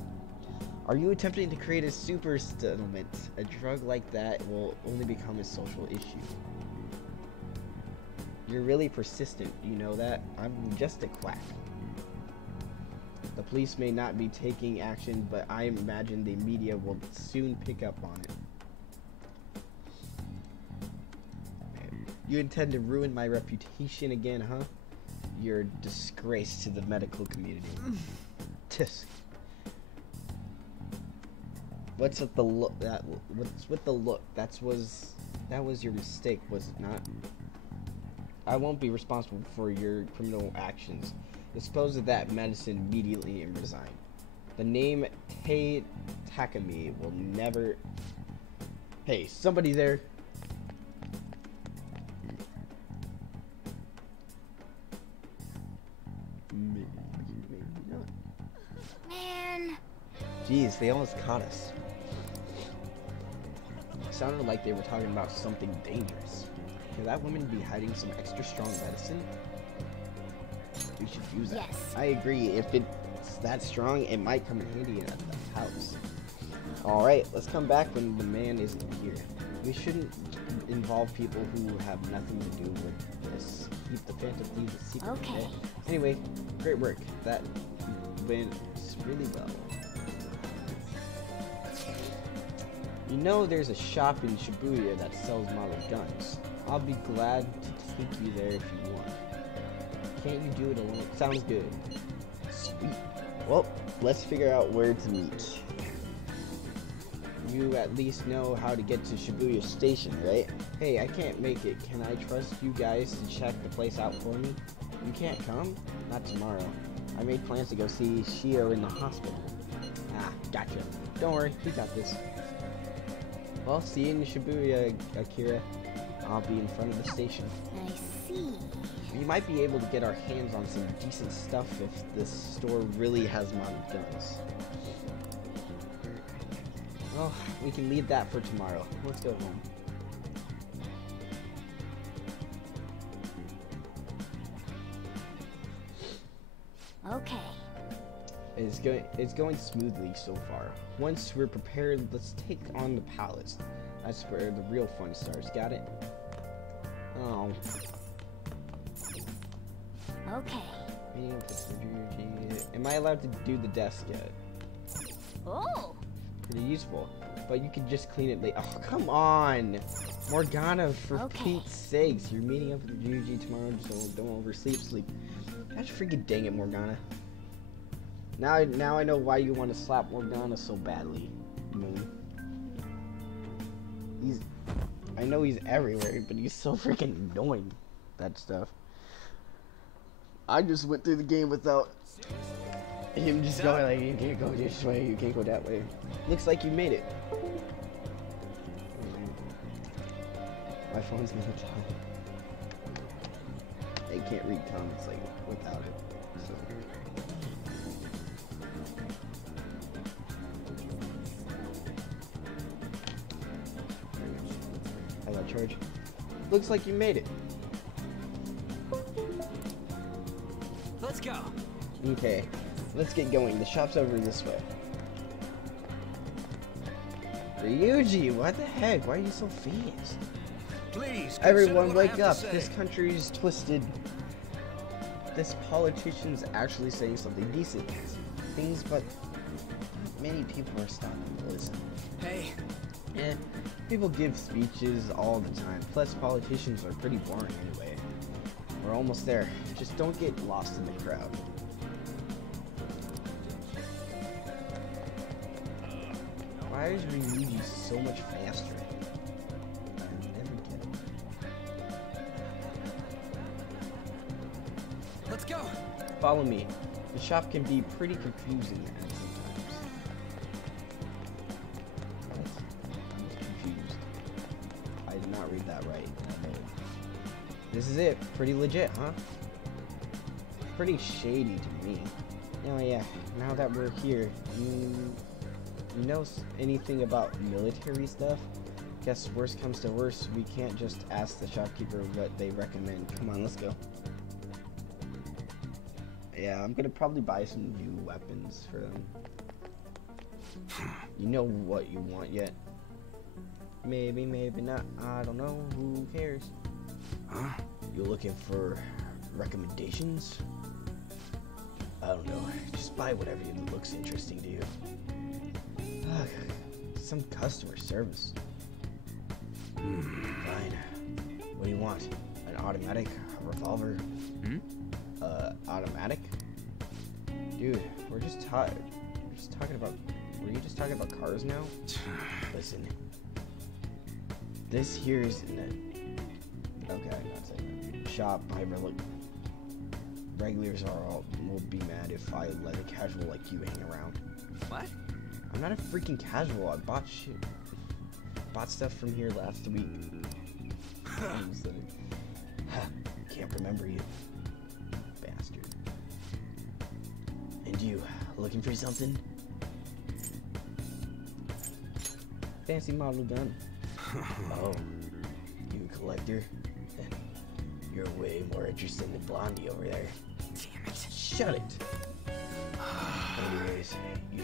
Are you attempting to create a super settlement? A drug like that will only become a social issue. You're really persistent, you know that? I'm just a quack. The police may not be taking action, but I imagine the media will soon pick up on it. You intend to ruin my reputation again, huh? You're a disgrace to the medical community. Tisk. What's with the look? What's with the look? That was your mistake, was it not? I won't be responsible for your criminal actions. Dispose of that medicine immediately and resign. The name Takami will never. Hey, somebody there. Maybe not. Man. Jeez, they almost caught us. It sounded like they were talking about something dangerous. Could that woman be hiding some extra strong medicine? We should use that. Yes. I agree. If it's that strong, it might come in handy at the house. Alright, let's come back when the man isn't here. We shouldn't involve people who have nothing to do with this. Keep the Phantom Thieves a secret. Okay. Anyway, great work. That went really well. You know there's a shop in Shibuya that sells model guns. I'll be glad to take you there if you want. Can't you do it alone? Sounds good. Sweet. Well, let's figure out where to meet. You at least know how to get to Shibuya Station, right? Hey, I can't make it. Can I trust you guys to check the place out for me? You can't come? Not tomorrow. I made plans to go see Shio in the hospital. Ah, gotcha. Don't worry, we got this. Well, see you in Shibuya, Akira. I'll be in front of the station. I see. We might be able to get our hands on some decent stuff if this store really has modded guns. Well, we can leave that for tomorrow. Let's go home. Okay. It's going smoothly so far. Once we're prepared, let's take on the palace. That's where the real fun starts. Got it? Oh. Okay. Am I allowed to do the desk yet? Oh. Pretty useful. But you could just clean it later. Oh, come on! Morgana, for Pete's sakes. You're meeting up with Ryuji tomorrow, so don't oversleep. Gosh freaking dang it, Morgana. Now I know why you want to slap Morgana so badly, Moon. I know he's everywhere, but he's so freaking annoying. That stuff. I just went through the game without him just going like, you can't go this way, you can't go that way. Looks like you made it. My phone's gonna die. They can't read comments like without it. So. I got charge. Looks like you made it. Let's go. Okay, let's get going. The shop's over this way. Ryuji, what the heck? Why are you so fast? Please, everyone wake up. This country's twisted. This politician's actually saying something decent. Things, but many people are stopping to listen. Hey. Yeah, people give speeches all the time. Plus, politicians are pretty boring anyway. We're almost there. Just don't get lost in the crowd. Why is Ryuji so much faster? I never get it. Let's go. Follow me. The shop can be pretty confusing at sometimes. What? I'm confused. I did not read that right. This is it. Pretty legit, huh? Pretty shady to me. Oh yeah, now that we're here, you know anything about military stuff? Guess worst comes to worst, we can't just ask the shopkeeper what they recommend. Come on, let's go. Yeah, I'm gonna probably buy some new weapons for them. You know what you want yet? Maybe, maybe not. I don't know. Who cares? Huh? You looking for recommendations? I don't know. Just buy whatever looks interesting to you. Some customer service. Fine. What do you want? An automatic? A revolver? Automatic? Dude, we're just talking about... Were you just talking about cars now? Listen. This here is... Okay, I'm not saying that. Shop, my regulars will be mad if I let a casual like you hang around. What? I'm not a freaking casual. I bought shit. Bought stuff from here last week. Can't remember you, bastard. And you, looking for something? Fancy model gun. Oh, you a collector? You're way more interesting than Blondie over there. Damn it. Shut it. Anyways, you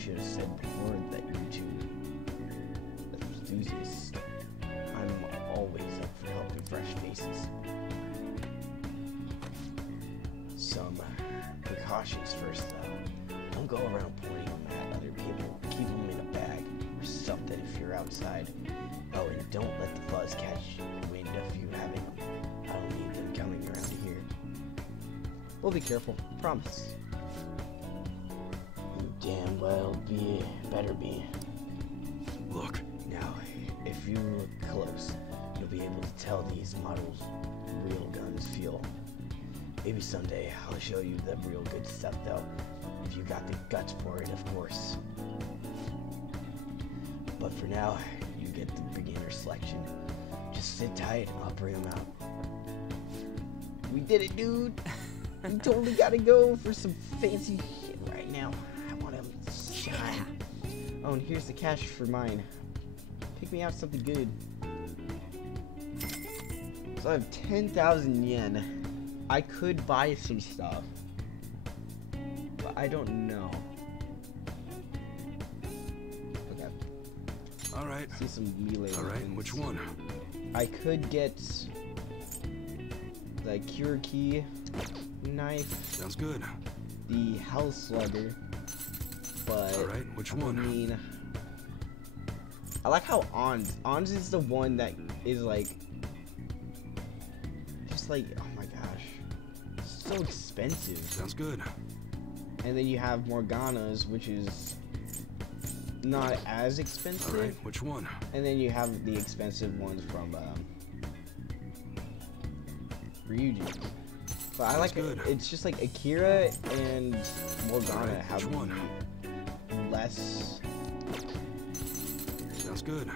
should have said before that you're two enthusiasts. I'm always up for helping fresh faces. Some precautions first, though. Don't go around pointing them at other people. Keep them in a bag or something if you're outside. Oh, and don't let the fuzz catch wind of you having them. I don't need them coming around here. We'll be careful, promise. You damn well better be. Look. Now, if you look close, you'll be able to tell these models real guns feel. Maybe someday I'll show you the real good stuff though. If you got the guts for it, of course. But for now, you get the beginner selection. Just sit tight, I'll bring them out. We did it, dude! We totally gotta go for some fancy shit right now. I want to shine. Oh, and here's the cash for mine. Pick me out something good. So I have 10,000 yen. I could buy some stuff, but I don't know. Okay. All right. See some melee. All right. Which one? I could get the Cure Key knife. Sounds good. The Hell Slugger. But all right. Which one? I mean, I like how Ons is the one that is like. Like, oh my gosh, it's so expensive. Sounds good. And then you have Morgana's, which is not as expensive. All right, which one? And then you have the expensive ones from Ryuji. But I like it. It's just like Akira and Morgana have one? Less. Sounds good.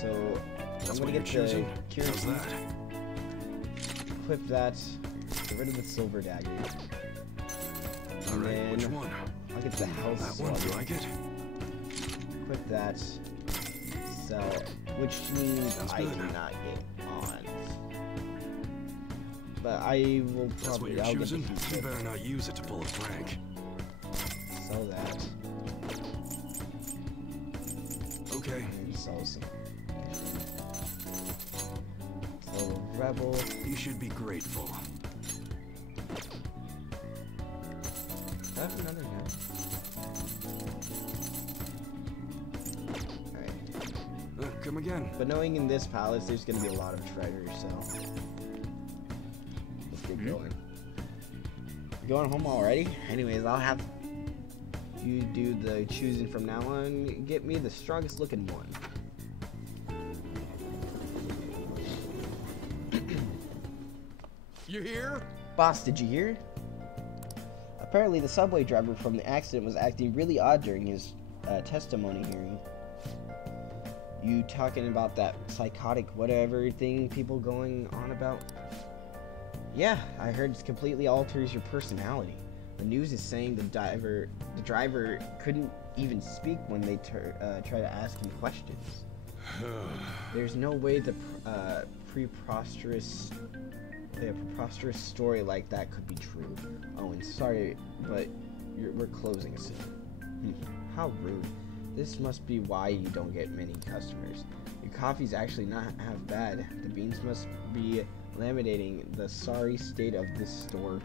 So that's I'm gonna get the Cure. How's that? Equip that, get rid of the silver dagger. All right, which one? I'll get the house. That one, you like it? Equip that, sell, which means Sounds I good. cannot get on. But I will That's what probably, you're I'll choosing? get the You better not use it to pull a prank. Sell that. Okay. And sell some. Rebel. You should be grateful. I have another gun. Alright. Come again. But knowing in this palace there's gonna be a lot of treasure, so let's get going. Going home already? Anyways, I'll have you do the choosing from now on. Get me the strongest looking one. You hear? Boss, did you hear? Apparently the subway driver from the accident was acting really odd during his testimony hearing. You talking about that psychotic whatever thing people going on about? Yeah, I heard it completely alters your personality. The news is saying the driver couldn't even speak when they try to ask him questions. There's no way the preposterous story like that could be true. Oh, and sorry, but we're closing soon. How rude. This must be why you don't get many customers. Your coffee's actually not half bad. The beans must be laminating the sorry state of this store.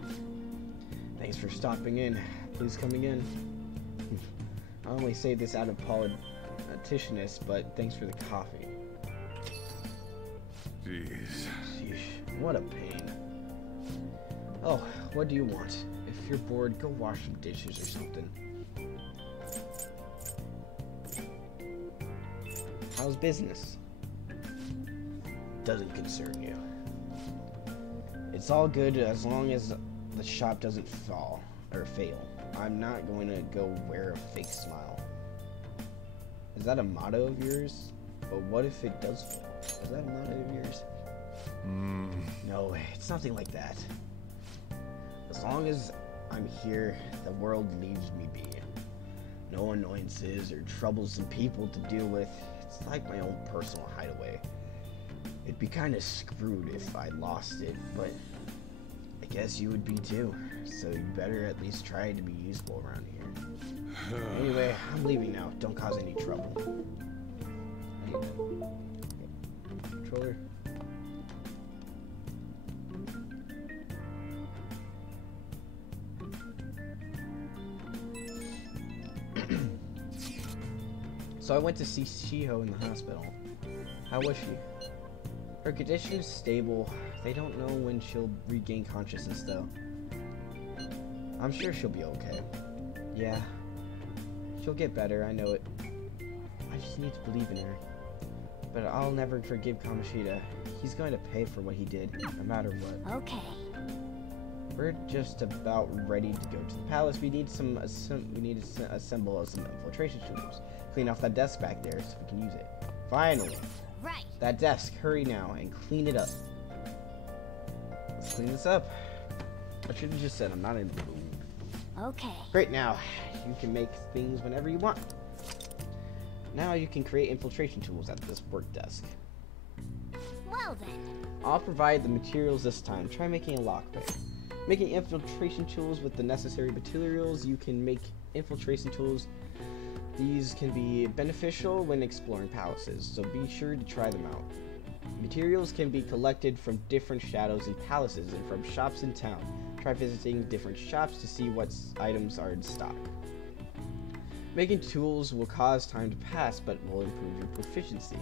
Thanks for stopping in. Please come again. I only say this out of politiciousness, but thanks for the coffee. Jeez. Sheesh, what a pain. Oh, what do you want? If you're bored, go wash some dishes or something. How's business? Doesn't concern you. It's all good as long as the shop doesn't fail. I'm not going to go wear a fake smile. Is that a motto of yours? But what if it does fail? Is that a motto of yours? No, it's nothing like that. As long as I'm here, the world leaves me be. No annoyances or troublesome people to deal with. It's like my own personal hideaway. It'd be kind of screwed if I lost it, but I guess you would be too. So you better at least try to be useful around here. Anyway, I'm leaving now. Don't cause any trouble. Controller. So I went to see Shiho in the hospital. How was she? Her condition is stable. They don't know when she'll regain consciousness though. I'm sure she'll be okay. Yeah. She'll get better, I know it. I just need to believe in her. But I'll never forgive Kamoshida. He's going to pay for what he did, no matter what. Okay. We're just about ready to go to the palace. We need to assemble some infiltration tools. Clean off that desk back there so we can use it. Finally. Right. That desk. Hurry now and clean it up. Let's clean this up. I should have just said I'm not in the mood. Okay. Great, now you can make things whenever you want. Now you can create infiltration tools at this work desk. Well then. I'll provide the materials this time. Try making a lockpick. Making infiltration tools with the necessary materials. You can make infiltration tools. These can be beneficial when exploring palaces, so be sure to try them out. Materials can be collected from different shadows in palaces and from shops in town. Try visiting different shops to see what items are in stock. Making tools will cause time to pass, but will improve your proficiency.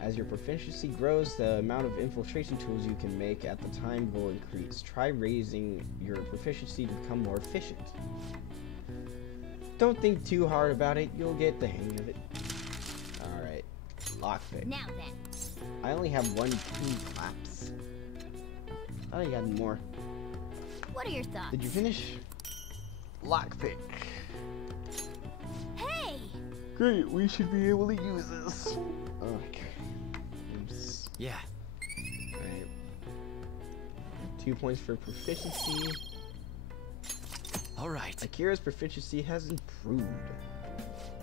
As your proficiency grows, the amount of infiltration tools you can make at the time will increase. Try raising your proficiency to become more efficient. Don't think too hard about it, you'll get the hang of it. Alright, lockpick. Now then. I only have 1 2 claps. I don't got any more. What are your thoughts? Did you finish? Lockpick. Hey! Great, we should be able to use this. Okay. Oops. Yeah. Alright. 2 points for proficiency. Alright. Akira's proficiency has improved.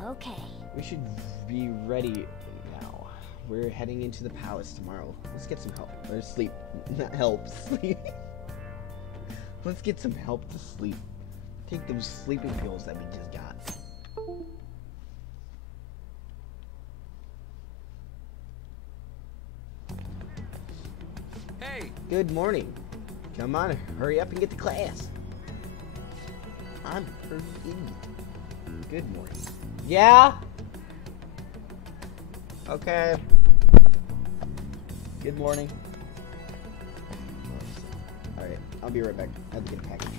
Okay. We should be ready now. We're heading into the palace tomorrow. Let's get some help. Or sleep. Not help. Sleep. Let's get some help to sleep. Take those sleeping pills that we just got. Hey! Good morning. Come on, hurry up and get to class. I'm hurrying. Good morning. Yeah? Okay. Good morning. Alright, I'll be right back. I have to get a package.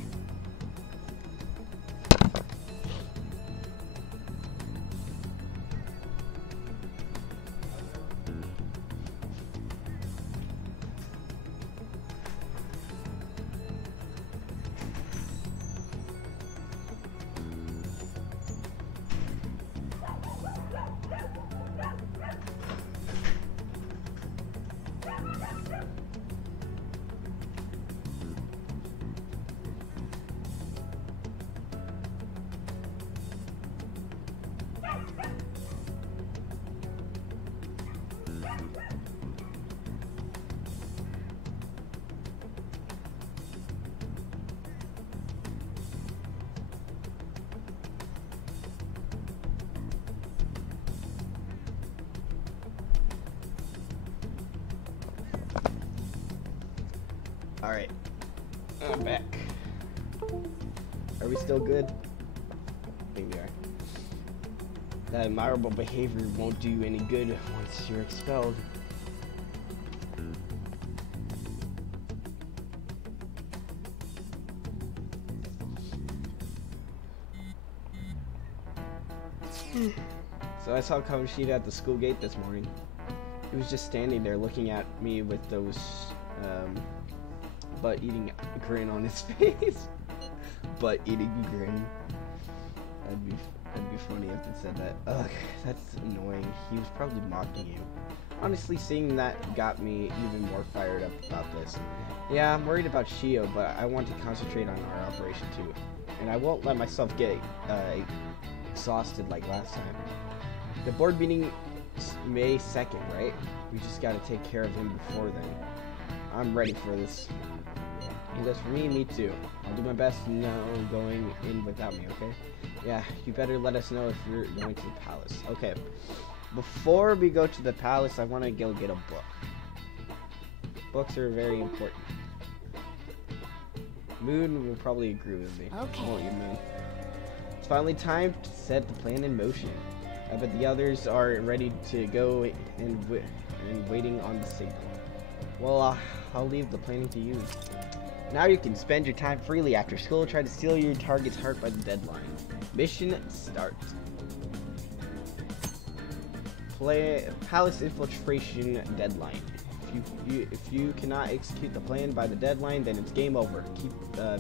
Alright, I'm back. Are we still good? I think we are. That admirable behavior won't do you any good once you're expelled. So I saw Kamoshida at the school gate this morning. He was just standing there looking at me with those butt-eating grin on his face. Butt-eating grin. That'd be funny if it said that. Ugh, that's annoying. He was probably mocking you. Honestly, seeing that got me even more fired up about this. Yeah, I'm worried about Shio, but I want to concentrate on our operation too. And I won't let myself get exhausted like last time. The board meeting is May 2nd, right? We just gotta take care of him before then. I'm ready for this. And as for me too. I'll do my best now going in without me, okay? Yeah, you better let us know if you're going to the palace. Okay. Before we go to the palace, I want to go get a book. Books are very important. Moon will probably agree with me. Okay. Won't you, Moon? It's finally time to set the plan in motion. I bet the others are ready to go and waiting on the signal. Well, I'll leave the planning to you. Now you can spend your time freely after school. Try to steal your target's heart by the deadline. Mission start. Play Palace Infiltration deadline. If you cannot execute the plan by the deadline, then it's game over. Keep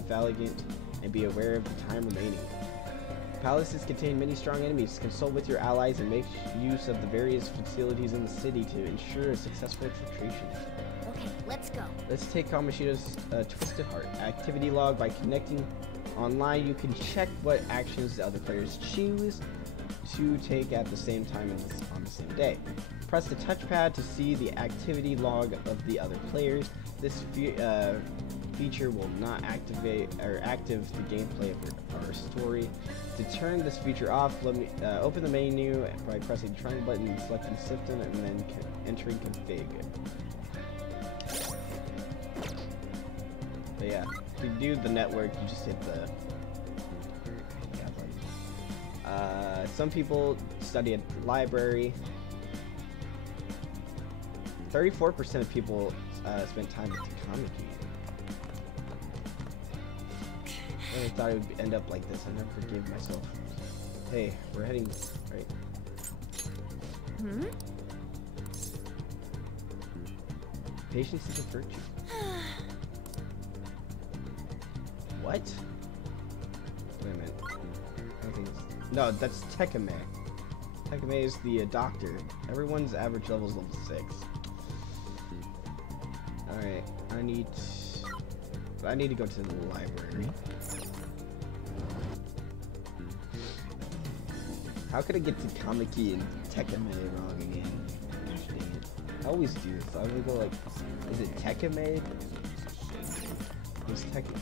valiant and be aware of the time remaining. Palaces contain many strong enemies. Consult with your allies and make use of the various facilities in the city to ensure a successful infiltration. Okay, let's go. Let's take Kamoshida's Twisted Heart activity log. By connecting online, you can check what actions the other players choose to take at the same time on the same day. Press the touchpad to see the activity log of the other players. This feature will not activate or active the gameplay of our story. To turn this feature off, let me open the menu by pressing the triangle button and selecting system and then entering config. But yeah, to do the network, you just hit the some people study at the library. 34% of people spend time with the Kamiki. I never thought it would end up like this. I never forgive myself. Hey, we're heading right. Hmm? Patience is a virtue. What? Wait a minute. I don't think it's... No, that's Tekame. Tekame is the doctor. Everyone's average level is level 6. Alright, I need to go to the library. How could I get to Kamiki and Tekame wrong again? Gosh dang it. I always do this. I would go like, is it Tekame?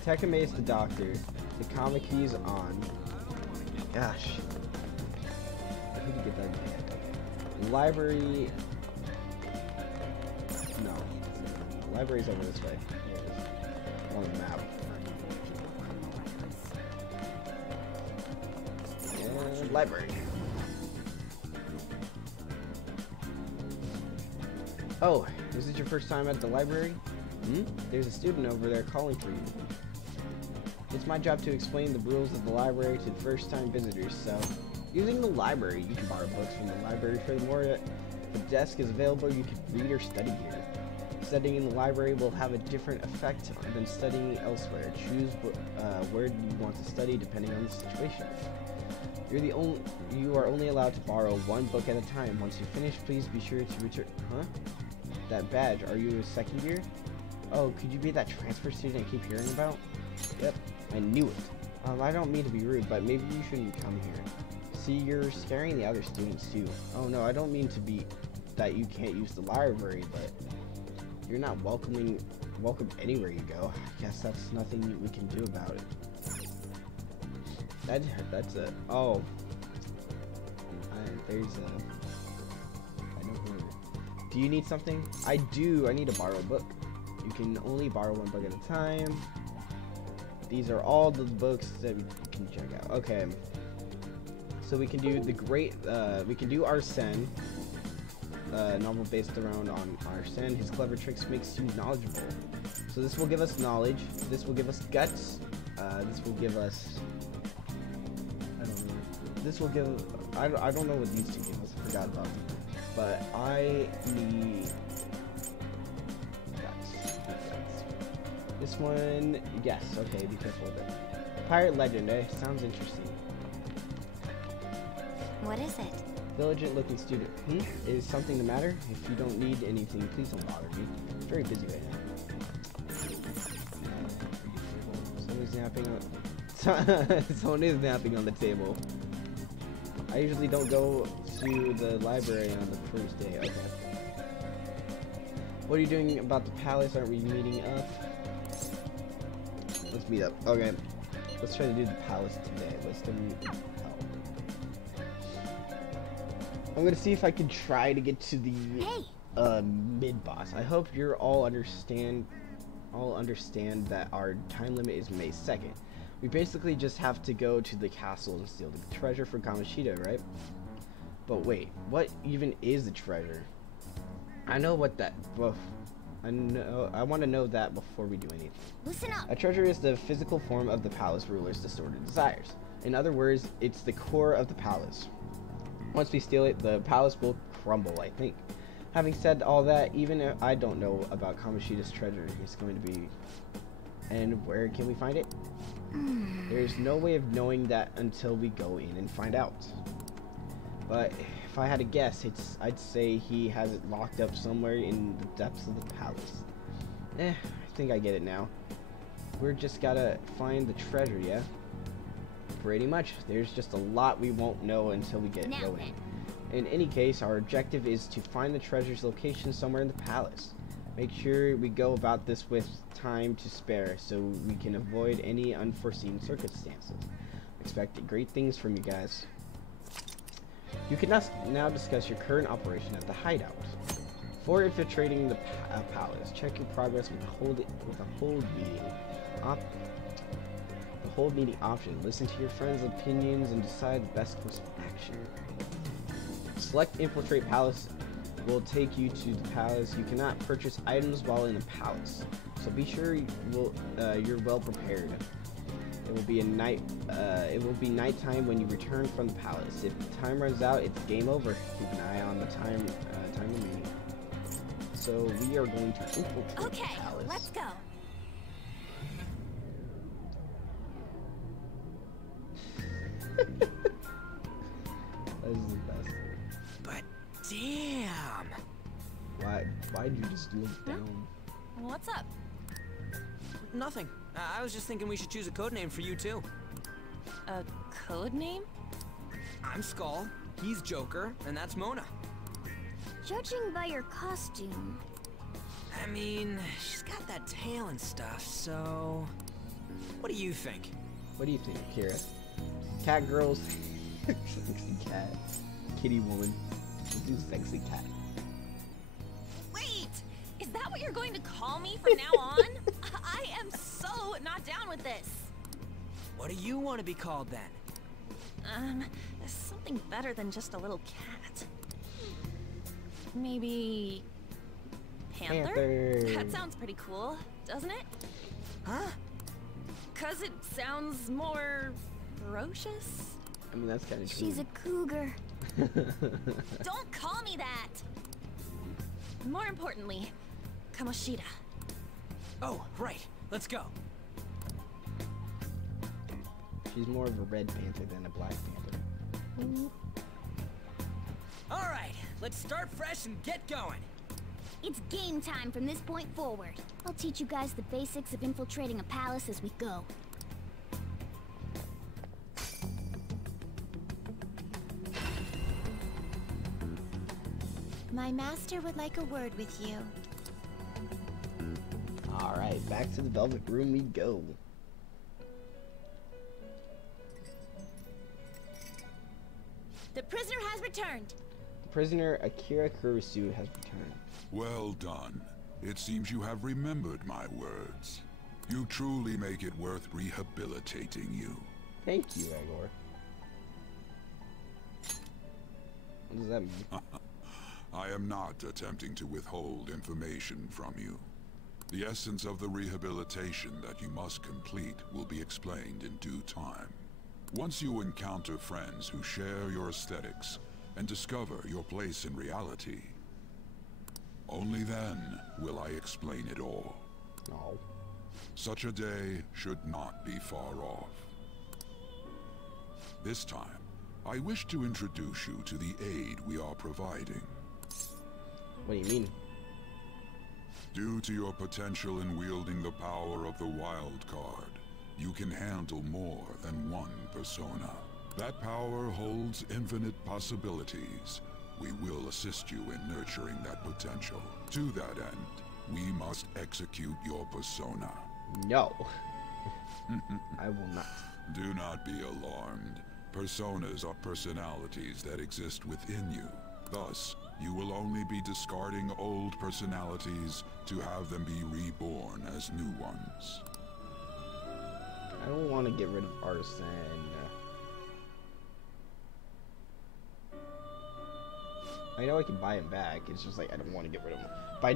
Tekame is the doctor. The Kamiki is on. Gosh. I need to get that in my head. Okay. Library. No. Library's over this way. Here it is. On the map. And library. Oh, is this your first time at the library? Hmm? There's a student over there calling for you. It's my job to explain the rules of the library to first-time visitors, so... Using the library, you can borrow books from the library. Furthermore, the desk is available, you can read or study here. Studying in the library will have a different effect than studying elsewhere. Choose where you want to study depending on the situation. You are only allowed to borrow one book at a time. Once you finish, please be sure to return... Huh? That badge, are you a second year? Oh, could you be that transfer student I keep hearing about? Yep, I knew it. I don't mean to be rude, but maybe you shouldn't come here. See, you're scaring the other students too. Oh no, I don't mean to be that you can't use the library, but you're not welcome anywhere you go. I guess that's nothing we can do about it. That's a... Oh. There's a... I know who... Do you need something? I do. I need to borrow a book. You can only borrow one book at a time. These are all the books that we can check out. Okay. So we can do the great... we can do Arsene. Novel based around on Arsene. His clever tricks makes you knowledgeable. So this will give us knowledge. This will give us guts. This will give us... I don't know. This will give... I don't know what these two give us. I forgot about them. But I need... Guts. This one... Yes. Okay, be careful of it. Pirate Legend, eh? Sounds interesting. What is it? Diligent looking student. Is something the matter? If you don't need anything, please don't bother me. I'm very busy right now. Someone's napping on... Someone is napping on the table. I usually don't go to the library on the first day. Okay. What are you doing about the palace? Aren't we meeting up? Let's meet up. Okay. Let's try to do the palace today. Let's do I'm gonna see if I can try to get to the mid-boss. I hope you're all understand that our time limit is May 2nd. We basically just have to go to the castle and steal the treasure for Kamoshida, right? But wait, what even is a treasure? I know what that... Well, I want to know that before we do anything. Listen up. A treasure is the physical form of the palace ruler's distorted desires. In other words, it's the core of the palace. Once we steal it, the palace will crumble, I think. Having said all that, even if I don't know about Kamoshida's treasure, it's going to be... And where can we find it? There's no way of knowing that until we go in and find out. But if I had to guess, I'd say he has it locked up somewhere in the depths of the palace. I think I get it now. We're just gotta find the treasure, yeah? Pretty much. There's just a lot we won't know until we get going. In any case, our objective is to find the treasure's location somewhere in the palace. Make sure we go about this with time to spare so we can avoid any unforeseen circumstances. Expect great things from you guys. You can now discuss your current operation at the hideout. For infiltrating the palace, check your progress with the hold meeting option. Listen to your friends' opinions and decide the best course of action. Select Infiltrate Palace will take you to the palace. You cannot purchase items while in the palace, so be sure you're well prepared. It will be nighttime when you return from the palace. If the time runs out, it's game over. Keep an eye on the time remaining. So we are going to infiltrate the palace. Let's go. That is the best. But damn! Why'd you just look down? What's up? Nothing. I was just thinking we should choose a code name for you too. A code name? I'm Skull, he's Joker, and that's Mona. Judging by your costume... I mean, she's got that tail and stuff, so... What do you think? What do you think, Kira? Cat girls? Sexy cat. Kitty woman. Let's do sexy cat. Wait! Is that what you're going to call me from now on? I am so not down with this. What do you want to be called then? Something better than just a little cat. Maybe... Panther? That sounds pretty cool, doesn't it? Huh? 'Cause it sounds more... ferocious? I mean, that's kind of She's a cougar. Don't call me that! More importantly, Kamoshida. Oh, right. Let's go. She's more of a red panther than a black panther. All right, let's start fresh and get going. It's game time from this point forward. I'll teach you guys the basics of infiltrating a palace as we go. My master would like a word with you. Alright, back to the Velvet Room we go. The prisoner has returned. The prisoner Akira Kurusu has returned. Well done. It seems you have remembered my words. You truly make it worth rehabilitating you. Thank you, Igor. What does that mean? I am not attempting to withhold information from you. The essence of the rehabilitation that you must complete will be explained in due time. Once you encounter friends who share your aesthetics and discover your place in reality, only then will I explain it all. No. Such a day should not be far off. This time, I wish to introduce you to the aid we are providing. What do you mean? Due to your potential in wielding the power of the wild card, you can handle more than one persona. That power holds infinite possibilities. We will assist you in nurturing that potential. To that end, we must execute your persona. No. I will not. Do not be alarmed. Personas are personalities that exist within you. Thus, you will only be discarding old personalities to have them be reborn as new ones. I don't want to get rid of Artisan. I know I can buy him back, it's just like I don't want to get rid of him. By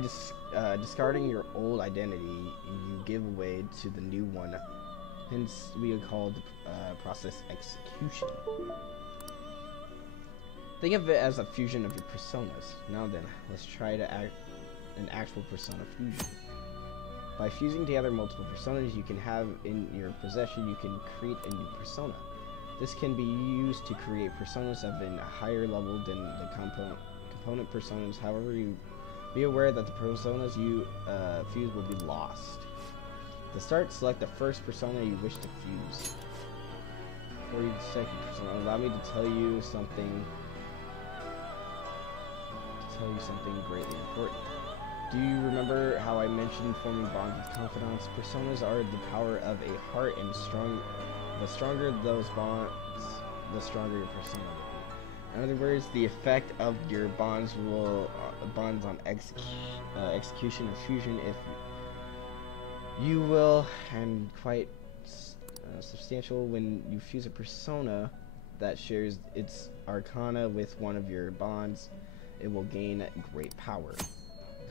discarding your old identity, you give away to the new one. Hence, we call the process execution. Think of it as a fusion of your personas. Now then, let's try to act an actual persona fusion. By fusing together multiple personas you can have in your possession, you can create a new persona. This can be used to create personas of a higher level than the component personas. However, be aware that the personas you fuse will be lost. To start, select the first persona you wish to fuse. Before you select your persona, allow me to tell you something. Greatly important. Do you remember how I mentioned forming bonds with confidants? Personas are the power of a heart, and the stronger those bonds, the stronger your persona will be. In other words, the effect of your bonds on execution or fusion, if you will, and quite substantial when you fuse a persona that shares its arcana with one of your bonds. It will gain great power.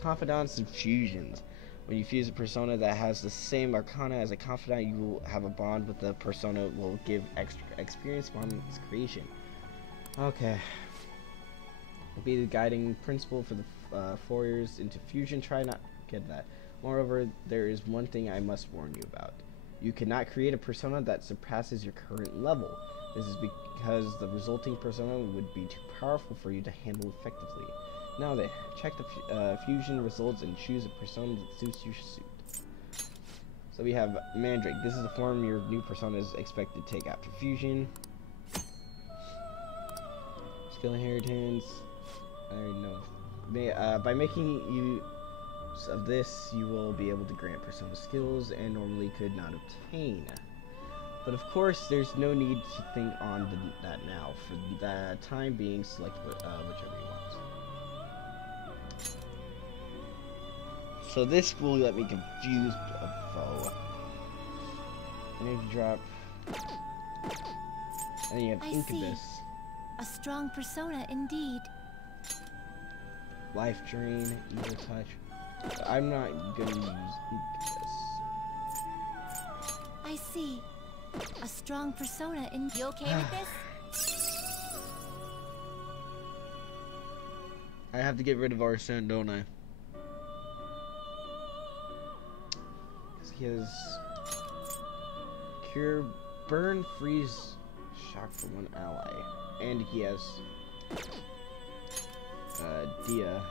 Confidants and fusions. When you fuse a persona that has the same arcana as a confidant, you will have a bond with the persona will give extra experience on its creation. Okay. Will be the guiding principle for the foreigners into fusion. Try not to get that. Moreover, there is one thing I must warn you about. You cannot create a persona that surpasses your current level. This is because the resulting persona would be too powerful for you to handle effectively. Now then, check the fusion results and choose a persona that suits your suit. So we have Mandrake. This is the form your new persona is expected to take after fusion. Skill inheritance. I already know. By making use of this, you will be able to grant persona skills and normally could not obtain. But of course, there's no need to think on that now. For the time being, select whichever you want. So this will let me confuse a foe. Energy drop. And then you have Incubus. A strong persona indeed. Life Drain, Evil Touch. I'm not gonna use Incubus. I see. A strong persona in. You okay with this? I have to get rid of Arsene, don't I? Because he has Cure, Burn, Freeze, Shock for one ally. And he has Dia.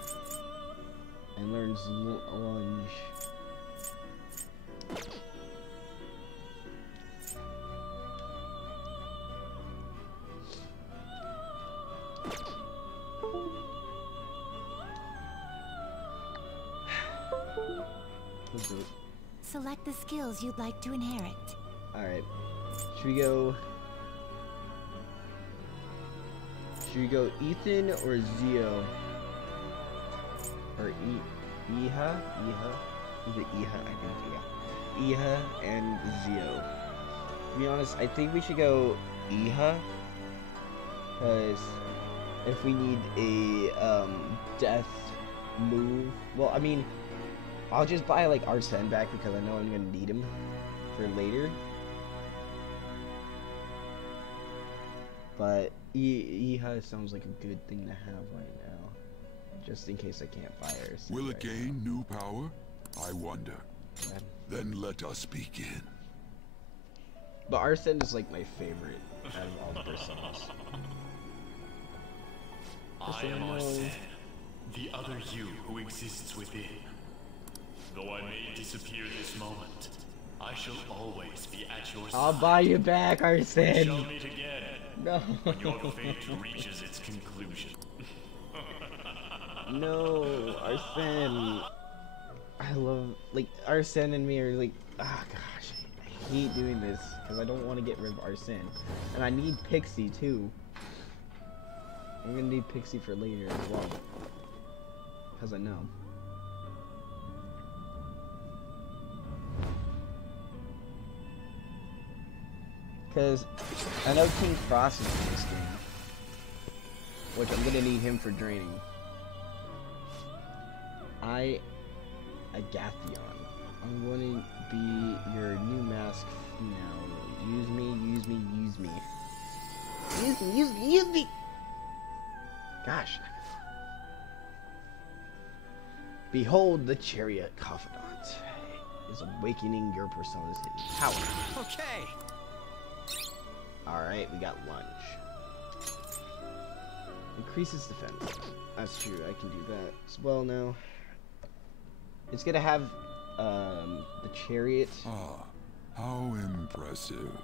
And learns Lunge. Select the skills you'd like to inherit. Alright. Should we go Ethan or Zio? Or Iha? Is it Iha? I think, yeah. Iha and Zio. To be honest, I think we should go Iha. Because if we need a death move, well, I mean, I'll just buy like Arsene back because I know I'm gonna need him for later. But Iha sounds like a good thing to have right now, just in case I can't buy Arsene. Will it gain new power? I wonder. Yeah. Then let us begin. But Arsene is like my favorite out of all the personas. I am Arsene, the other you who exists within. Though I may disappear this moment, I shall always be at your side. I'll buy you back, Arsene. We shall meet again. No. When your fate reaches its conclusion. No, Arsene. I love, like, Arsene and me are like, ah, gosh, I hate doing this because I don't want to get rid of Arsene, and I need Pixie too. I'm gonna need Pixie for later as well, because I know. Because I know King Frost is in this game, which I'm gonna need him for draining. Agathion. I'm going to be your new mask now. Use me, use me, use me. Use me, use me, use me! Gosh. Behold, the chariot confidant is awakening your persona's hidden power. Okay. Alright, we got lunge. Increases defense. That's true, I can do that as well now. It's gonna have the chariot. Ah, how impressive.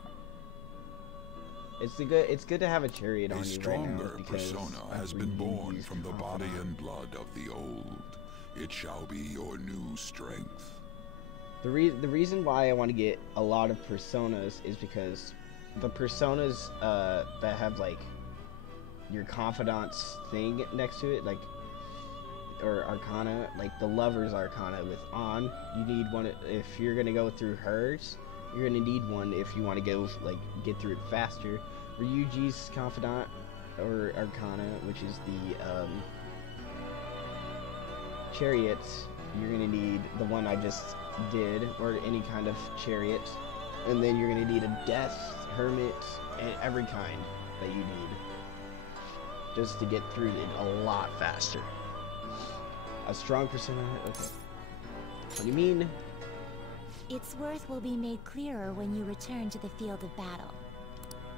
It's good to have a chariot on A you right now. stronger persona has been born from the body and blood of the old. It shall be your new strength. The reason why I want to get a lot of personas is because the personas that have like your confidant's thing next to it, like, or arcana, like the lover's arcana with on, you need one. If you're gonna go through hers, you're gonna need one if you want to go like get through it faster. Ryuji's confidant or arcana, which is the chariots, you're gonna need the one I just did, or any kind of chariot, and then you're gonna need a death, hermit, and every kind that you need just to get through it a lot faster. A strong persona. Okay. What do you mean? Its worth will be made clearer when you return to the field of battle.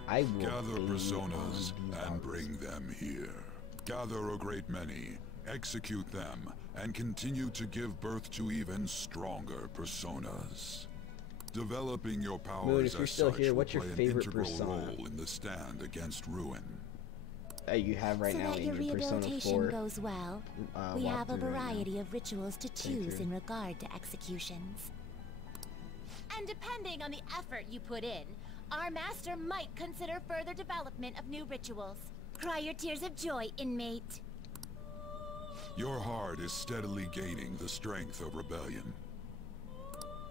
I will gather personas and bring them here. Gather a great many, execute them, and continue to give birth to even stronger personas. Developing your powers Moon, if you're as still such here, will what's your play an favorite integral persona? role in the stand against ruin. That you have right so now that in your your Persona rehabilitation 4. goes well, we have a walkthrough right now. variety of rituals to choose Playthrough. in regard to executions. And depending on the effort you put in, our master might consider further development of new rituals. Cry your tears of joy, inmate. Your heart is steadily gaining the strength of rebellion.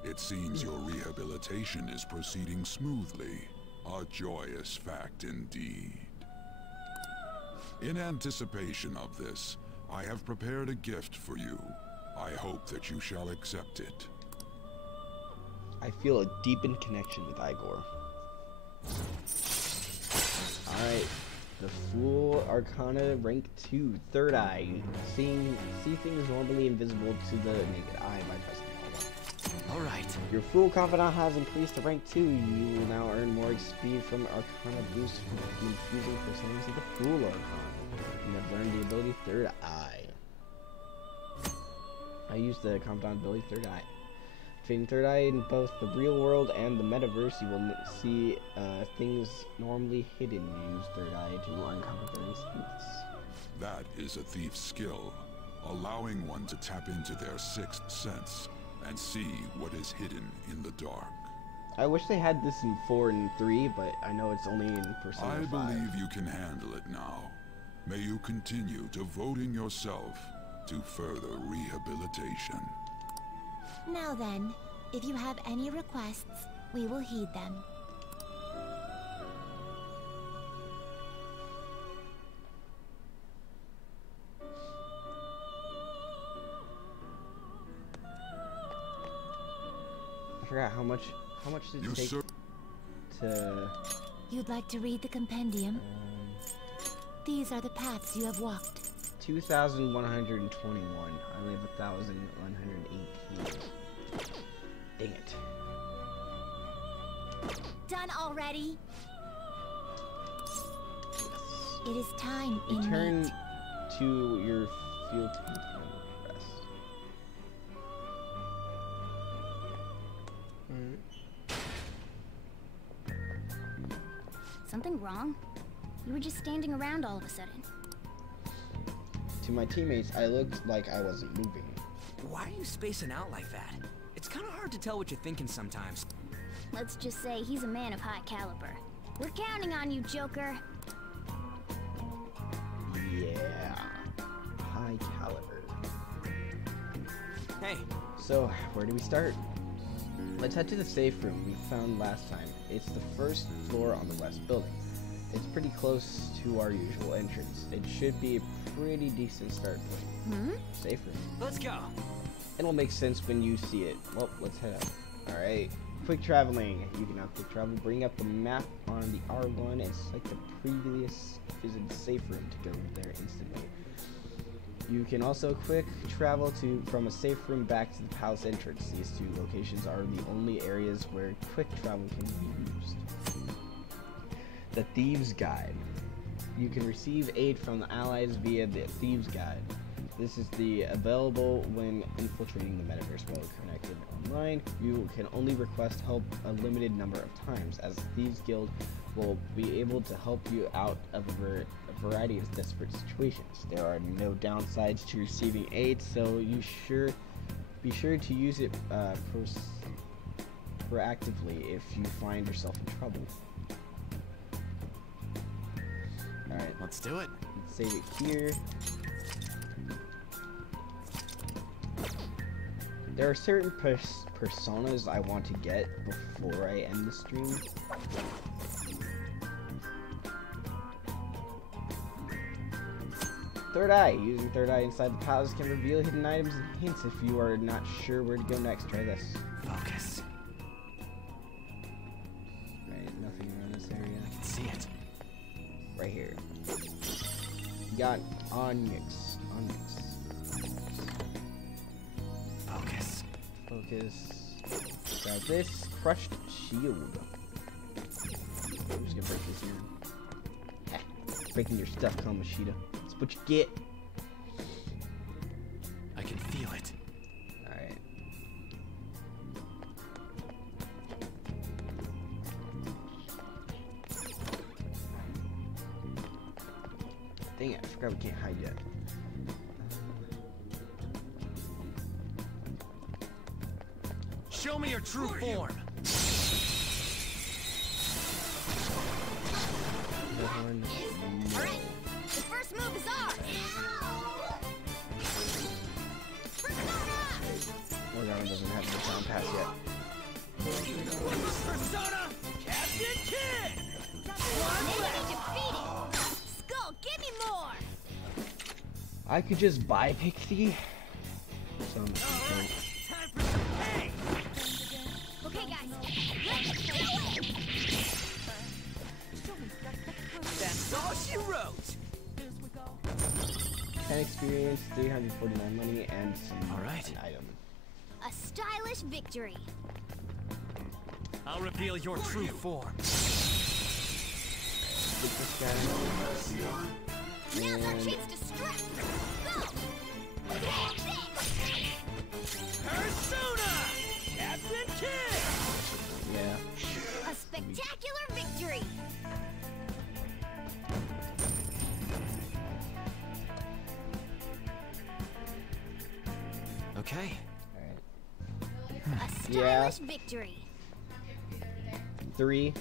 It seems your rehabilitation is proceeding smoothly. A joyous fact indeed. In anticipation of this, I have prepared a gift for you. I hope that you shall accept it. I feel a deepened connection with Igor. Alright. The Fool Arcana rank 2, third eye. See things normally invisible to the naked eye by pressing L1. Alright. Your Fool Confidant has increased to rank 2. You will now earn more XP from Arcana boost from infusing personas of the Fool Arcana. You have learned the ability Third Eye. I use the Confidant ability Third Eye. Activating Third Eye in both the real world and the metaverse, you will see things normally hidden. Use Third Eye to uncover various hints. That is a thief's skill, allowing one to tap into their sixth sense and see what is hidden in the dark. I wish they had this in 4 and 3, but I know it's only in Persona 5. I believe you can handle it now. May you continue devoting yourself to further rehabilitation. Now then, if you have any requests, we will heed them. I forgot how much did it take to... You'd like to read the compendium? These are the paths you have walked. 2,121. I only have 1,118. Dang it. Done already? It is time, Return inmate. to your field to rest. Something wrong? You were just standing around all of a sudden. To my teammates, I looked like I wasn't moving. Why are you spacing out like that? It's kind of hard to tell what you're thinking sometimes. Let's just say he's a man of high caliber. We're counting on you, Joker. Yeah. High caliber. Hey. So, where do we start? Let's head to the safe room we found last time. It's the first floor on the west building. It's pretty close to our usual entrance. It should be a pretty decent start point. Safe room. Let's go. It'll make sense when you see it. Well, let's head out. Alright. Quick traveling. You can now quick travel. Bring up the map on the R1 and select the previous visited safe room to go there instantly. You can also quick travel from a safe room back to the palace entrance. These two locations are the only areas where quick travel can be used. The Thieves Guide. You can receive aid from the allies via the Thieves Guide. This is available when infiltrating the metaverse while connected online. You can only request help a limited number of times, as the Thieves Guild will be able to help you out of a variety of desperate situations. There are no downsides to receiving aid, so be sure to use it proactively if you find yourself in trouble. Alright, let's do it. Let's save it here. There are certain personas I want to get before I end the stream. Third Eye. Using Third Eye inside the palace can reveal hidden items and hints if you are not sure where to go next. Try this. Focus. Right, nothing around this area. I can see it. Right here. You got Onyx. Focus. Got this. Crushed Shield. I'm just gonna break this here. Breaking your stuff, Kamoshida. That's what you get. I can feel it. Alright. Dang it, I forgot we can't hide yet. Show me your true form. Alright, the first move is ours. Morgana doesn't have the sound pass yet. Persona, Captain Kid. Enemy defeated. Skull, give me more. I could just buy Pixie. Okay, guys, let's do it. That's all she wrote. 10 experience, 349 money, and an item. A stylish victory. I'll reveal your true form. Get this guy. Now's our chance to strike. Go! Persona! Captain Kid! Yeah. A spectacular victory! Okay. A stylish victory. 3.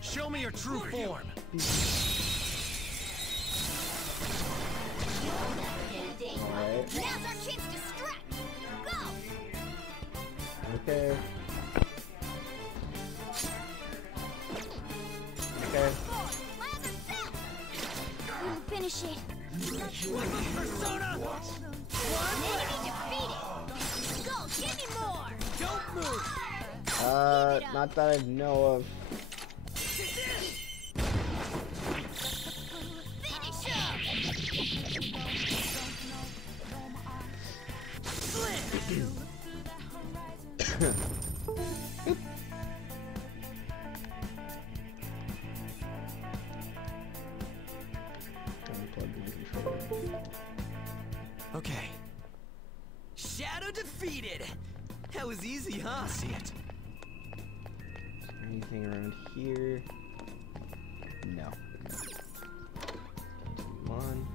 Show me your true form. Alright. Now's our chance to strike. Go! Okay. Okay. We'll finish it. Persona! Enemy defeated. Skull, give me more. Don't move. Not that I know of. Okay. Shadow defeated. That was easy, huh? See it. Anything around here? No. Come on.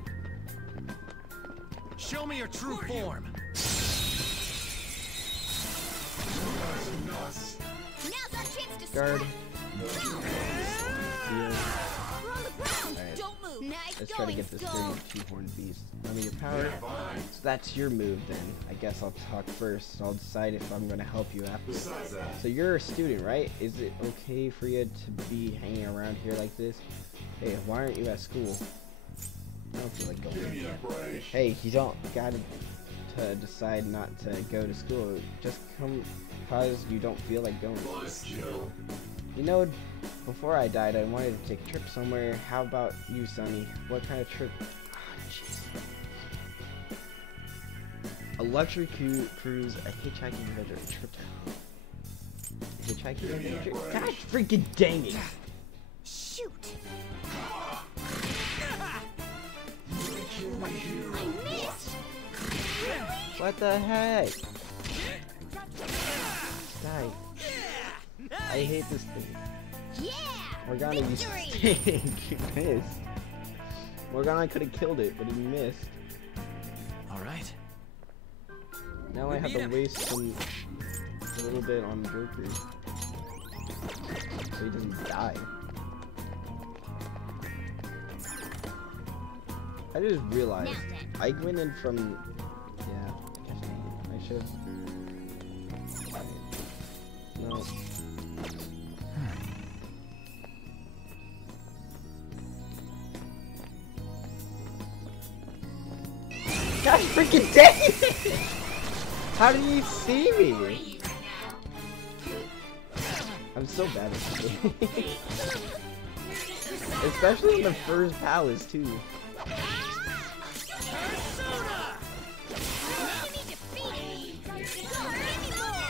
Show me your true form. Now's our chance to Guard. strike. Here. We're on the ground. Alright. Don't move. Nice Let's try to going, get this Skull. thing two-horned beast. None of your power. So that's your move then. I guess I'll talk first. I'll decide if I'm going to help you after. So you're a student, right? Is it okay for you to be hanging around here like this? Hey, why aren't you at school? I don't feel like going. Hey, you don't gotta decide not to go to school. Just come because you don't feel like going. You know, before I died, I wanted to take a trip somewhere. How about you, Sonny? What kind of trip? Jeez. A luxury cruise, a hitchhiking adventure, a trip to... Hitchhiking adventure? Gosh freaking dang it! Shoot! I missed! What the heck? Die. I hate this thing. Yeah! Morgana, you stink. You missed. Morgana could have killed it, but he missed. Alright. Now I have to waste a little bit on Joker. So he doesn't die. I just realized I went in from... Yeah, I should have... No. God freaking dang it! How do you see me? I'm so bad at this game. Especially in the first palace too.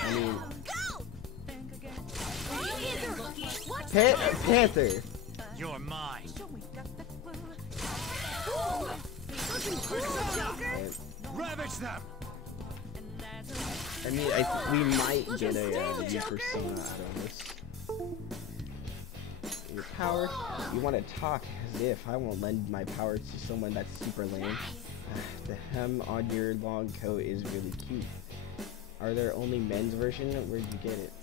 I mean, Panther. You're mine. Ravage them. I mean, we might get a new persona out of this. Your power? You want to talk as if I won't lend my power to someone that's super lame. The hem on your long coat is really cute. Are there only men's version? Where'd you get it?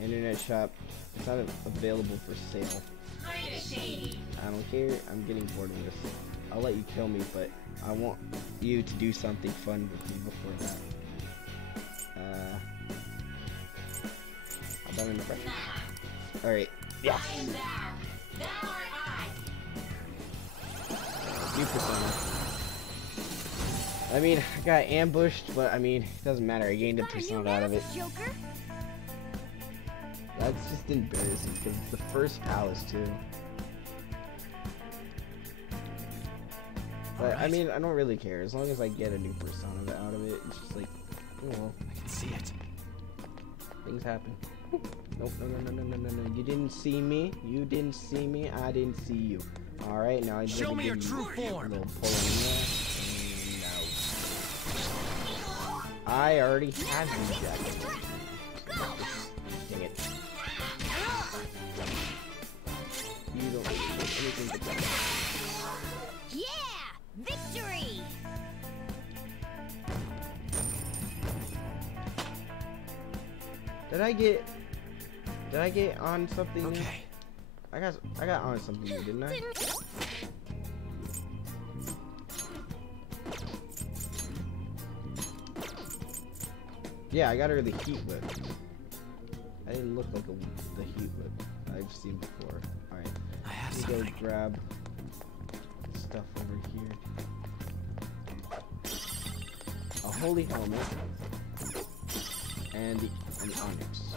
Internet shop. It's not available for sale. I don't care. I'm getting bored of this. I'll let you kill me, but I want you to do something fun with me before that. How about in the brush? Alright, yeah. New persona. I mean, I got ambushed, but I mean, it doesn't matter. I gained a persona out of it. That's just embarrassing because it's the first palace too. But I mean, I don't really care as long as I get a new persona out of it. It's just like, oh well. I can see it. Things happen. Nope, no. You didn't see me. You didn't see me. I didn't see you. All right, now I show me your true form. A little pull in there. No. I already had you, Jack. Dang it. You don't do anything but that. Victory! Did I get on something? Okay. I got on something new, didn't I? Yeah, I got her the heat whip. I didn't look like the heat whip I've seen before. Alright. Let me go grab stuff over here. A holy helmet and an onyx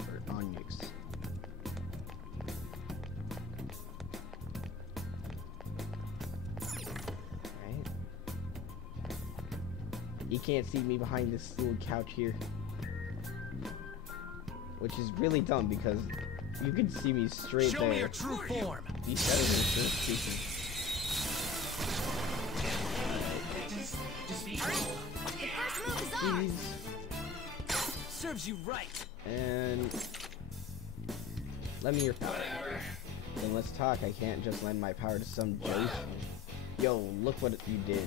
or onyx. Right. You can't see me behind this little couch here, which is really dumb because you can see me straight there. Show me your true form. Be better than first speaking. Serves you right. And lend me your power. Then let's talk. I can't just lend my power to some joke. Yo, look what you did.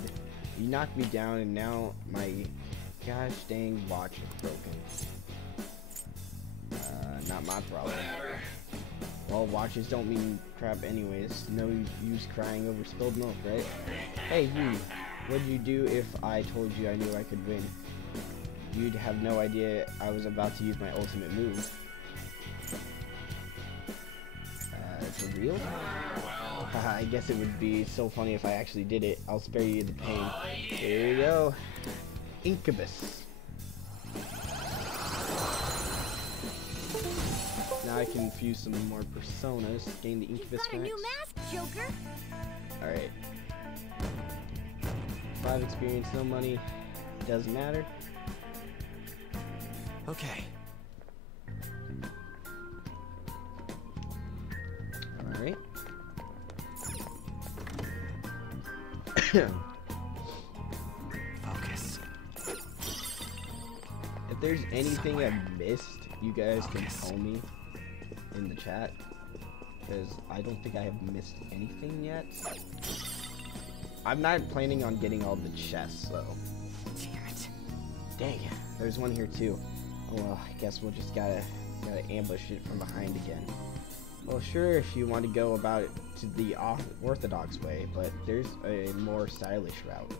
You knocked me down and now my gosh dang watch is broken. Not my problem. Well, watches don't mean crap anyways. No use crying over spilled milk, right? Hey, you. What'd you do if I told you I knew I could win? You'd have no idea I was about to use my ultimate move. For real? I guess it would be so funny if I actually did it. I'll spare you the pain. Here you go. Incubus. Now Now I can fuse some more personas. Gain the Incubus Got a new mask, Joker. Alright. 5 experience, no money. Doesn't matter. Okay. Alright. Focus. If there's anything I've missed, you guys can tell me in the chat. Because I don't think I have missed anything yet. I'm not planning on getting all the chests, though. Damn it. Dang, there's one here too. Oh well, I guess we'll just gotta ambush it from behind again. Well, sure, if you want to go about it to the orthodox way, but there's a more stylish route.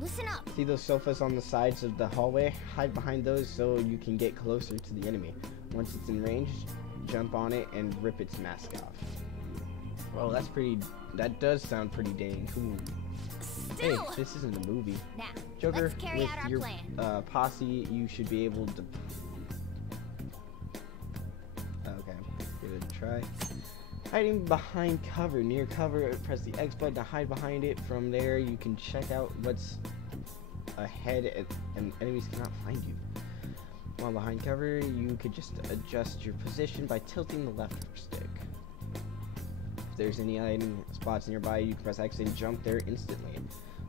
Listen up. See those sofas on the sides of the hallway? Hide behind those so you can get closer to the enemy. Once it's in range, jump on it and rip its mask off. Well, that does sound pretty dang cool. Still. Hey, this isn't a movie. Now, Joker, let's carry with out our your plan. posse, you should be able to... Okay, give it a try. Hiding behind cover. Near cover, press the X button to hide behind it. From there, you can check out what's ahead and enemies cannot find you. While behind cover, you could just adjust your position by tilting the left stick. If there's any hiding spots nearby, you can press X and jump there instantly.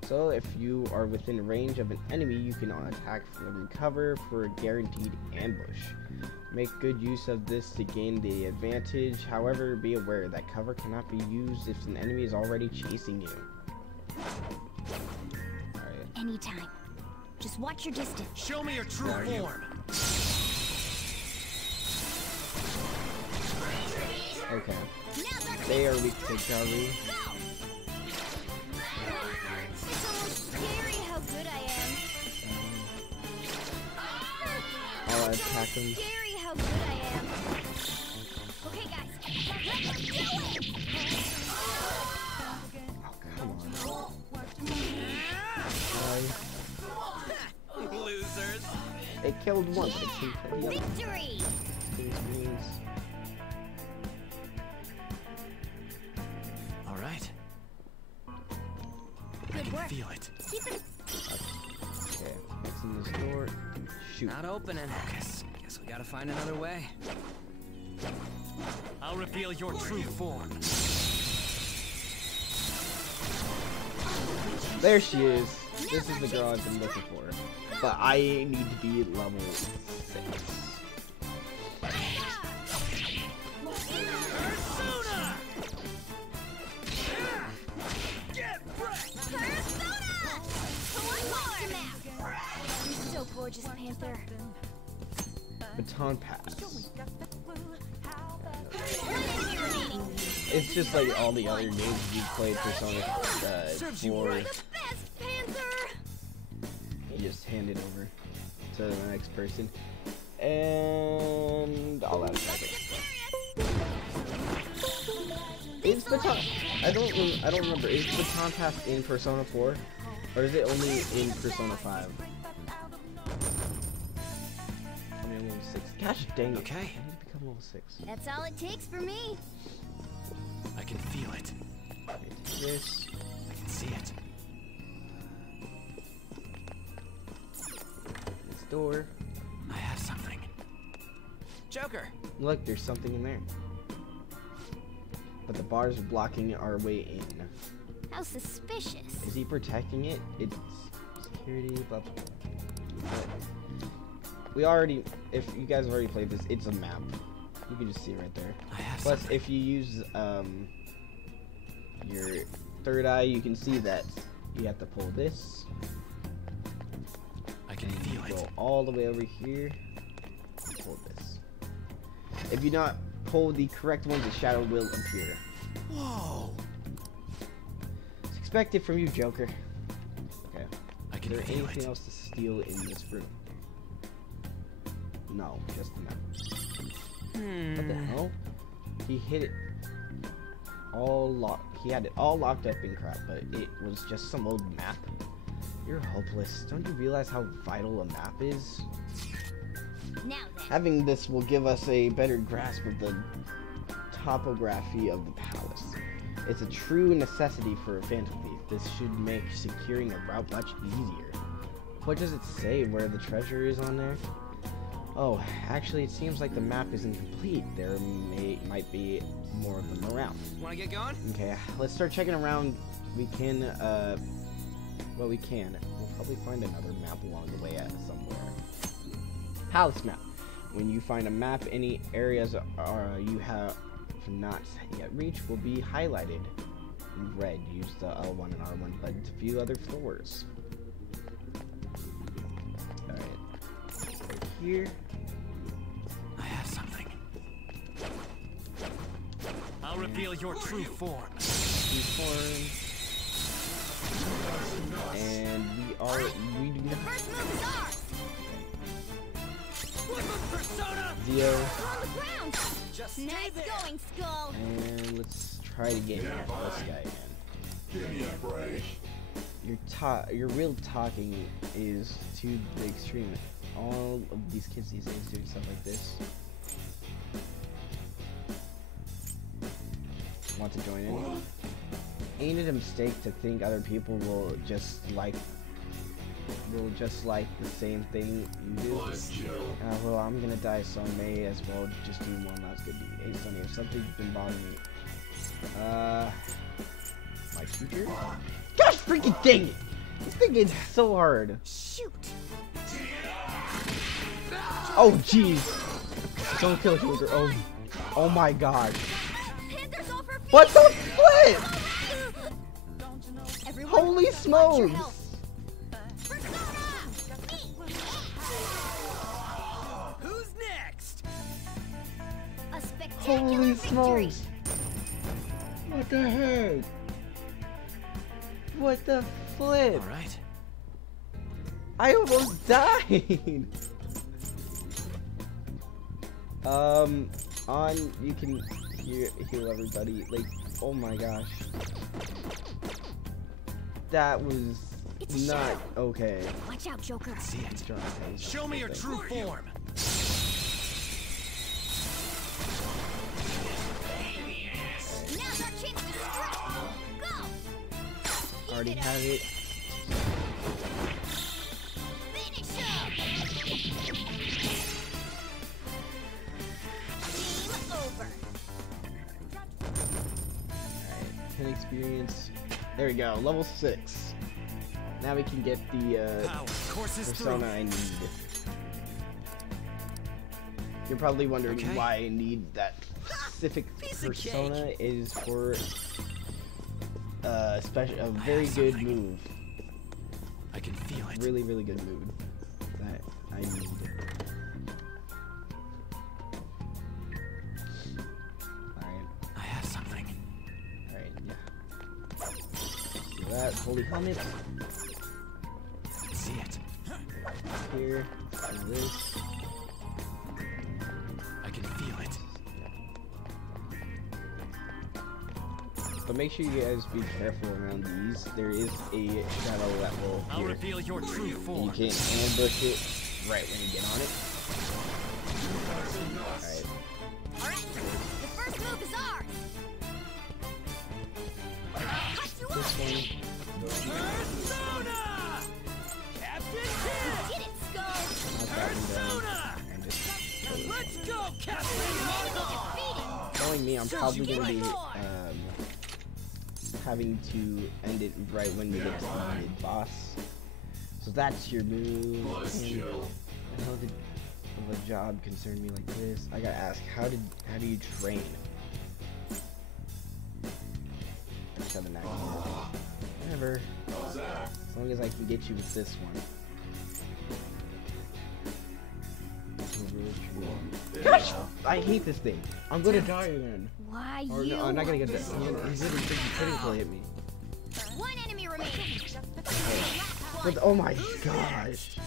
So if you are within range of an enemy, you can attack from cover for a guaranteed ambush. Make good use of this to gain the advantage. However, be aware that cover cannot be used if an enemy is already chasing you. Alright. Anytime. Just watch your distance. Show me your true form. Okay. They are weak to Garu. It's almost scary how good I am. I'll attack them. Scary how good I am. Okay, guys. Let's do it! Oh, come on. Losers. It killed one. It killed the other. Victory! All right. Good work. Feel it. Keep it. Okay, what's in this door? Shoot. Not opening. Guess we gotta find another way. I'll reveal your true form. There she is. This is the girl I've been looking for. But I need to be at level 6. So gorgeous, Panther. Baton pass. It's just like all the other games you played Persona 4. The best, Panther! You just hand it over to the next person. And I'll attack it. Is Baton... I don't remember. Is Baton Pass in Persona 4? Or is it only in Persona 5? I'm level 6. Gosh dang it. Okay. I need to become level 6. That's all it takes for me. I can feel it. This. I can see it. This door. I have something. Joker. Look, there's something in there. But the bars are blocking our way in. How suspicious. Is he protecting it? It's security, blah, blah, blah. But we already, if you guys have already played this, it's a map. You can just see it right there. Plus, if you use your third eye, you can see that you have to pull this. I can feel it. Go all the way over here. Pull this. If you not pull the correct one, the shadow will appear. Whoa! It's expected from you, Joker. Okay. I can Is there feel anything it. else to steal in this room? No, just the map. What the hell? He hid it all locked. He had it all locked up in crap, but it was just some old map. You're hopeless. Don't you realize how vital a map is? Now then, Having this will give us a better grasp of the topography of the palace. It's a true necessity for a phantom thief. This should make securing a route much easier. What does it say where the treasure is on there? Oh, actually it seems like the map isn't complete. There might be more of them around. Wanna get going? Okay, let's start checking around. We can, well, we can. We'll probably find another map along the way somewhere. Palace map. When you find a map, any areas you have not yet reached will be highlighted in red. Use the L1 and R1 button to view other floors. Alright. Right here. I have something. I'll reveal your true form. And we do not. Zio. Just nice going, Skull. And let's try to get this guy in. Give me a break. Your real talking is to the extreme. All of these kids these days doing stuff like this. Want to join in? Ain't it a mistake to think other people will just like the same thing you do? Well, I'm gonna die, so I may as well just do one last good deed. Hey, Sonny, if something's been bothering me, my future? Gosh, freaking dang it! This thing is so hard. Shoot! Oh, jeez! Don't kill Joker. Oh my God! What the flip? Holy smokes! Who's next? A spectacular Holy victory. smokes! What the heck? What the flip? All right. I almost died. You can heal everybody. Like, oh my gosh. That was not okay. Watch out, Joker. See it. Show me your true form. Now's our chance to strike. Go. Already have it. Finish him. Game over. Alright, 10 experience. There we go, level 6. Now we can get the persona I need. You're probably wondering why I need that specific persona. Is for a very good move. I can feel it. Really, really good move that I need. I have something. Alright, yeah. That holy helmet. See it. Here. And this. I can feel it. But make sure you guys be careful around these. There is a shadow level I'll here. reveal your true form. You can ambush it right when you get on it. Alright. Alright, the first move is ours. Cut you This up. one. Persona! Captain Kidd! Get it, Skull. Knock that one down. And just Let's go, Captain! knowing me, I'm probably gonna be having to end it right when we get to the mid boss. So that's your move. And the hell did a job concern me like this? I gotta ask, how do you train? 7 9. Whatever. As long as I can get you with this one. Gosh! I hate this thing. I'm gonna die again. Why Or you? no, I'm not gonna get that. He's literally critically hit me. One enemy remaining. But oh my gosh.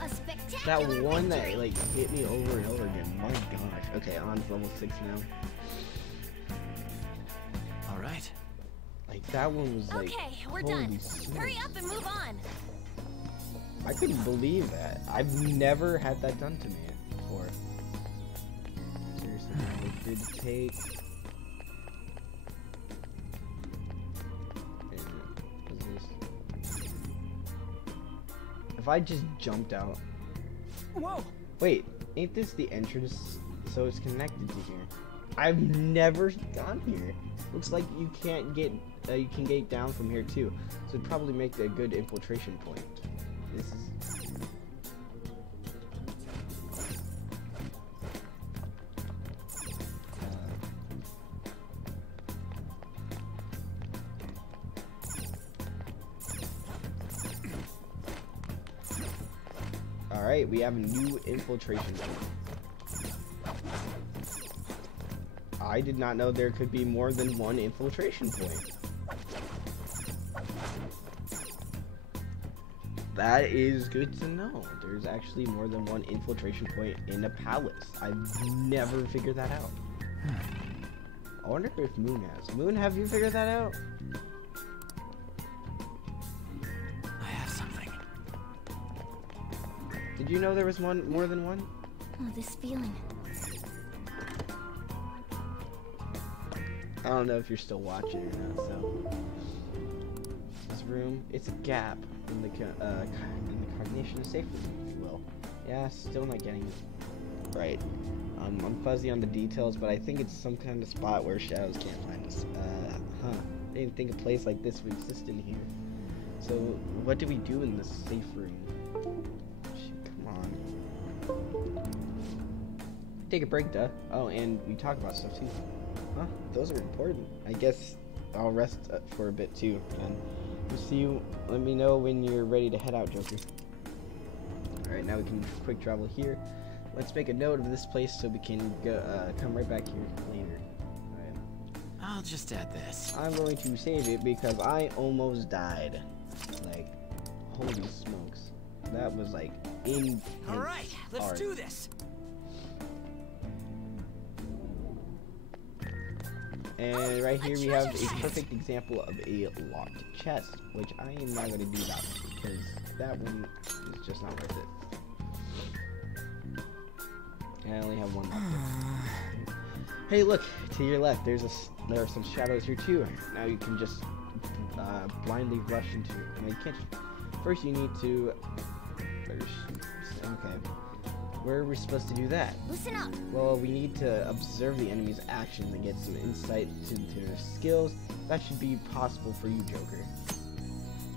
A spectacular That one that victory. like hit me over and over again. My gosh. Okay, on to level 6 now. All right. Like that one was like. Okay, we're holy done. smokes. Hurry up and move on. I couldn't believe that. I've never had that done to me. did take. If I just jumped out. Whoa! Wait, ain't this the entrance? So it's connected to here. I've never gone here. Looks like you can't get. You can get down from here too. So it'd probably make a good infiltration point. This is. Alright, we have a new infiltration point. I did not know there could be more than one infiltration point. That is good to know. There's actually more than one infiltration point in a palace. I've never figured that out. I wonder if Moon has. Moon, have you figured that out? I have something. Did you know there was more than one? Oh, this feeling. I don't know if you're still watching or not, so. This room, it's a gap in the cognition safe room, if you will. Yeah, still not getting it right. I'm fuzzy on the details, but I think it's some kind of spot where shadows can't find us. I didn't think a place like this would exist in here. So, what do we do in this safe room? Shit, come on. Take a break, duh. Oh, and we talk about stuff too. Huh? Those are important. I guess I'll rest for a bit too. And we'll see you. Let me know when you're ready to head out, Joker. Alright, now we can quick travel here. Let's make a note of this place so we can go, come right back here later. Alright. I'll just add this. I'm going to save it because I almost died. Like, holy smokes. That was like intense. Alright, let's do this. And right here we have a perfect example of a locked chest, which I am not going to do that one because that one is just not worth it. And I only have one left. Hey, look to your left. There are some shadows here too. Now you can just blindly rush into. No, you can't. First, you need to. Okay. Where are we supposed to do that? Listen up. Well, we need to observe the enemy's actions and get some insight into their skills. That should be possible for you, Joker.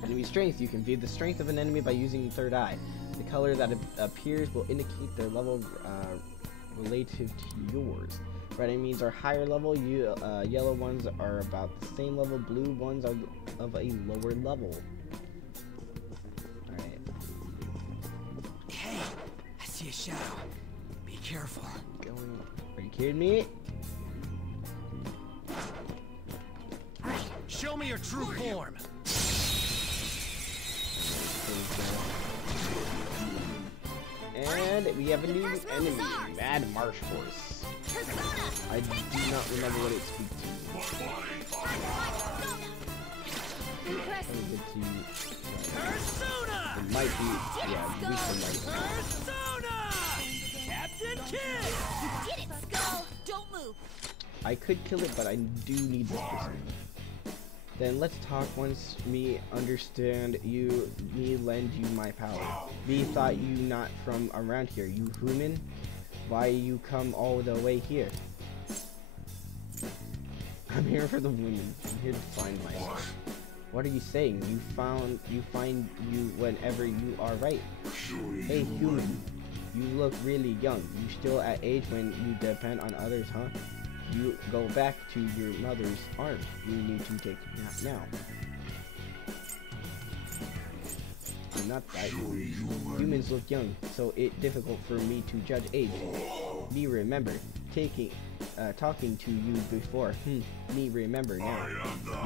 Enemy strength. You can view the strength of an enemy by using the third eye. The color that appears will indicate their level relative to yours. Red enemies are higher level. Yellow ones are about the same level. Blue ones are of a lower level. Alright. Hey, I see a shadow. Be careful. Going. Are you kidding me? Alright, show me your true form. And we have a new enemy, Mad Marsh Horse. I do not remember what it speaks to. It might be, yeah, we can Persona! Captain Kid! You did it, Skull! Don't move! I could kill it, but I do need this person. Then let's talk. Once me understand you, me lend you my power. Me thought you not from around here. You human? Why you come all the way here? I'm here for the women. I'm here to find myself. What are you saying? You find you whenever you are right. Hey human, you look really young. You still at age when you depend on others, huh? You go back to your mother's arms. You need to take a nap now. I'm not that young. Humans look young, so it's difficult for me to judge age. Me remember talking to you before. Me remember now.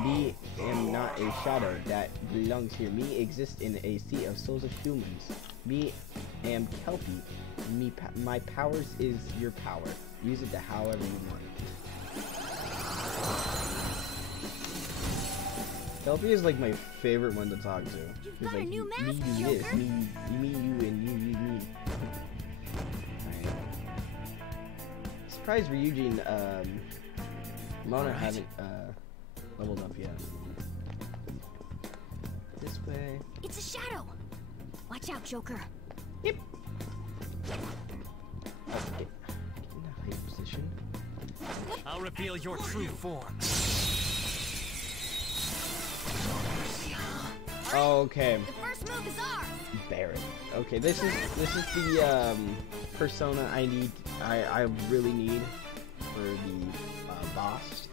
Me am not a shadow that belongs here. Me exists in a sea of souls of humans. Me am Kelpie. My powers is your power. Use it to however you want. Kelpie is like my favorite one to talk to. You've He's got like, a new me mask, do Joker. this, me you, and you. Right. surprised Ryuji and Mona haven't leveled up yet. This way. It's a shadow. Watch out, Joker. Yep. Get in a high position. I'll reveal your true form. Okay. The first move is ours. Barret. Okay, this is the persona I really need for the boss.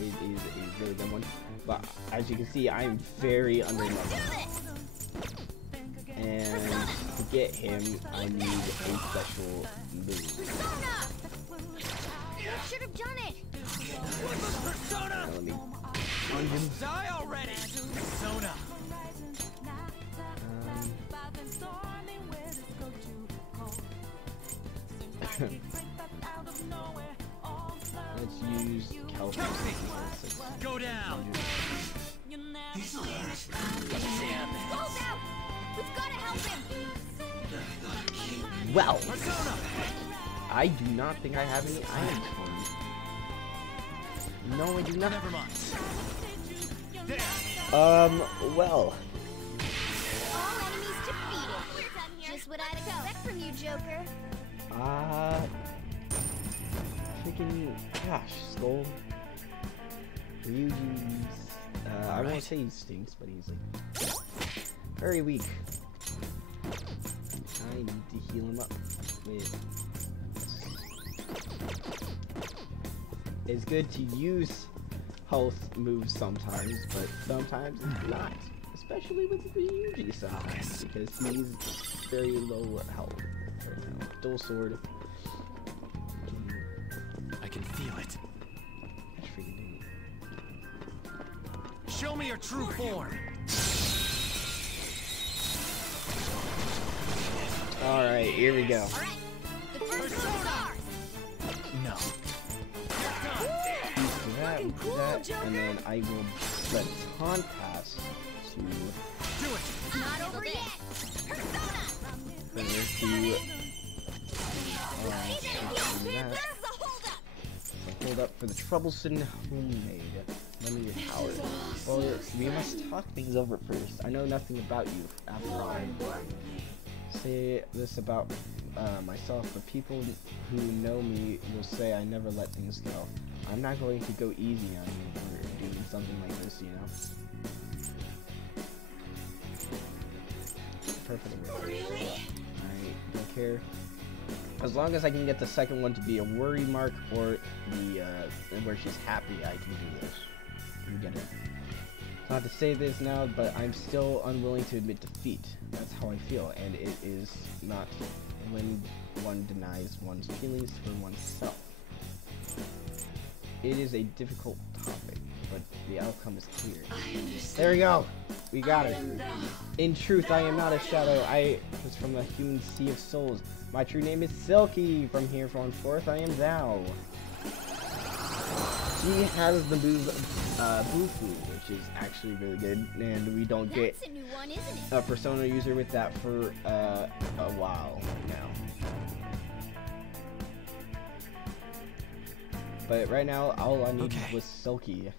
It is a really good one. But as you can see, I am very underleveled. And to get him, I need a special move. Should have done it. Now, let me find him. Die already, Persona. Let's use Kelsey. Go down. Hold out. We've got to help him. Well, I do not think I have any items for him. No, I do not. Never mind. Well. All enemies defeated. We're done here. Just what I'd expect from you, Joker. Freaking, gosh, Skull. Ryuji's, I won't say he stinks, but he's like very weak. I need to heal him up with. It's good to use health moves sometimes, but sometimes it's not. Especially with Ryuji sometimes, because he's very low health right now. Dual sword. I can feel it. That's freaking neat. Show me your true form. Alright, here we go. The first move is ours. No. That, and then I will let Taunt pass to Do it. Not over yet. Persona. Hold up for the troublesome homemade. Limited power. Well, we must talk things over first. I know nothing about you, after all. Say this about myself, but people who know me will say I never let things go. I'm not going to go easy on you for doing something like this, you know? Perfect. I don't care. As long as I can get the second one to be a worry mark or the where she's happy, I can do this. You get it. Not to say this now, but I'm still unwilling to admit defeat. That's how I feel, and it is not when one denies one's feelings for oneself. It is a difficult topic, but the outcome is clear. There we go! We got it. In truth, I am not a shadow. I was from the human sea of souls. My true name is Silky. From here on forth, I am thou. She has the move Bufu, which is actually really good, and we don't get That's a new one, isn't it? a Persona user with that for a while now. But right now, all I need was Silky.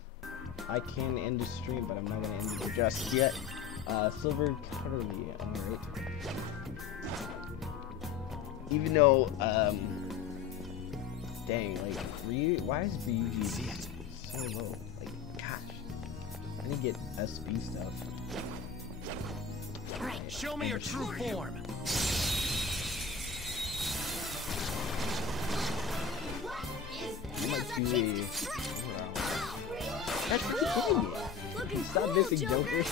I can end the stream, but I'm not gonna end it just yet. Silver Cuddly, alright. Even though, dang, like, why is Ryuji so low? Like, gosh. I need to get SB stuff. Alright, show me your true form. I might do a... That's what you're kidding me. Stop missing Joker.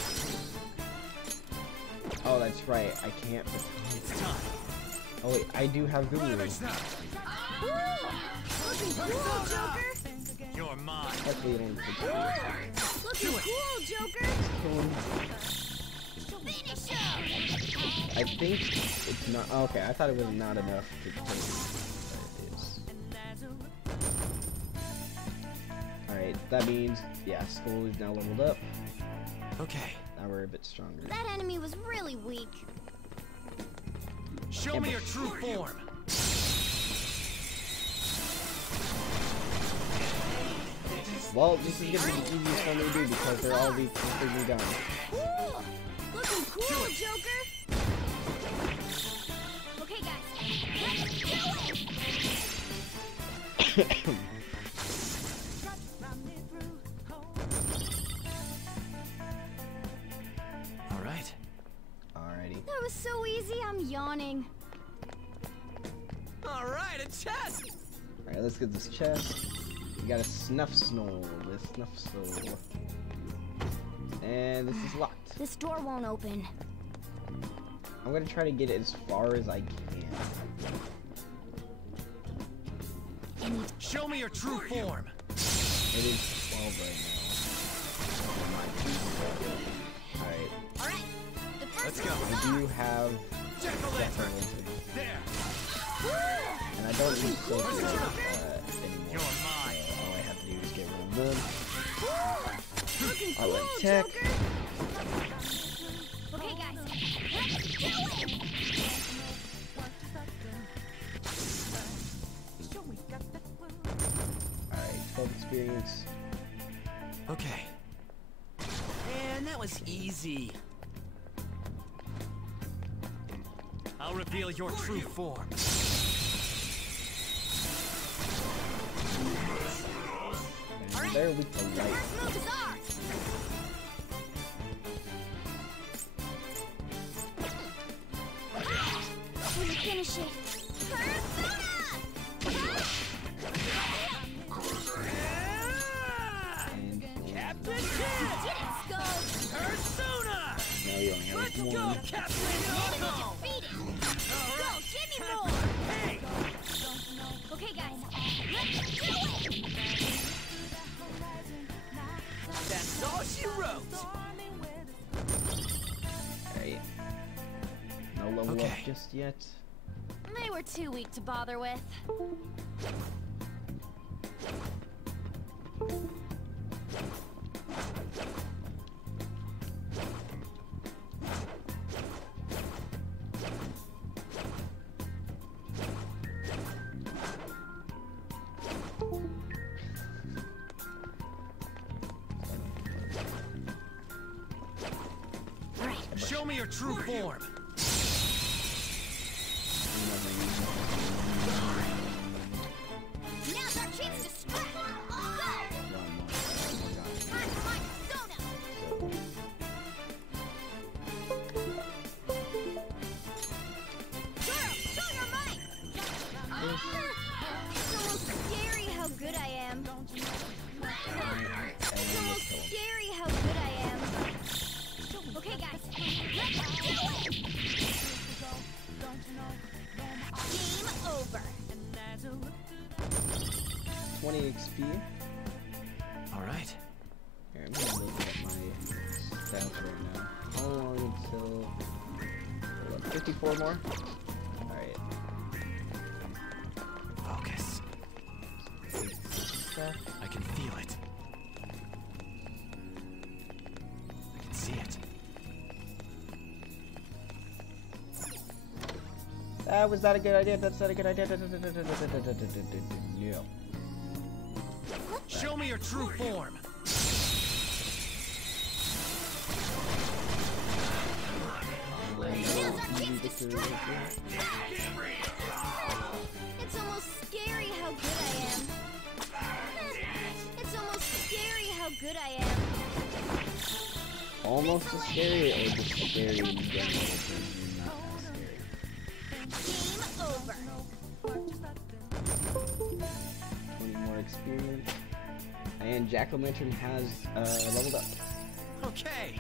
Oh, that's right. I can't. Oh wait, I do have Guru. You're mine. That's what you don't Looking cool, Joker. Finish him. I think it's not. Oh, okay, I thought it was not enough to take. Alright, that means, yeah, Skull is now leveled up. Okay. Now we're a bit stronger. That enemy was really weak. Show me your true form. Well, this is gonna be the easiest one to do because they're all completely done. Cool! Looking cool, Joker! Okay, guys, let's do it! Alright. Alrighty. That was so easy, I'm yawning. Alright, a chest! Alright, let's get this chest. We got a snuff snow. This snuff soul. And this is locked. This door won't open. I'm gonna try to get it as far as I can. Show me your true form. It is 12 right now. Alright. Let's go. I do have Jack-o'-lantern. There. And I don't need filters anymore. You're mine. So all I have to do is get rid of them. Looking I'll cool, attack. Joker! Okay, guys, let's do it! Alright, 12 experience. Okay. Man, that was easy. I'll reveal your true form. And there we go. The first move is ours! Will you finish it? Captain Persona! Now you only have Let's one. go, Captain! Go, give me more! Hey! Okay, guys, let's do it! That's all she wrote! Alright. No level up just yet. They were too weak to bother with. Show me your true form. Now's our chance to strike! Go! Time for my persona! Girl, show your might! It's almost scary how good I am. It's almost scary how good I am. Okay, guys, let's do it! Game over. 20 XP. Alright. Here, I'm gonna look at my stats right now. How long until... hold up, 54 more? Alright. Focus. I can feel it. I can see it. That was not a good idea. That's not a good idea. No. Show me your true form. Now's our chance to strike! It's almost scary how good I am. It's almost scary how good I am. Almost as scary or just scary in general? Not as scary. Game over. 20 more experience. And Jack-o'-lantern has leveled up. Okay.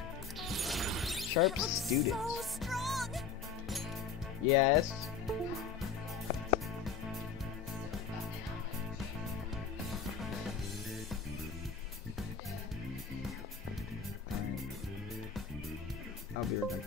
Sharp student. So strong! Yes. I'll be right back.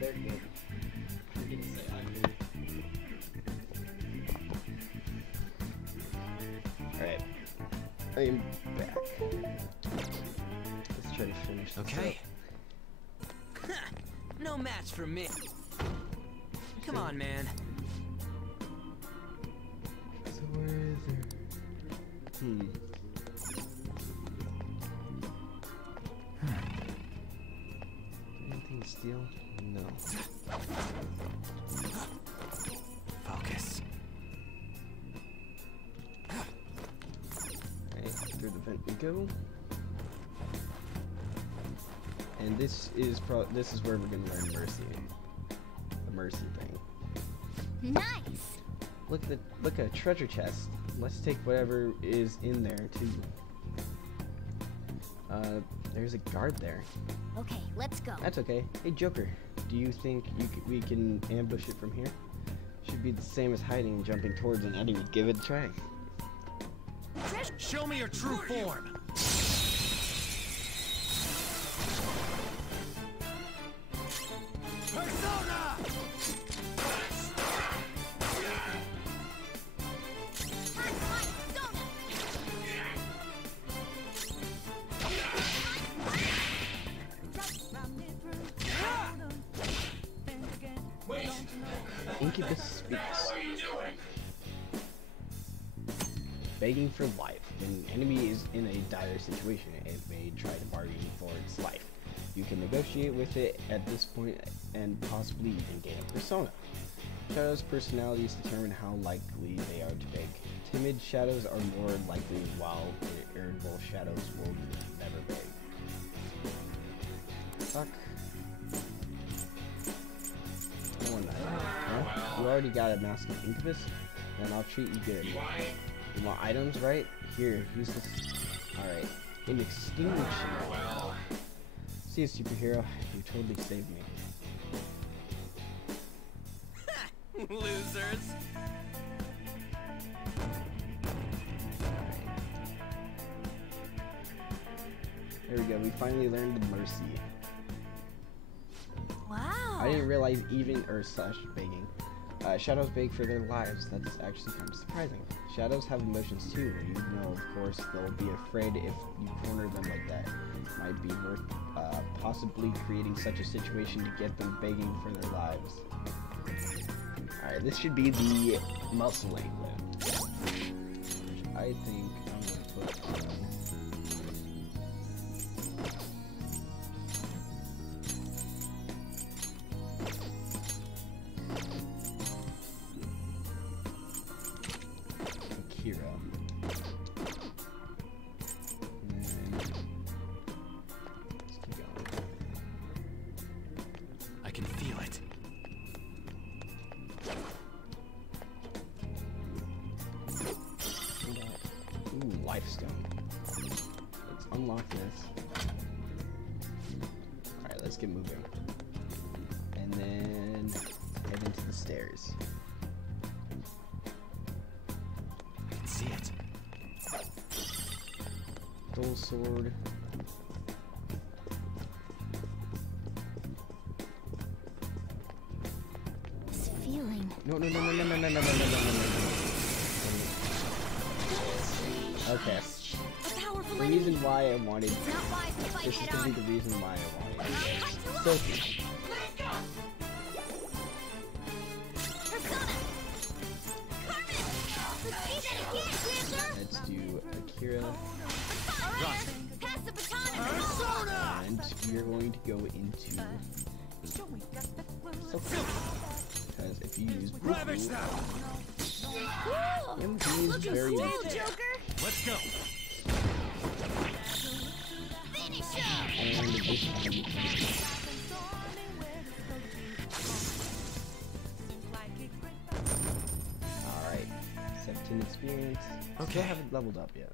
They're good. I'm gonna say I'm good. Alright. I am back. Let's try to finish this Okay. up. No match for me. Come on, man. So where is it? Anything to steal? No. Focus. Alright, through the vent we go. And this is where we're gonna learn mercy. The mercy thing. Nice! Look at a treasure chest. Let's take whatever is in there too. There's a guard there. Okay, let's go. That's okay. Hey Joker, do you think we can ambush it from here? Should be the same as hiding and jumping towards an enemy. Give it a try. Show me your true form. Persona! Incubus speaks. Begging for life. When an enemy is in a dire situation, it may try to bargain for its life. You can negotiate with it at this point and possibly even gain a persona. Shadows' personalities determine how likely they are to beg. Timid shadows are more likely, while irritable shadows will never beg. Fuck. I want that. Huh? You already got a mask of Incubus? Then I'll treat you good. You want items, right? Here, use this. Alright. Inextinguishable. See you, superhero. You totally saved me. Losers. There we go. We finally learned the mercy. Wow. I didn't realize begging. Shadows beg for their lives. That's actually kind of surprising. Shadows have emotions too, even though of course they'll be afraid if you corner them like that. It might be worth possibly creating such a situation to get them begging for their lives. Alright, this should be the muscling lift. I think I'm gonna put get moving. And then head into the stairs. I can see it. Dual sword. This feeling. No. Okay. The reason why I wanted this is gonna be the reason why I wanted Sophie. Let's do Akira. And we are going to go into Sophie. Because if you use Bufu, he is very weak. Let's go. And this alright. 17 experience. Okay. Still haven't leveled up yet.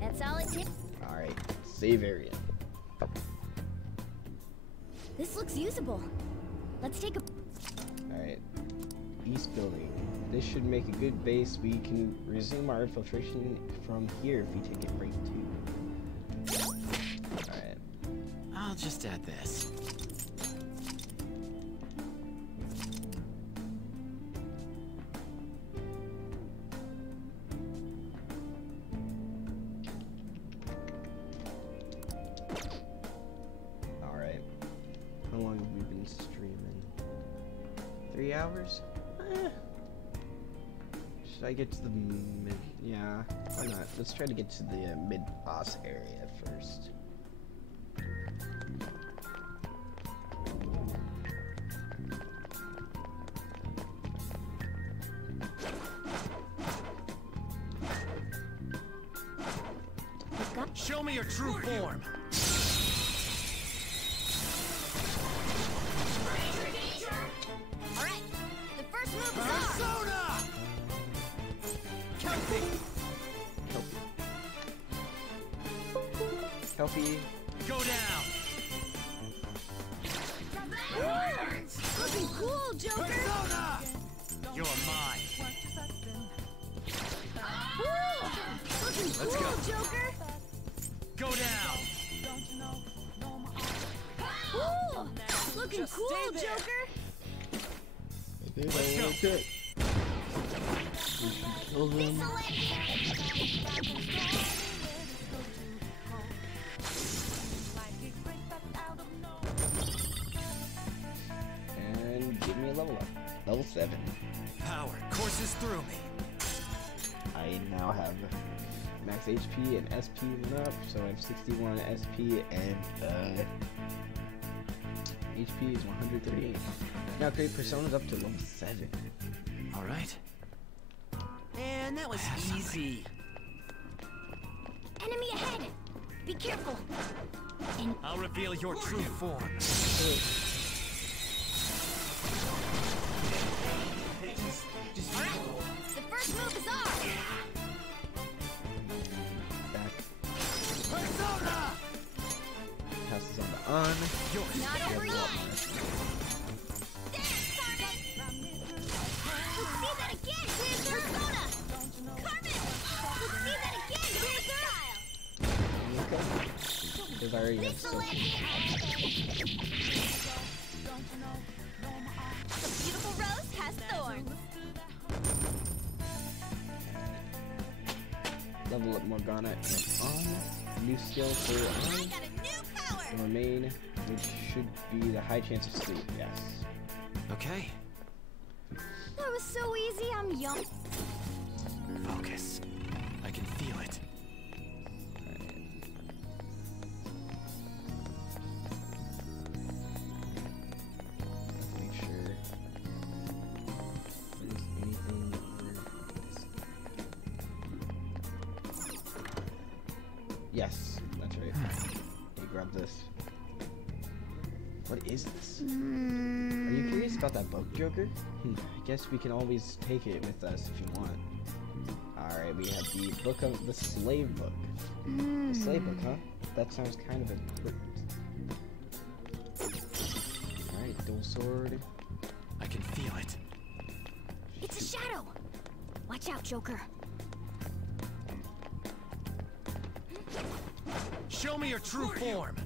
That's all it takes. Alright. Save area. This looks usable. Let's take a. Alright. East building. This should make a good base. We can resume our infiltration from here if we take it right too. Alright. I'll just add this. How long have we been streaming? 3 hours? Should I get to the mid? Yeah, why not? Let's try to get to the mid-boss area first. Show me your true form. Alright, the first move is on! Kelpie. Go down! Looking cool, Joker! Persona! You're mine. Looking Let's cool, go. Joker! Go down! Ooh, looking Just cool, stay there. Joker! Let's go. Kill them. And give me a level up. Level 7. Power courses through me. I now have max HP and SP went up, so I have 61 SP and HP is 138. Now create personas up to level 7. All right. And that was easy. Enemy ahead! Be careful! And I'll reveal your true form. alright, the first move is ours! Back. Persona! Passes on to on. Not over yet! There, Sonic! Let's see that again, Persona! Carmen! Let's see that again, Panther! Because I already have This so way! The beautiful rose has thorns! level up Morgana and on. New skill for on. I got a new power! And remain, which should be the high chance of sleep, yes. Okay. That was so easy, I'm young. Focus. I can feel it. Make sure there's anything yes, that's right. Hey, grab this. What is this? Are you curious about that book, Joker? I guess we can always take it with us if you want. Alright, we have the book of the slave book. The slave book, huh? That sounds kind of important. Alright, dual sword. I can feel it. It's a shadow! Watch out, Joker. Show me your true form.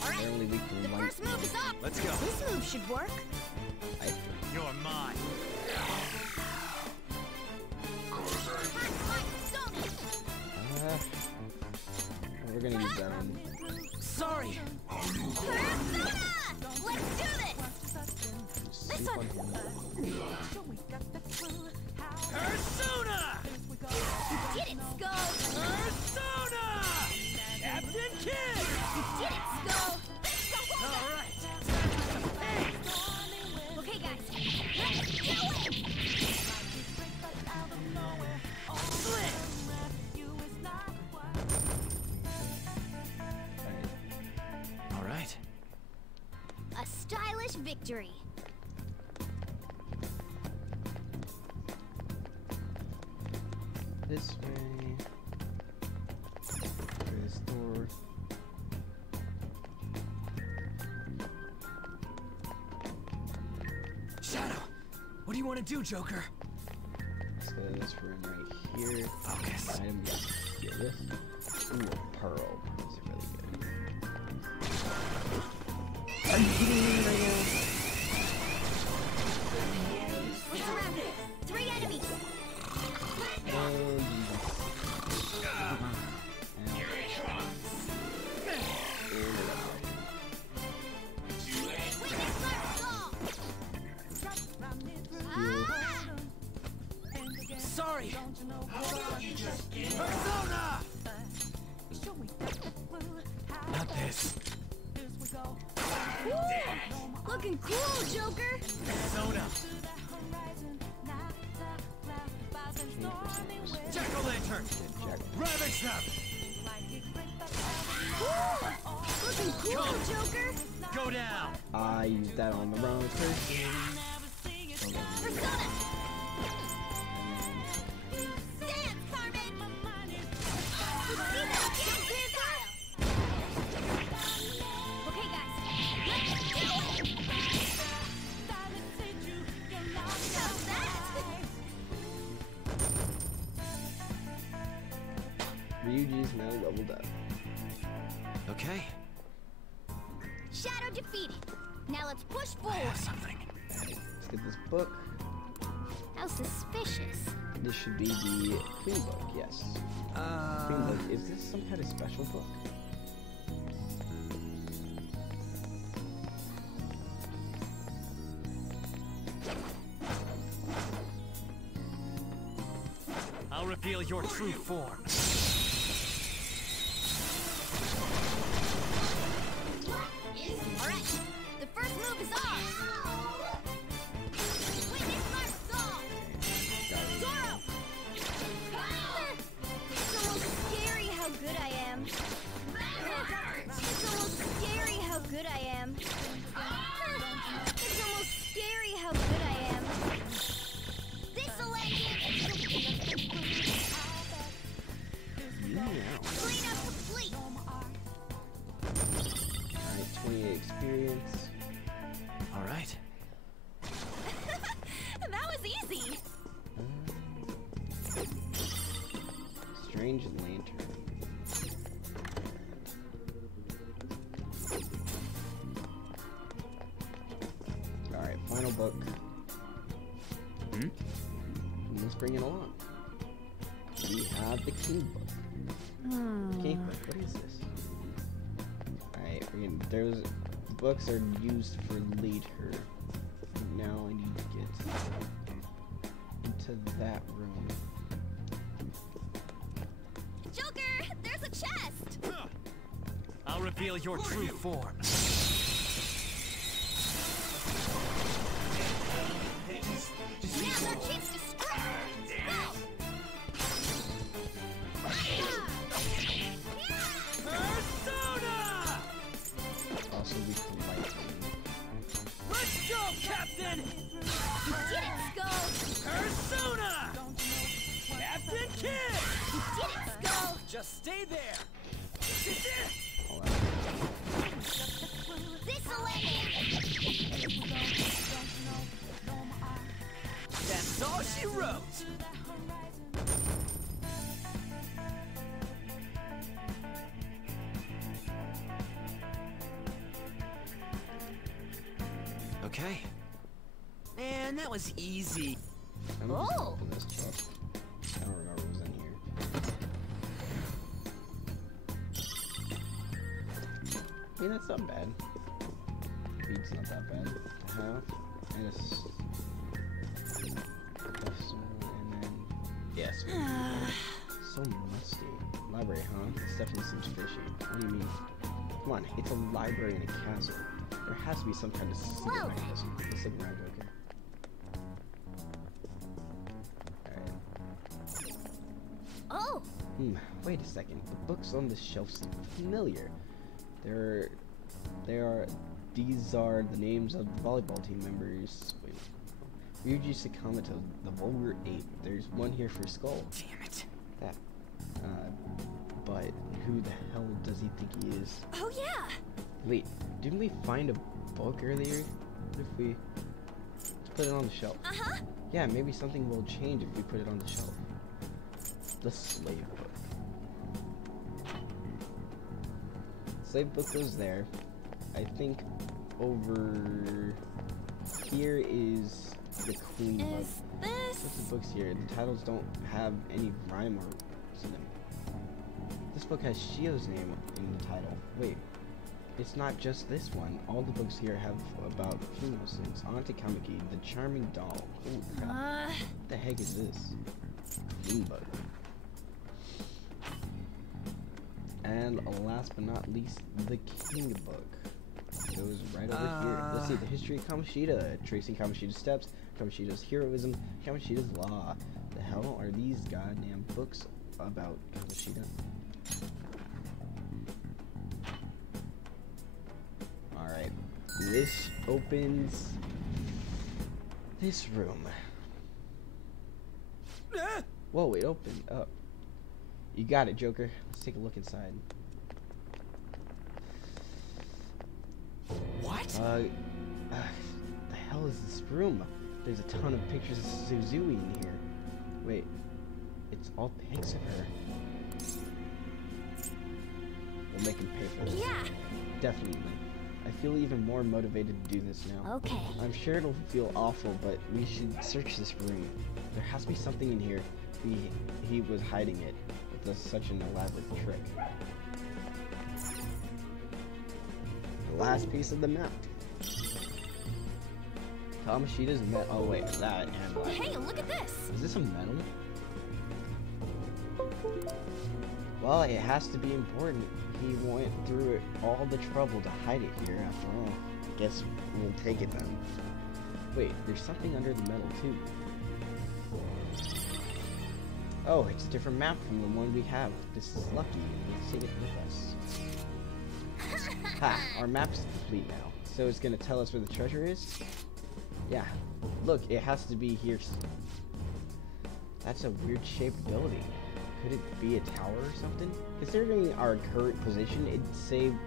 Alright, They're only weak to the light. first move is up! Let's go. This move should work. You're mine. We're gonna use that one. Sorry. Persona! Let's do this! This one! Persona! You did it, Skull! Persona! Captain Kidd! You did it, Skull! All right. Okay, guys, let's do it! All right. A stylish victory. This way. Through this door. Shadow, what do you want to do, Joker? So this room right here. Focus. Item, get this. Ooh, a pearl. These are really good. Are you kidding me right now? What's around here? 3 enemies! Oh, Looking cool, Joker! Persona! Jack-o'-lantern! Ravage them! Looking cool, Joker! Go down! I used that on the wrong person. Persona! Ryuji's now leveled up. Okay. Shadow defeated. Now let's push forward. I have something. Let's get this book. How suspicious. This should be the Queen book, yes. Queen book. Is this some kind of special book? I'll reveal your true form. Alright, the first move is ours! Witness my resolve! Zoro! It's almost scary how good I am. It's almost scary how good I am. It's almost scary how good I am. This'll end it! Cleanup complete! Alright, 28 experience. Alright. That was easy. Strange lantern. Alright, final book. Let's bring it along. We have the King book. King book, what is this? Alright, those books are used for later. Now I need to get into that room. Joker, there's a chest. I'll reveal your true form. Now's our chance to strike! Go! Persona! Also, we can light him. Let's go, Captain! You did it, Skull! Persona! Captain Kidd! You did it, Skull! Just stay there! This'll end it! That's all she wrote! Okay. Man, that was easy. I'm just gonna open this chest. I don't remember what was in here. I mean, that's not bad. Beat's not that bad to have. And it's... And then... Yes. So musty. Library, huh? This definitely seems fishy. What do you mean? Come on, it's a library in a castle. There has to be some kind of secret mechanism. The secret mechanism, okay. Oh! Wait a second. The books on this shelf seem familiar. These are the names of the volleyball team members. Wait. Ryuji Sakamoto, the vulgar ape. There's one here for Skull. Damn it. That. But who the hell does he think he is? Oh yeah! Wait, didn't we find a book earlier? What if we... Let's put it on the shelf. Uh-huh. Yeah, maybe something will change if we put it on the shelf. The slave book. Slave book goes there. I think over here is the Queen book. What's the books here? The titles don't have any rhyme or in them. This book has Shio's name in the title. Wait, it's not just this one. All the books here have about female things. Auntie Kamiki, the charming doll. Holy crap. What the heck is this? Queen book. And last but not least, the King book. Goes goes right over here. Let's see, the history of Kamoshida, tracing Kamoshida's steps, Kamoshida's heroism, Kamoshida's law. The hell are these goddamn books about Kamoshida? Alright, this opens this room. Whoa, it opened up. You got it, Joker. Let's take a look inside. What? The hell is this room? There's a ton of pictures of Suzui in here. Wait, it's all pics of her. We'll make him pay for this. Yeah. Definitely. I feel even more motivated to do this now. Okay. I'm sure it'll feel awful, but we should search this room. There has to be something in here. He was hiding it with such an elaborate trick. The last piece of the map. Kamoshida's metal. Oh wait, that and black. Hey, look at this. Is this a medal? Well, it has to be important. He went through all the trouble to hide it here after all. I guess we'll take it then. Wait, there's something under the medal too. Oh, it's a different map from the one we have. This is lucky. Let's take it with us. Ha! Our map's complete now. So it's gonna tell us where the treasure is? Yeah. Look, it has to be here. That's a weird shaped building. Could it be a tower or something? Considering our current position,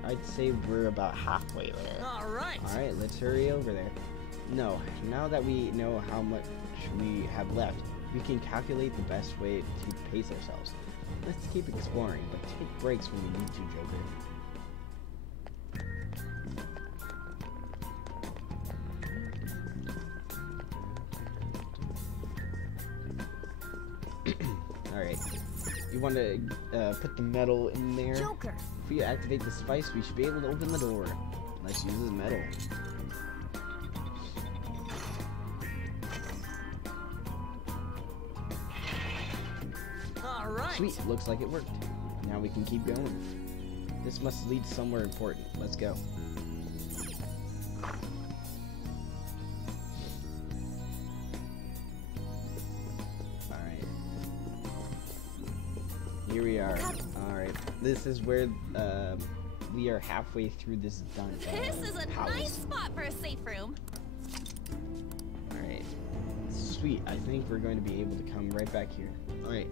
I'd say we're about halfway there. Alright! Alright, let's hurry over there. No, now that we know how much we have left, we can calculate the best way to pace ourselves. Let's keep exploring, but take breaks when we need to, Joker. Alright. You want to put the metal in there? Joker. If we activate the spice, we should be able to open the door. Let's use this metal. Alright. Sweet, looks like it worked. Now we can keep going. This must lead somewhere important. Let's go. Alright. Here we are. Alright. This is where we are halfway through this dungeon. This is a nice spot for a safe room. Alright. Sweet. I think we're going to be able to come right back here. Alright.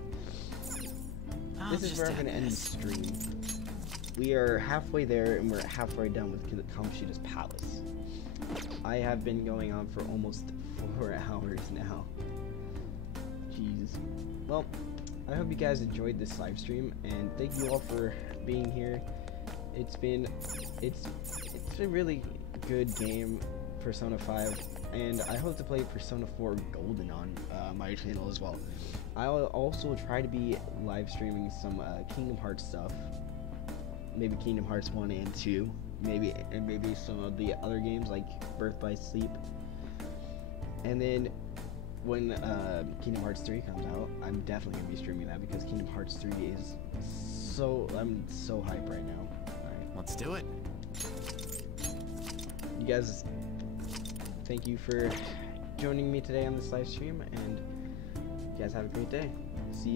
This is where I'm going to end the stream. We are halfway there, and we're halfway done with Kamoshida's palace. I have been going on for almost 4 hours now. Jeez. Well, I hope you guys enjoyed this live stream, and thank you all for being here. It's a really good game, Persona 5, and I hope to play Persona 4 Golden on my channel as well. I'll also try to be live streaming some Kingdom Hearts stuff, maybe Kingdom Hearts 1 and 2, maybe some of the other games like Birth by Sleep. And then when Kingdom Hearts 3 comes out, I'm definitely gonna be streaming that because Kingdom Hearts 3 is I'm so hyped right now. Alright, let's do it. You guys, thank you for joining me today on this live stream, and you guys have a great day. See you.